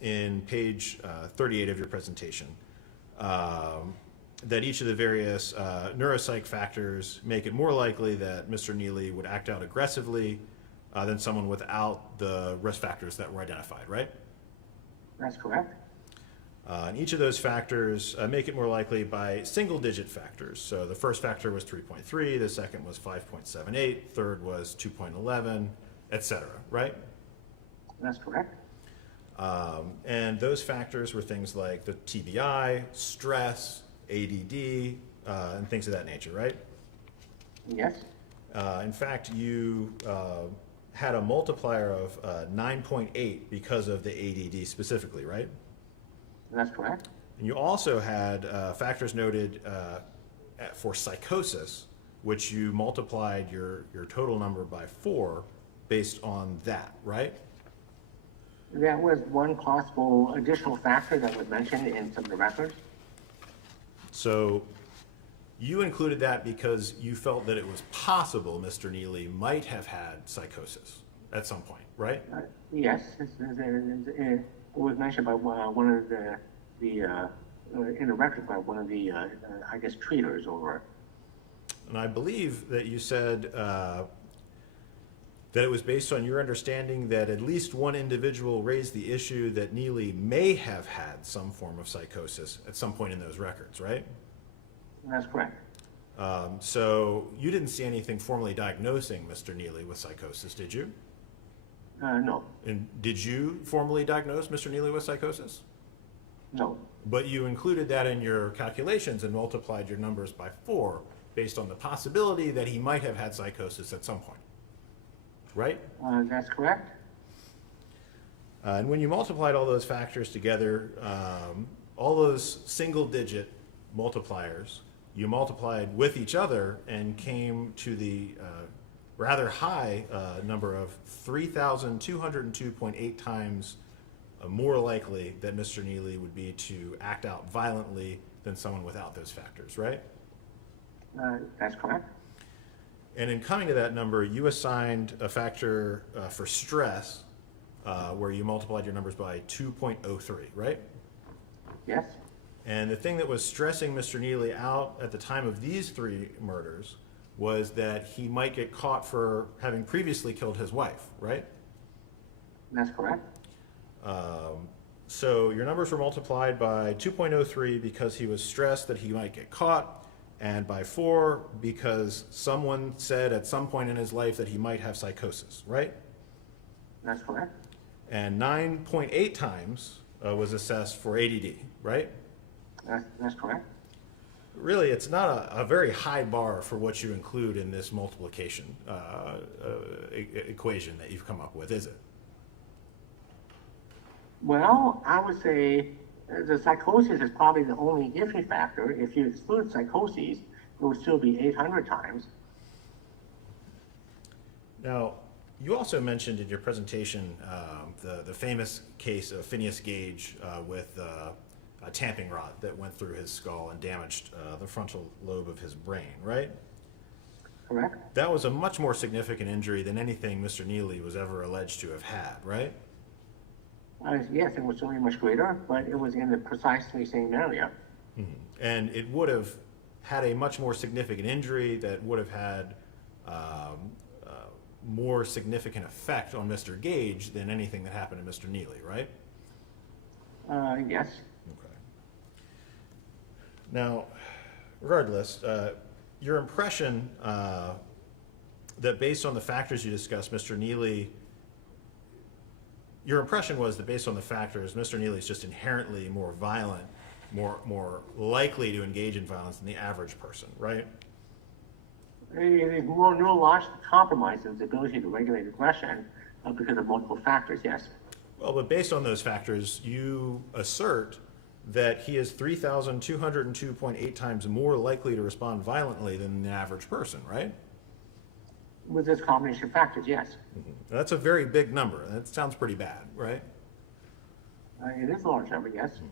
in page 38 of your presentation that each of the various neuropsych factors make it more likely that Mr. Nealy would act out aggressively than someone without the risk factors that were identified, right? That's correct. And each of those factors make it more likely by single-digit factors. So the first factor was 3.3, the second was 5.78, third was 2.11, etc., right? That's correct. And those factors were things like the TBI, stress, ADD, and things of that nature, right? Yes. In fact, you had a multiplier of 9.8 because of the ADD specifically, right? That's correct. And you also had factors noted for psychosis, which you multiplied your total number by 4 based on that, right? That was one possible additional factor that was mentioned in some of the records. So you included that because you felt that it was possible Mr. Nealy might have had psychosis at some point, right? Yes, it was mentioned by one of in the record by one of the, I guess, treaters or. And I believe that you said that it was based on your understanding that at least one individual raised the issue that Nealy may have had some form of psychosis at some point in those records, right? That's correct. So you didn't see anything formally diagnosing Mr. Nealy with psychosis, did you? No. And did you formally diagnose Mr. Nealy with psychosis? No. But you included that in your calculations and multiplied your numbers by 4 based on the possibility that he might have had psychosis at some point, right? That's correct. And when you multiplied all those factors together, all those single-digit multipliers, you multiplied with each other and came to the rather high number of 3,202.8 times more likely that Mr. Nealy would be to act out violently than someone without those factors, right? That's correct. And in coming to that number, you assigned a factor for stress where you multiplied your numbers by 2.03, right? Yes. And the thing that was stressing Mr. Nealy out at the time of these 3 murders was that he might get caught for having previously killed his wife, right? That's correct. So your numbers were multiplied by 2.03 because he was stressed that he might get caught, and by 4 because someone said at some point in his life that he might have psychosis, right? That's correct. And 9.8 times was assessed for ADD, right? That's correct. Really, it's not a very high bar for what you include in this multiplication equation that you've come up with, is it? Well, I would say the psychosis is probably the only iffy factor. If you exclude psychoses, it would still be 800 times. Now, you also mentioned in your presentation the famous case of Phineas Gage with a tamping rod that went through his skull and damaged the frontal lobe of his brain, right? Correct. That was a much more significant injury than anything Mr. Nealy was ever alleged to have had, right? Yes, it was certainly much greater, but it was in the precisely same area. Mm-hmm. And it would have had a much more significant injury that would have had more significant effect on Mr. Gage than anything that happened to Mr. Nealy, right? Yes. Okay. Now, regardless, your impression that based on the factors you discussed, Mr. Nealy, your impression was that based on the factors, Mr. Nealy is just inherently more violent, more likely to engage in violence than the average person, right? It is more neurological compromise in his ability to regulate aggression because of multiple factors, yes. Well, but based on those factors, you assert that he is 3,202.8 times more likely to respond violently than the average person, right? With this combination of factors, yes. Mm-hmm. That's a very big number. That sounds pretty bad, right? It is a large number, yes. Mm-hmm.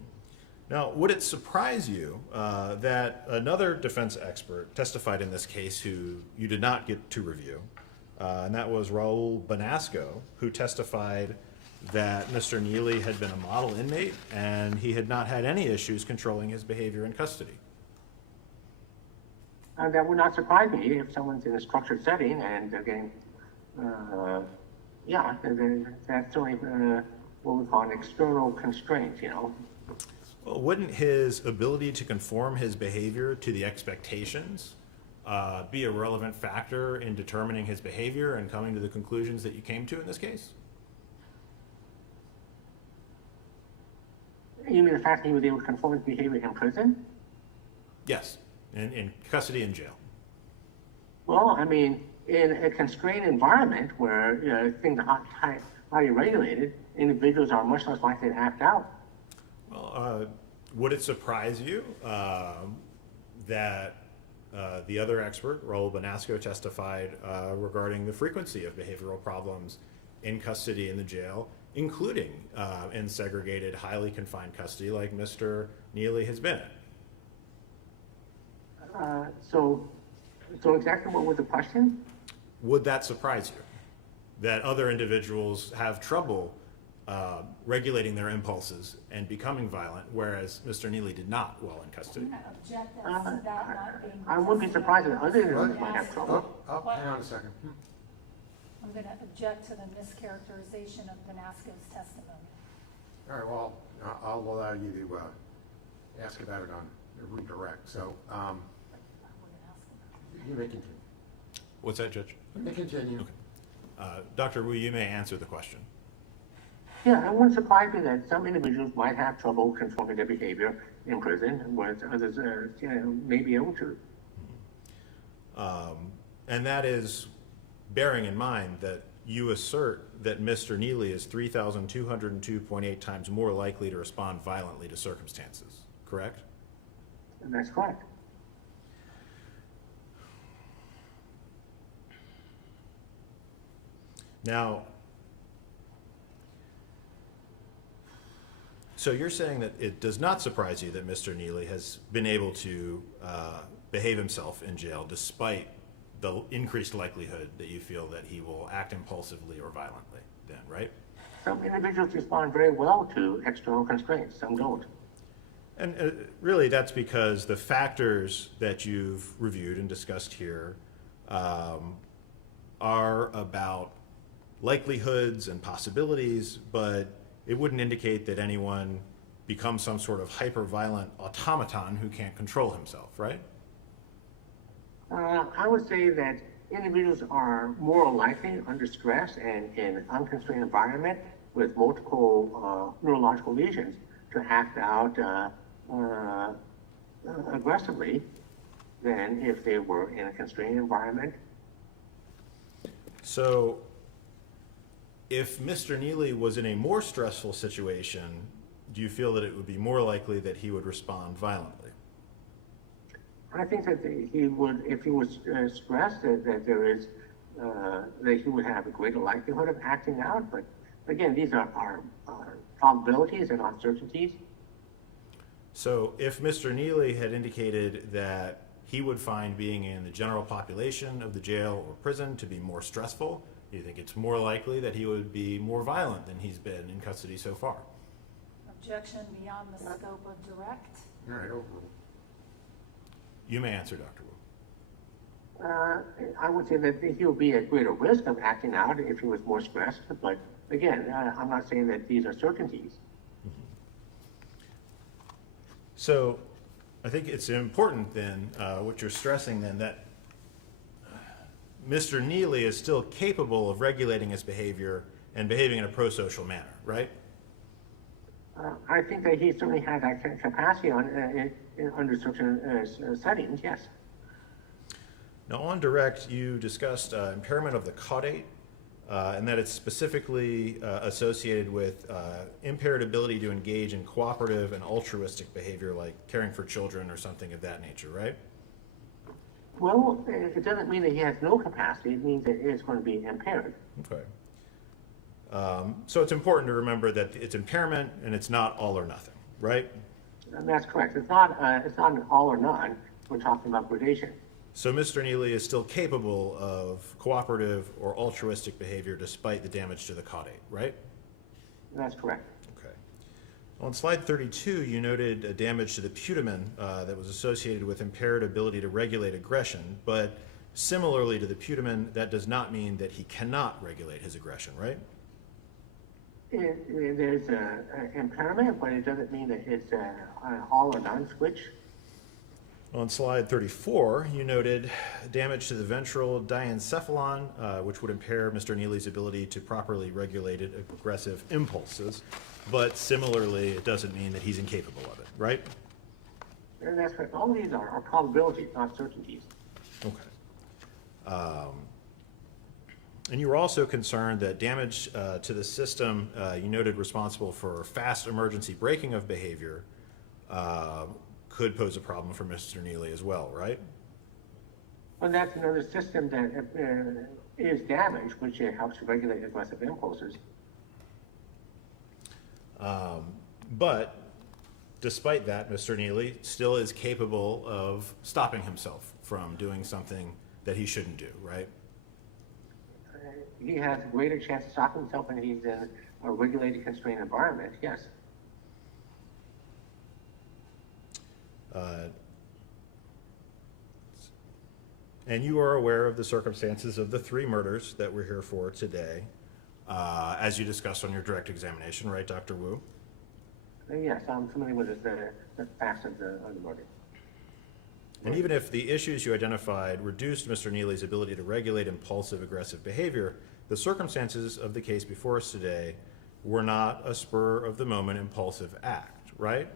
Now, would it surprise you that another defense expert testified in this case who you did not get to review, and that was Raul Banasco, who testified that Mr. Nealy had been a model inmate and he had not had any issues controlling his behavior in custody? That would not surprise me if someone's in a structured setting and again, that's certainly what we call an external constraint, you know. Well, wouldn't his ability to conform his behavior to the expectations be a relevant factor in determining his behavior and coming to the conclusions that you came to in this case? You mean the fact that he was able to conform his behavior in prison? Yes, in custody and jail. Well, I mean, in a constrained environment where things are highly regulated, individuals are much less likely to act out. Well, would it surprise you that the other expert, Raul Benasco, testified regarding the frequency of behavioral problems in custody in the jail, including in segregated, highly confined custody like Mr. Nealy has been? So exactly what was the question? Would that surprise you? That other individuals have trouble regulating their impulses and becoming violent, whereas Mr. Nealy did not while in custody? I'm going to object as to that not being. I wouldn't be surprised if other individuals might have Yes. trouble. Hang on a second. I'm going to object to the mischaracterization of Benasco's testimony. All right, well, I'll allow you to ask about it on redirect. So you may continue. What's that, Judge? You may continue. Dr. Wu, you may answer the question. Yeah, it wouldn't surprise me that some individuals might have trouble controlling their behavior in prison, whereas others may be able to. And that is bearing in mind that you assert that Mr. Nealy is 3,202.8 times more likely to respond violently to circumstances, correct? And that's correct. Now, so you're saying that it does not surprise you that Mr. Nealy has been able to behave himself in jail despite the increased likelihood that you feel that he will act impulsively or violently then, right? Some individuals respond very well to external constraints, some don't. And really that's because the factors that you've reviewed and discussed here are about likelihoods and possibilities, but it wouldn't indicate that anyone becomes some sort of hyper-violent automaton who can't control himself, right? I would say that individuals are more likely under stress and in an unconstrained environment with multiple neurological lesions to act out aggressively than if they were in a constrained environment. So if Mr. Nealy was in a more stressful situation, do you feel that it would be more likely that he would respond violently? I think that he would, if he was stressed, that there is, that he would have a greater likelihood of acting out. But again, these are probabilities and uncertainties. So if Mr. Nealy had indicated that he would find being in the general population of the jail or prison to be more stressful, do you think it's more likely that he would be more violent than he's been in custody so far? Objection beyond the scope of direct. All right, overruled. You may answer, Dr. Wu. I would say that he would be at greater risk of acting out if he was more stressed. But again, I'm not saying that these are certainties. So I think it's important then, what you're stressing then, that Mr. Nealy is still capable of regulating his behavior and behaving in a pro-social manner, right? I think that he certainly has that capacity under certain settings, yes. Now on direct, you discussed impairment of the caudate, and that it's specifically associated with impaired ability to engage in cooperative and altruistic behavior like caring for children or something of that nature, right? Well, it doesn't mean that he has no capacity. It means that it's going to be impaired. Okay. So it's important to remember that it's impairment and it's not all or nothing, right? And that's correct. It's not an all or none. We're talking about gradation. So Mr. Nealy is still capable of cooperative or altruistic behavior despite the damage to the caudate, right? That's correct. Okay. On slide 32, you noted a damage to the putamen that was associated with impaired ability to regulate aggression, but similarly to the putamen, that does not mean that he cannot regulate his aggression, right? there's an impairment, but it doesn't mean that it's a all or none switch. On slide 34, you noted damage to the ventral diencephalon, which would impair Mr. Nealy's ability to properly regulate aggressive impulses. But similarly, it doesn't mean that he's incapable of it, right? And that's right. All of these are probabilities, not certainties. Okay. And you were also concerned that damage to the system, you noted responsible for fast emergency braking of behavior, could pose a problem for Mr. Nealy as well, right? Well, that's another system that is damaged, which helps regulate aggressive impulses. But despite that, Mr. Nealy still is capable of stopping himself from doing something that he shouldn't do, right? He has a greater chance of stopping himself when he's in a regulated, constrained environment, yes. And you are aware of the circumstances of the 3 murders that we're here for today, as you discussed on your direct examination, right, Dr. Wu? Yes, I'm familiar with the facts of the murder. And even if the issues you identified reduced Mr. Nealy's ability to regulate impulsive aggressive behavior, the circumstances of the case before us today were not a spur-of-the-moment impulsive act, right?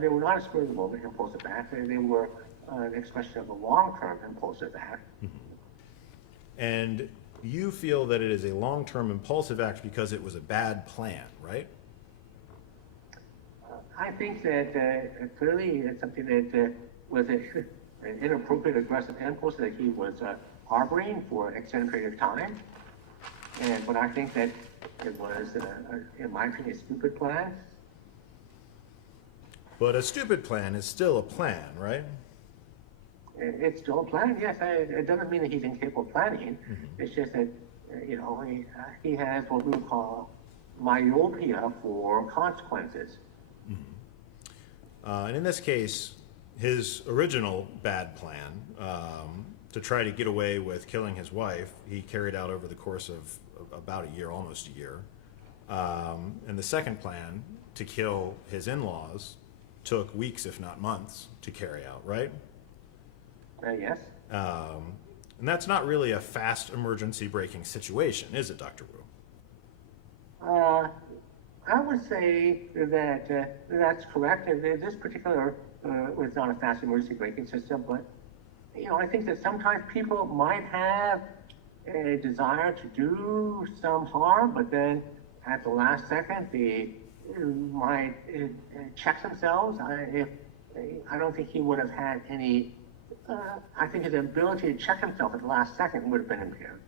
They were not a spur-of-the-moment impulsive act. They were an expression of a long-term impulsive act. Mm-hmm. And you feel that it is a long-term impulsive act because it was a bad plan, right? I think that clearly it's something that was an inappropriate aggressive impulse that he was harboring for an extended period of time. But I think that it was, in my opinion, a stupid plan. But a stupid plan is still a plan, right? It's still a plan, yes. It doesn't mean that he's incapable of planning. Mm-hmm. It's just that, he has what we would call myopia for consequences. Mm-hmm. And in this case, his original bad plan to try to get away with killing his wife, he carried out over the course of about a year, almost a year. And the second plan, to kill his in-laws, took weeks, if not months, to carry out, right? Yes. And that's not really a fast emergency braking situation, is it, Dr. Wu? I would say that that's correct. This particular was not a fast emergency braking system, but I think that sometimes people might have a desire to do some harm, but then at the last second they might check themselves. I don't think he would have had any. I think his ability to check himself at the last second would have been impaired.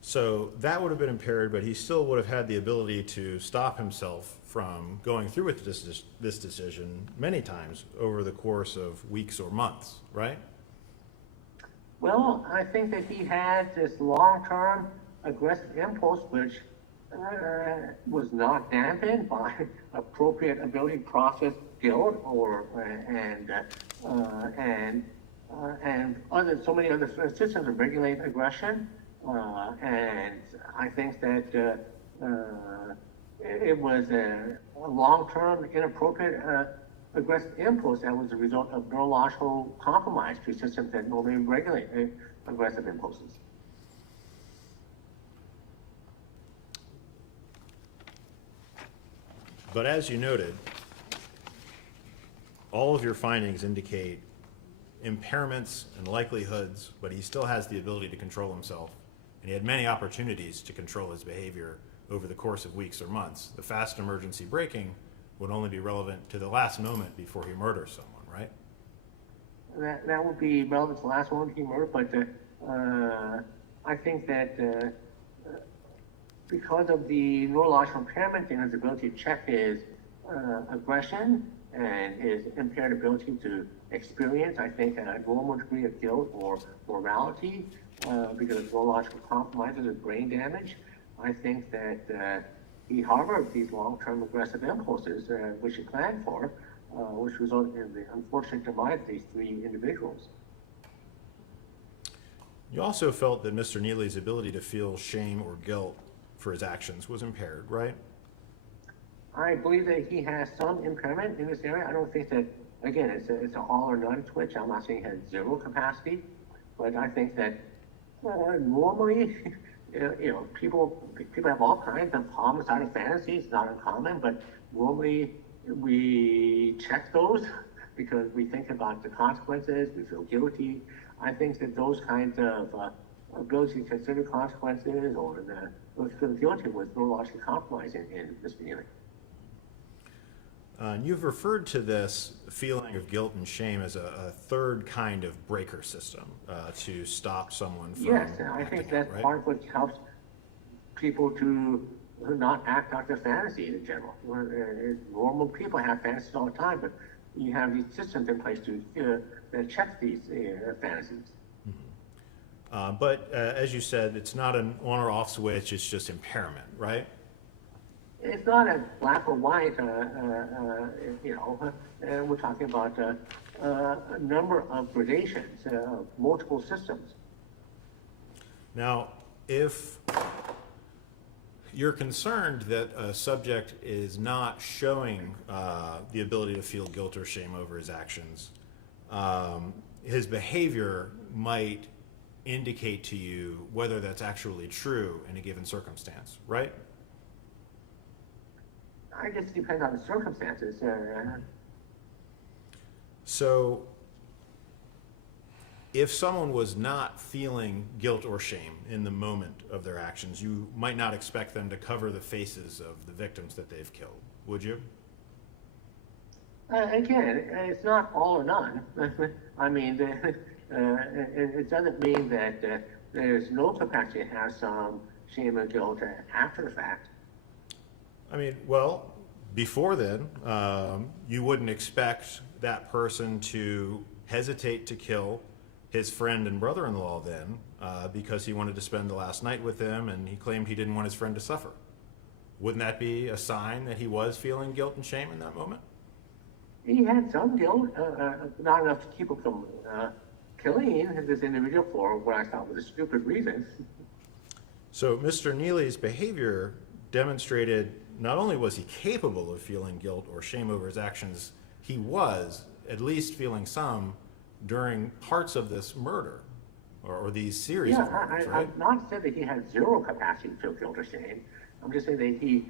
So that would have been impaired, but he still would have had the ability to stop himself from going through with this decision many times over the course of weeks or months, right? Well, I think that he had this long-term aggressive impulse, which was not dampened by appropriate ability to process guilt and so many other systems that regulate aggression. And I think that it was a long-term, inappropriate aggressive impulse that was a result of neurological compromise to systems that normally regulate aggressive impulses. But as you noted, all of your findings indicate impairments and likelihoods, but he still has the ability to control himself. And he had many opportunities to control his behavior over the course of weeks or months. The fast emergency braking would only be relevant to the last moment before he murders someone, right? That would be relevant to the last moment he murdered, but I think that because of the neurological impairment and his ability to check his aggression and his impaired ability to experience, I think, a normal degree of guilt or morality because of neurological compromises and brain damage, I think that he harbored these long-term aggressive impulses, which he planned for, which resulted in the unfortunate demise of these 3 individuals. You also felt that Mr. Nealy's ability to feel shame or guilt for for his actions was impaired, right? I believe that he has some impairment in this area. I don't think that, again, it's an all or none switch. I'm not saying he has zero capacity, but I think that normally, people have all kinds of homicidal fantasies, not uncommon, but normally we check those because we think about the consequences, we feel guilty. I think that those kinds of ability to consider consequences or those feel guilty was neurologically compromised in Mr. Nealy. And you've referred to this feeling of guilt and shame as a third kind of breaker system to stop someone from Yes, I think that's right? part of what helps people to not act out their fantasies in general. Normal people have fantasies all the time, but you have these systems in place to check these fantasies. But as you said, it's not an on or off switch, it's just impairment, right? It's not a black or white, we're talking about a number of gradations, multiple systems. Now, if you're concerned that a subject is not showing the ability to feel guilt or shame over his actions, his behavior might indicate to you whether that's actually true in a given circumstance, right? I guess it depends on the circumstances. So, if someone was not feeling guilt or shame in the moment of their actions, you might not expect them to cover the faces of the victims that they've killed, would you? Again, it's not all or none. I mean, it doesn't mean that there's no capacity to have some shame and guilt after the fact. I mean, well, before then, you wouldn't expect that person to hesitate to kill his friend and brother-in-law then because he wanted to spend the last night with him and he claimed he didn't want his friend to suffer. Wouldn't that be a sign that he was feeling guilt and shame in that moment? He had some guilt, not enough to keep him from killing this individual for what I thought was a stupid reason. So Mr. Nealy's behavior demonstrated not only was he capable of feeling guilt or shame over his actions, he was at least feeling some during parts of this murder or these series of murders, right? I've not said that he had zero capacity to feel guilt or shame. I'm just saying that he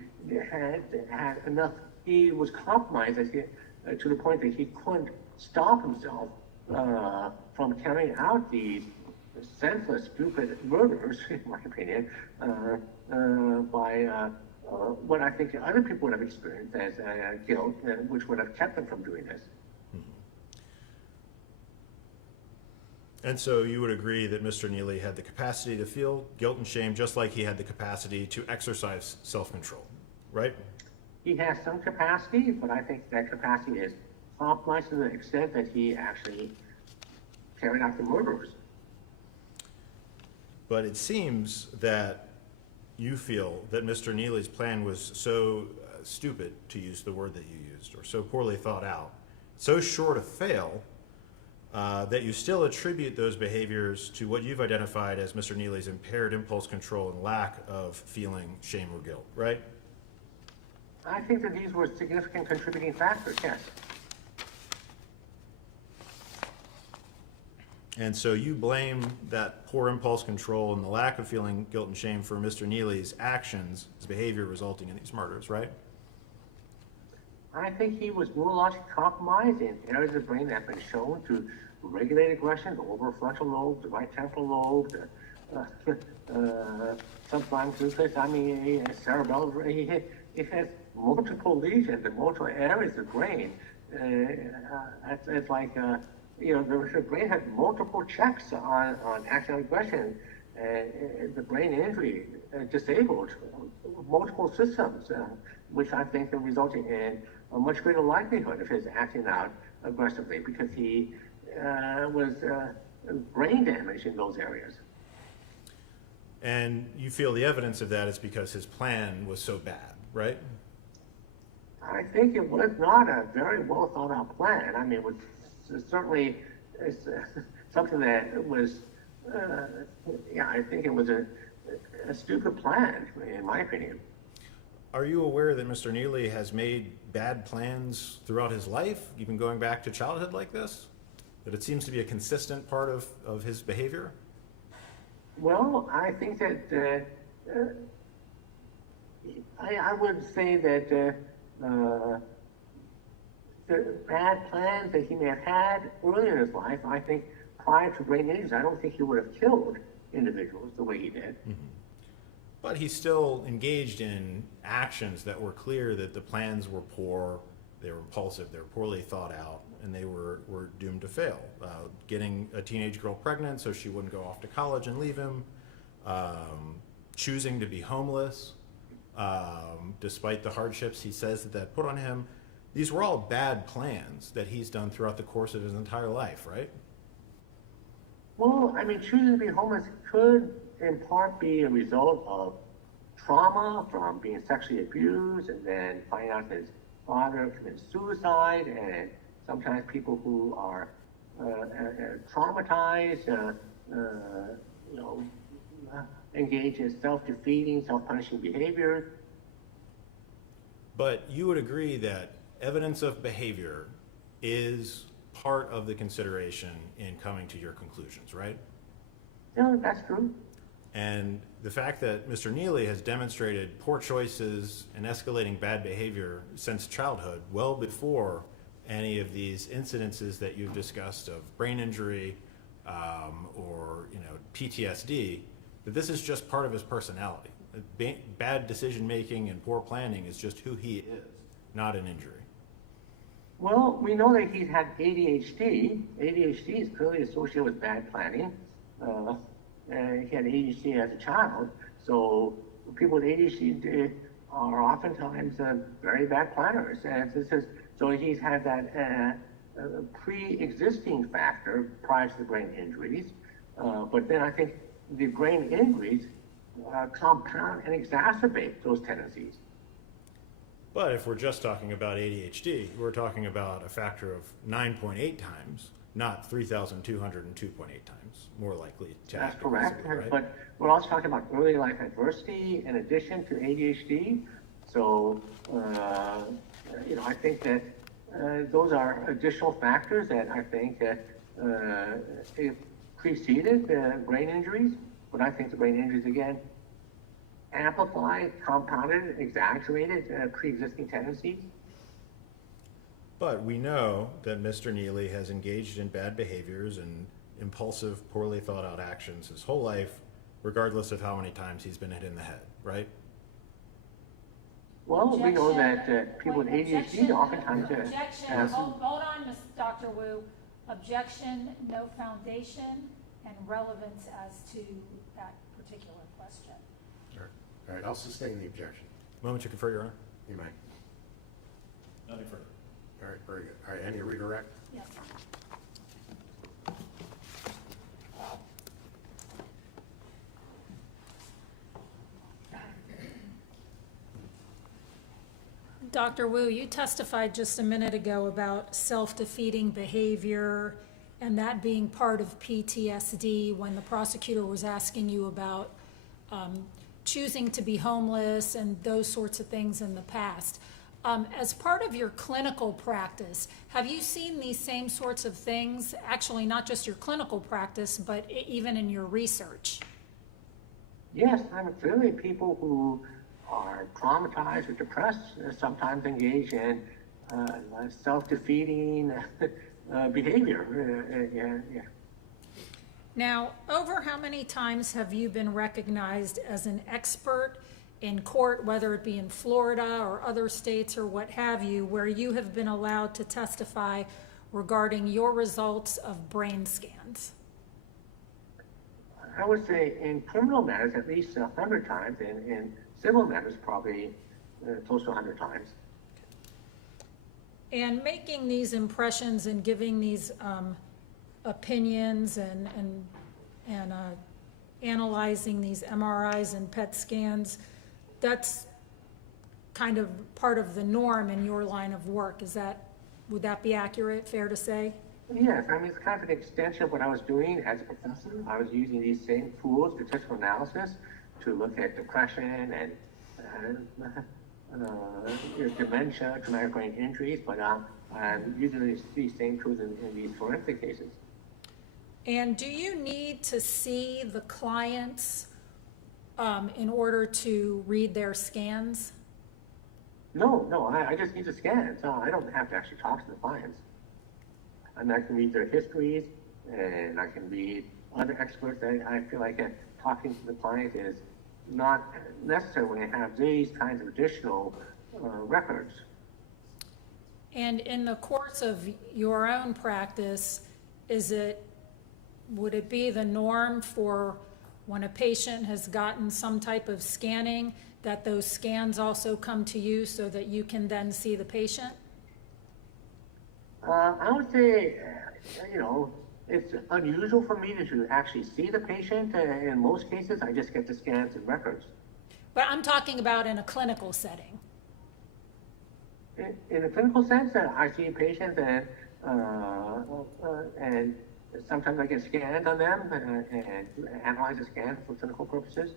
had enough, he was compromised to the point that he couldn't stop himself from carrying out these senseless, stupid murders, in my opinion, by what I think other people would have experienced as guilt, which would have kept them from doing this. And so you would agree that Mr. Nealy had the capacity to feel guilt and shame just like he had the capacity to exercise self-control, right? He has some capacity, but I think that capacity is compromised to the extent that he actually carried out the murders. But it seems that you feel that Mr. Nealy's plan was so stupid, to use the word that you used, or so poorly thought out, so short of fail, that you still attribute those behaviors to what you've identified as Mr. Nealy's impaired impulse control and lack of feeling shame or guilt, right? I think that these were significant contributing factors, yes. And so you blame that poor impulse control and the lack of feeling guilt and shame for Mr. Nealy's actions, his behavior resulting in these murders, right? I think he was neurologically compromised in areas of the brain that have been shown to regulate aggression, the overfrontal lobe, the right temporal lobe, the subthalamus nucleus, cerebellum. He has multiple lesions in multiple areas of the brain. It's like, the brain had multiple checks on action and aggression. The brain injury disabled multiple systems, which I think are resulting in a much greater likelihood of his acting out aggressively because he was brain damaged in those areas. And you feel the evidence of that is because his plan was so bad, right? I think it was not a very well thought out plan. I mean, it was certainly something that was, I think it was a stupid plan, in my opinion. Are you aware that Mr. Nealy has made bad plans throughout his life, even going back to childhood like this? That it seems to be a consistent part of his behavior? Well, I think that I would say that the bad plans that he may have had earlier in his life, I think prior to brain injuries, I don't think he would have killed individuals the way he did. Mm-hmm. But he still engaged in actions that were clear that the plans were poor, they were impulsive, they were poorly thought out, and they were doomed to fail. Getting a teenage girl pregnant so she wouldn't go off to college and leave him, choosing to be homeless, despite the hardships he says that put on him. These were all bad plans that he's done throughout the course of his entire life, right? Well, I mean, choosing to be homeless could in part be a result of trauma from being sexually abused and then finding out that his father committed suicide, and sometimes people who are traumatized, engage in self-defeating, self-punishing behaviors. But you would agree that evidence of behavior is part of the consideration in coming to your conclusions, right? Yeah, that's true. And the fact that Mr. Nealy has demonstrated poor choices and escalating bad behavior since childhood, well before any of these incidences that you've discussed of brain injury or PTSD, that this is just part of his personality. Bad decision making and poor planning is just who he is, not an injury. Well, we know that he's had ADHD. ADHD is clearly associated with bad planning. He had ADHD as a child, so people with ADHD are oftentimes very bad planners. And so he's had that pre-existing factor prior to the brain injuries. But then I think the brain injuries compound and exacerbate those tendencies. But if we're just talking about ADHD, we're talking about a factor of 9.8 times, not 3,202.8 times, more likely to That's happen, correct, right? but we're also talking about early life adversity in addition to ADHD. So, I think that those are additional factors that I think that preceded brain injuries. But I think the brain injuries, again, amplified, compounded, exaggerated pre-existing tendencies. But we know that Mr. Nealy has engaged in bad behaviors and impulsive, poorly thought out actions his whole life, regardless of how many times he's been hit in the head, right? Well, we know that people with ADHD oftentimes Objection, hold on, Dr. Wu. Objection, no foundation, and relevance as to that particular question. All right, I'll sustain the objection. Moment to confer, Your Honor. You may. Nothing further. All right, very good. All right, any redirect? Yes. Dr. Wu, you testified just a minute ago about self-defeating behavior and that being part of PTSD when the prosecutor was asking you about choosing to be homeless and those sorts of things in the past. As part of your clinical practice, have you seen these same sorts of things, actually not just your clinical practice, but even in your research? Yes, clearly people who are traumatized or depressed sometimes engage in self-defeating behavior. Yeah. Now, over how many times have you been recognized as an expert in court, whether it be in Florida or other states or what have you, where you have been allowed to testify regarding your results of brain scans? I would say in criminal matters at least 100 times, and in civil matters probably close to 100 times. And making these impressions and giving these opinions and analyzing these MRIs and PET scans, that's kind of part of the norm in your line of work. Would that be accurate, fair to say? Yes, it's kind of an extension of what I was doing as a professor. I was using these same tools, statistical analysis, to look at depression and dementia, traumatic brain injuries, but usually see same truth in these forensic cases. And do you need to see the clients in order to read their scans? No, I just need to scan. So I don't have to actually talk to the clients. And I can read their histories, and I can read other experts. I feel like talking to the client is not necessary when I have these kinds of additional records. And in the course of your own practice, would it be the norm for when a patient has gotten some type of scanning that those scans also come to you so that you can then see the patient? I would say, it's unusual for me to actually see the patient. In most cases, I just get the scans and records. But I'm talking about in a clinical setting. In a clinical sense, I see patients and sometimes I get scans on them and analyze the scan for clinical purposes.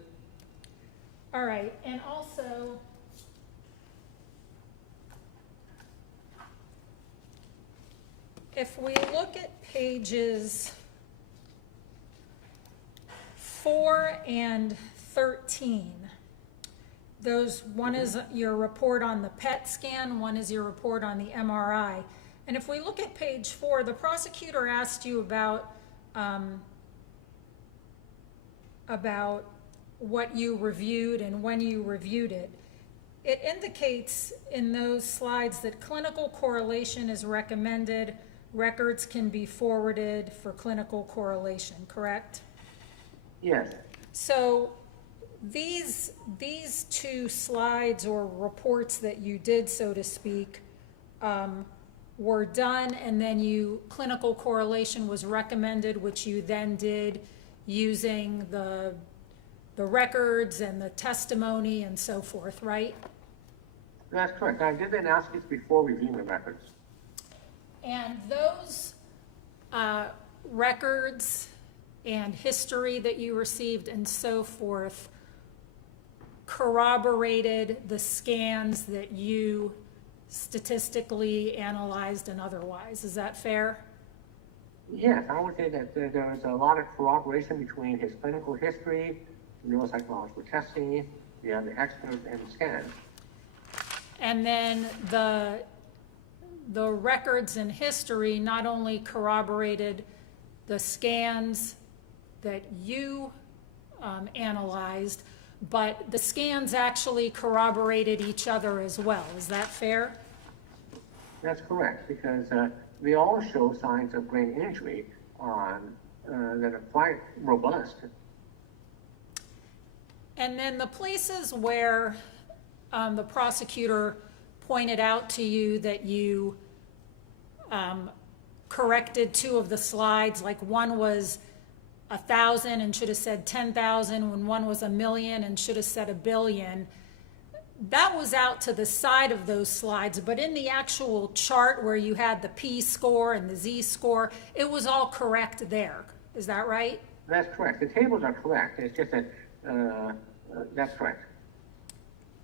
All right, and also, if we look at pages 4 and 13, one is your report on the PET scan, one is your report on the MRI. And if we look at page 4, the prosecutor asked you about what you reviewed and when you reviewed it. It indicates in those slides that clinical correlation is recommended. Records can be forwarded for clinical correlation, correct? Yes. So these two slides or reports that you did, so to speak, were done, and then clinical correlation was recommended, which you then did using the records and the testimony and so forth, right? That's correct. I did the analysis before reviewing the records. And those records and history that you received and so forth corroborated the scans that you statistically analyzed and otherwise. Is that fair? Yes, I would say that there was a lot of corroboration between his clinical history, neuropsychological testing, the other experts, and the scans. And then the records and history not only corroborated the scans that you analyzed, but the scans actually corroborated each other as well. Is that fair? That's correct, because they all show signs of brain injury that are quite robust. And then the places where the prosecutor pointed out to you that you corrected two of the slides, like one was 1,000 and should have said 10,000, when one was 1,000,000 and should have said 1,000,000,000. That was out to the side of those slides, but in the actual chart where you had the P score and the Z score, it was all correct there. Is that right? That's correct. The tables are correct. It's just that that's correct.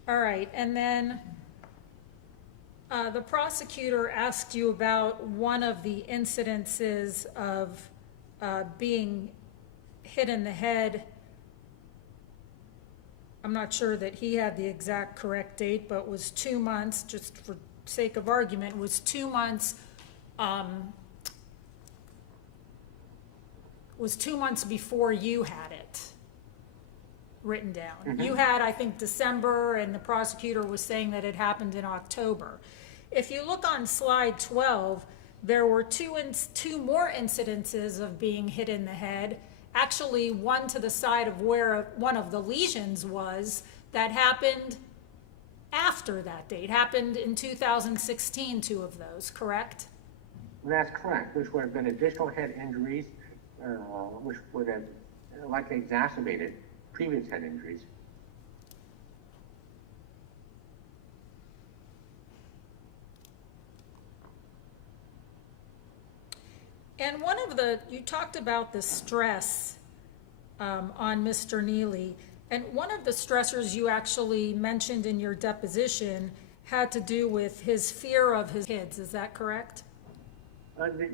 All right, and then the prosecutor asked you about one of the incidences of being hit in the head. I'm not sure that he had the exact correct date, but was 2 months, just for sake of argument, was 2 months, before you had it written down. Mm-hmm. You had, I think, December, and the prosecutor was saying that it happened in October. If you look on slide 12, there were two more incidences of being hit in the head. Actually, one to the side of where one of the lesions was, that happened after that date. Happened in 2016, two of those, correct? That's correct, which would have been additional head injuries, which would have likely exacerbated previous head injuries. And you talked about the stress on Mr. Nealy, And one of the stressors you actually mentioned in your deposition had to do with his fear of his kids, is that correct?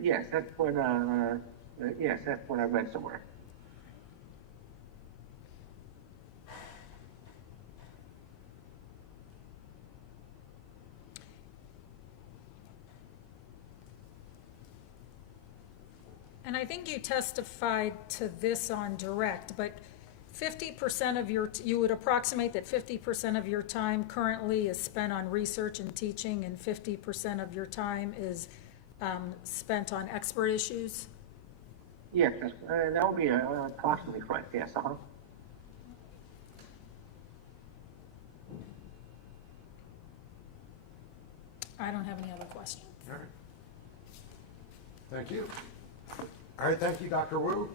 Yes, that's what I read somewhere. And I think you testified to this on direct, but 50% of you would approximate that 50% of your time currently is spent on research and teaching, and 50% of your time is spent on expert issues? Yes, that would be approximately correct, yes, I don't have any other questions. All right. Thank you. All right, thank you, Dr. Wu.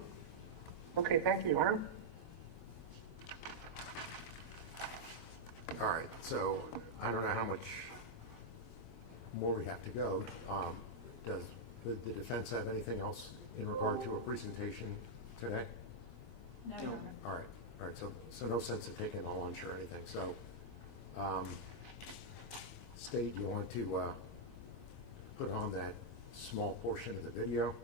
Okay, thank you, Your Honor. All right, so I don't know how much more we have to go. Does the defense have anything else in regard to a presentation today? No, Your Honor. All right, so no sense of taking a lunch or anything. So, State, you want to put on that small portion of the video?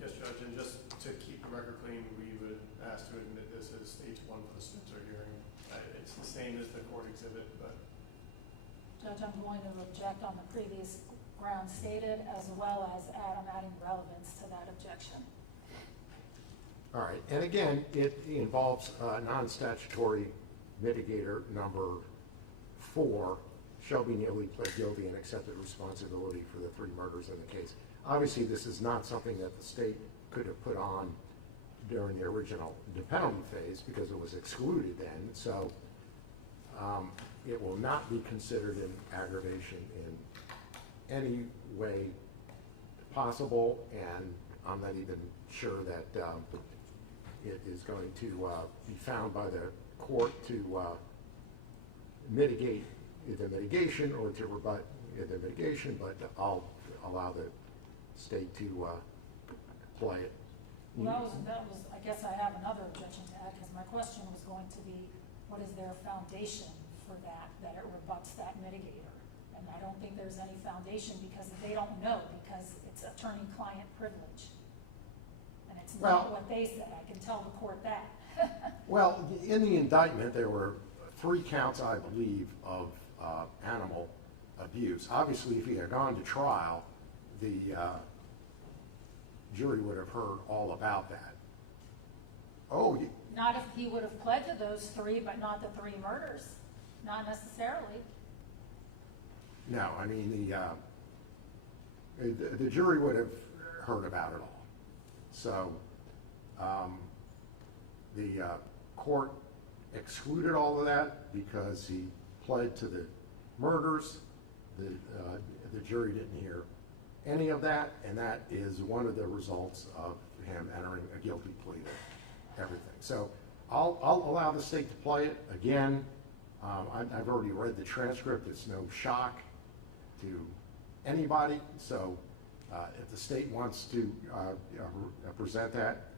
Yes, Judge, and just to keep the record clean, we would ask to admit this as stage 1 for the Spencer hearing. It's the same as the court exhibit, but. Judge, I'm going to object on the previous ground stated, as well as I'm adding relevance to that objection. All right, and again, it involves non-statutory mitigator number 4. Shelby Nealy pled guilty and accepted responsibility for the 3 murders in the case. Obviously, this is not something that the state could have put on during the original penalty phase because it was excluded then. So it will not be considered an aggravation in any way possible, and I'm not even sure that it is going to be found by the court to mitigate the mitigation or to rebut the mitigation, but I'll allow the state to play it. Well, that was, I guess I have another objection to add, because my question was going to be, what is their foundation for that it rebuts that mitigator? And I don't think there's any foundation because they don't know, because it's attorney-client privilege. And it's not what they said. I can tell the court that. Well, in the indictment, there were 3 counts, I believe, of animal abuse. Obviously, if he had gone to trial, the jury would have heard all about that. Oh, Not if he would have pled to those 3, but not the 3 murders. Not necessarily. no, I mean, the jury would have heard about it all. So the court excluded all of that because he pled to the murders. The jury didn't hear any of that, and that is one of the results of him entering a guilty plea to everything. So I'll allow the state to play it again. I've already read the transcript. It's no shock to anybody. So if the state wants to present that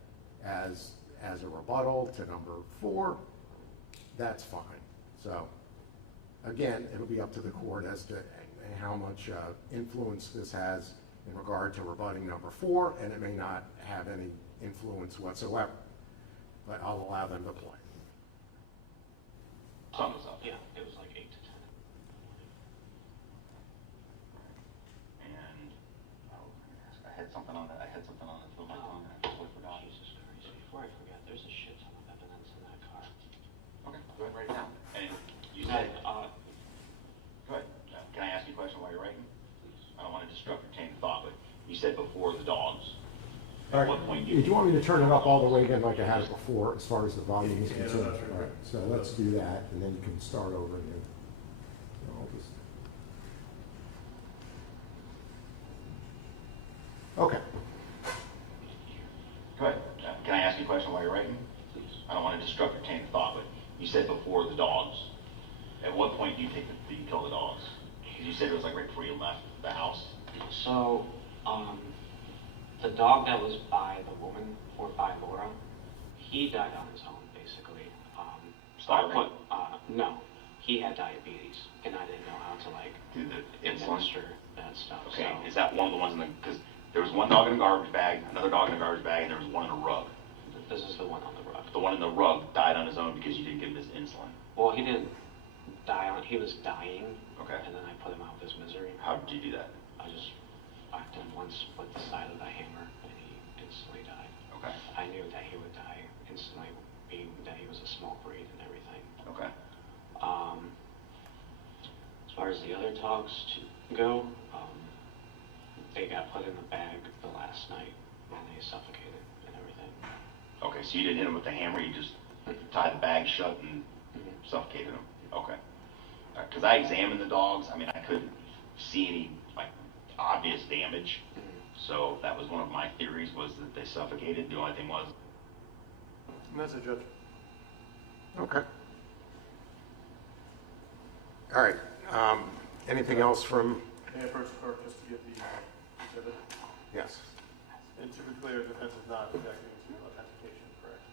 as a rebuttal to number 4, that's fine. So again, it'll be up to the court as to how much influence this has in regard to rebutting number 4, and it may not have any influence whatsoever. But I'll allow them to play. Sun was up. Yeah, it was like 8 to 10. And I had something on that. I had something on the phone. I totally forgot. Jesus Christ! Before I forget, there's a shit ton of evidence in that car. Okay, go ahead and write it down. And you said, go ahead. Can I ask you a question while you're writing? Please. I don't want to disrupt your chain of thought, but you said before the dogs. All right. Do you want me to turn it up all the way again like I had it before as far as the volume is Yeah, concerned? that's right. All right, so let's do that, and then you can start over again. I'll just... Okay. Go ahead. Can I ask you a question while you're writing? Please. I don't want to disrupt your chain of thought, but you said before the dogs. At what point do you think that you kill the dogs? Because you said it was like right before you left the house. So, the dog that was by the woman, or by Laura, he died on his own, basically. So So I put, no, he had diabetes, and I didn't know how to like Do the insulin? administer that stuff. Okay, So is that one of the ones in the, because there was one dog in a garbage bag, another dog in a garbage bag, and there was one in a rug. this is the one on the rug. The one in the rug died on his own because you didn't give him his insulin. Well, he didn't die on. He was dying. Okay. And then I put him out of his misery. How did you do that? I just whacked him once with the side of the hammer, and he instantly died. Okay. I knew that he would die instantly, being that he was a small breed and everything. Okay. As far as the other dogs go, they got put in the bag the last night, and they suffocated and everything. Okay, so you didn't hit him with the hammer, you just tied the bag shut and suffocated him. Okay. Because I examined the dogs, I mean, I couldn't see any, like, obvious damage. So that was one of my theories, was that they suffocated. The only thing was... And that's a judge. Okay. All right. Anything else from? May I approach the court just to give the exhibit? Yes. And to be clear, defense is not objecting to authentication, correct?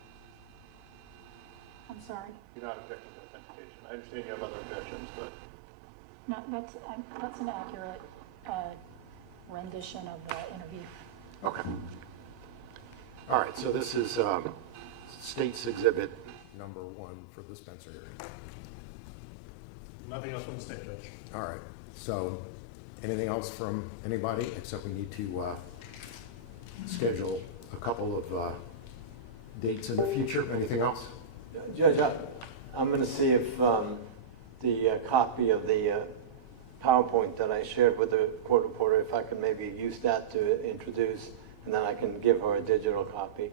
I'm sorry. You're not objecting to authentication. I understand you have other objections, but No, that's an accurate rendition of the interview. Okay. All right, so this is State's Exhibit number 1 for the Spencer hearing. nothing else from the state judge. All right, so anything else from anybody, except we need to schedule a couple of dates in the future. Anything else? Judge, I'm going to see if the copy of the PowerPoint that I shared with the court reporter, if I can maybe use that to introduce, and then I can give her a digital copy.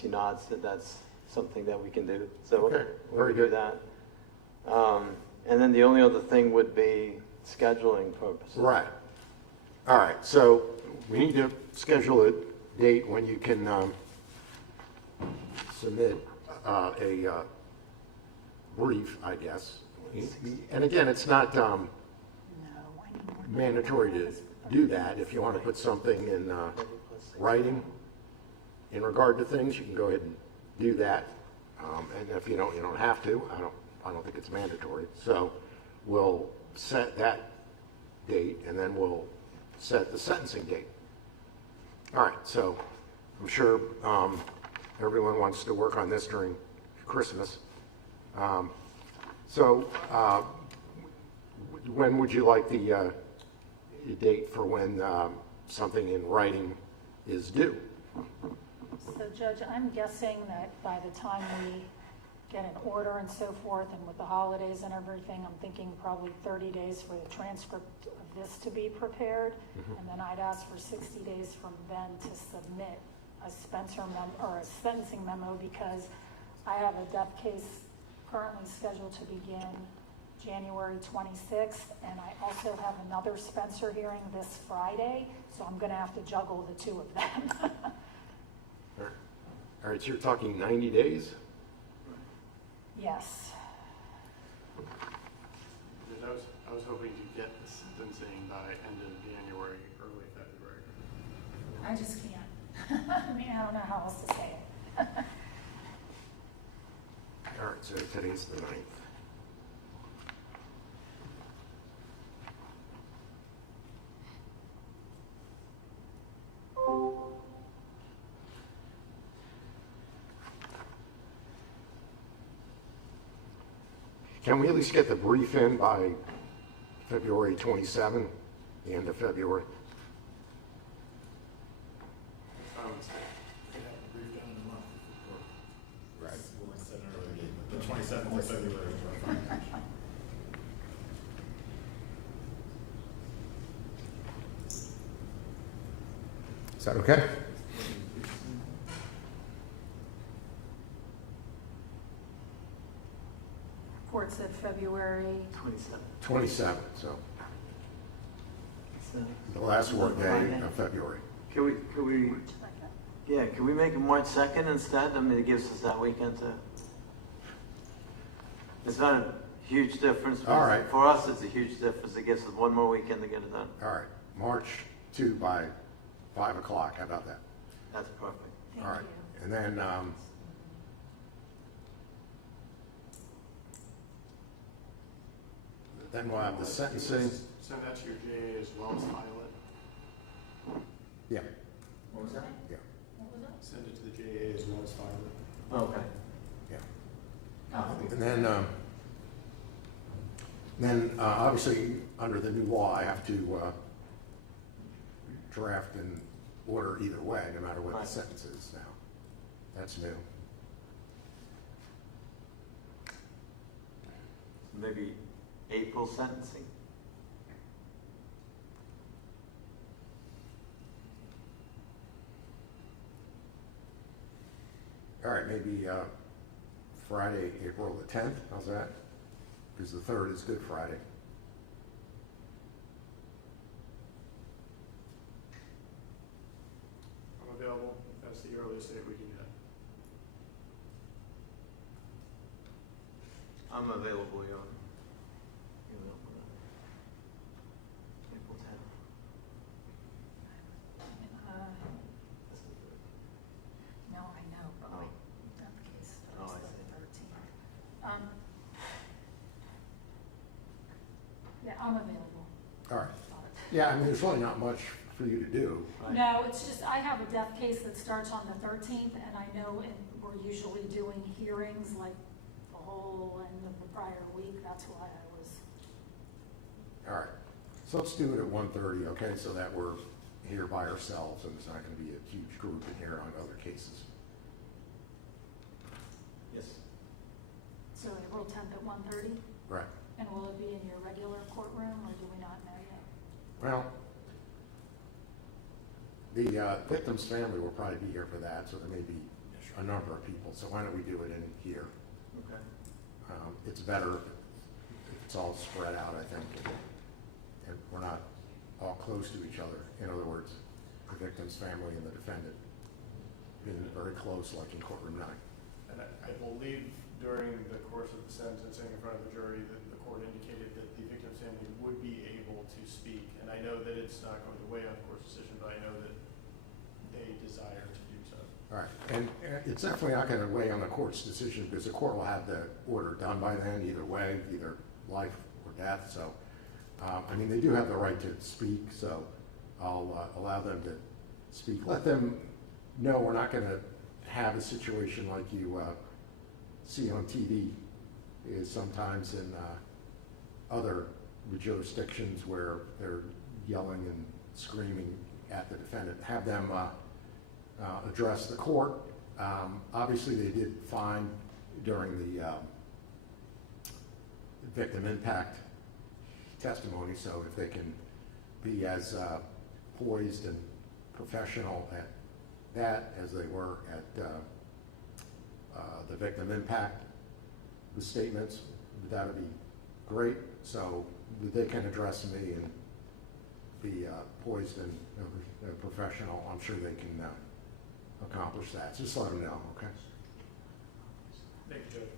She nods that that's something that we can do. So Okay, we'll very do good. that. And then the only other thing would be scheduling purposes. Right. All right, so we need to schedule a date when you can submit a brief, I guess. And again, it's not mandatory to do that. If you want to put something in writing in regard to things, you can go ahead and do that. And if you don't have to. I don't think it's mandatory. So we'll set that date, and then we'll set the sentencing date. All right, so I'm sure everyone wants to work on this during Christmas. So when would you like the date for when something in writing is due? So Judge, I'm guessing that by the time we get an order and so forth, and with the holidays and everything, I'm thinking probably 30 days for the transcript of this to be prepared. And then I'd ask for 60 days from then to submit a Spencer memo or a sentencing memo, because I have a death case currently scheduled to begin January 26th, and I also have another Spencer hearing this Friday, so I'm going to have to juggle the two of them. All right, so you're talking 90 days? Yes. I was hoping to get the sentencing by end of January, early February. I just can't. I mean, I don't know how else to say it. All right, so today's the 9th. Can we at least get the brief in by February 27, the end of February? Right. The 27th of February. Is that okay? Court said February. 27, so the last work day of February. Can we, yeah, can we make it March 2nd instead? I mean, it gives us that weekend to, it's not a huge difference. All right. For us, it's a huge difference. It gives us one more weekend to get it done. All right, March 2 by 5 o'clock, how about that? That's perfect. All right, and then then we'll have the sentencing. Send that to your JA as well as file it. Yeah, What was that? yeah, Send it to the JA as well as file it. Okay. yeah. And then obviously, under the new law, I have to draft an order either way, no matter what the Right. sentence is now. That's new. Maybe April sentencing? All right, maybe Friday, April the 10th, how's that? Because the 3rd is Good Friday. I'm available. That's the earliest date we can get. I'm available, Your Honor. April 10th. No, I know, but Oh. not the case. Oh, I It's see. the 13th. Yeah, I'm available. All right. Yeah, I mean, there's really not much for you to do. Right. No, it's just, I have a death case that starts on the 13th, and I know we're usually doing hearings like the whole end of the prior week. That's why I was, All right. So let's do it at 1:30, okay, so that we're here by ourselves and there's not going to be a huge group in here on other cases. Yes. so April 10th at 1:30? Right. And will it be in your regular courtroom, or do we not know yet? Well, the victim's family will probably be here for that, so there may be a number of people. So why don't we do it in here? Okay. It's better if it's all spread out, I think, and we're not all close to each other. In other words, the victim's family and the defendant being very close, like in courtroom 9. And I believe during the course of the sentencing in front of the jury that the court indicated that the victim's family would be able to speak. And I know that it's not going to weigh on the court's decision, but I know that they desire to do so. All right, and it's definitely not going to weigh on the court's decision because the court will have the order done by then, either way, either life or death. So, I mean, they do have the right to speak, so I'll allow them to speak. Let them know we're not going to have a situation like you see on TV, is sometimes in other jurisdictions where they're yelling and screaming at the defendant. Have them address the court. Obviously, they did fine during the victim impact testimony, so if they can be as poised and professional at that as they were at the victim impact, the statements, that would be great. So they can address me and be poised and professional. I'm sure they can accomplish that. Just let them know, okay? Thank you, Judge.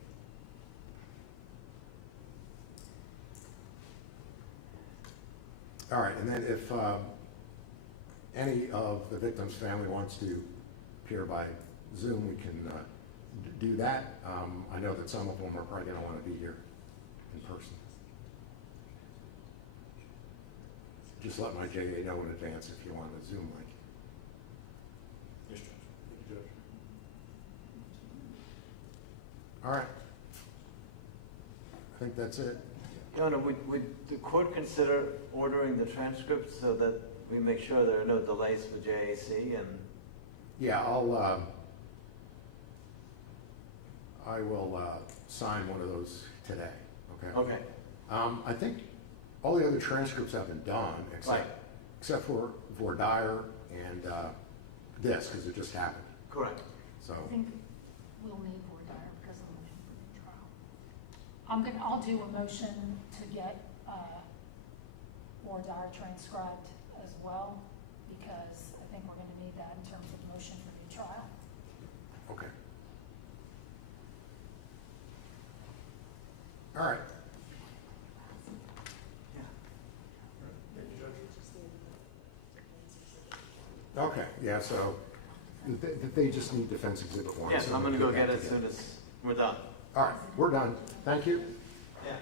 All right, and then if any of the victim's family wants to appear by Zoom, we can do that. I know that some of them are probably going to want to be here in person. Just let my JA know in advance if you want a Zoom link. Yes, Judge. Thank you, Judge. All right. I think that's it. Your Honor, would the court consider ordering the transcripts so that we make sure there are no delays for JAC and? Yeah, I will sign one of those today, okay? Okay. I think all the other transcripts have been done, Right. except for Dyer and this, because it just happened. Correct. So, I think we'll need more dire because of the motion for the trial. I'll do a motion to get more dire transcribed as well, because I think we're gonna need that in terms of motion for the trial. okay. All right. Thank you, Judge. Okay, yeah, so they just need defense exhibit 1. Yes, so I'm gonna we'll go put get that it as together. soon as we're done. All right, we're done. Thank you. Yeah.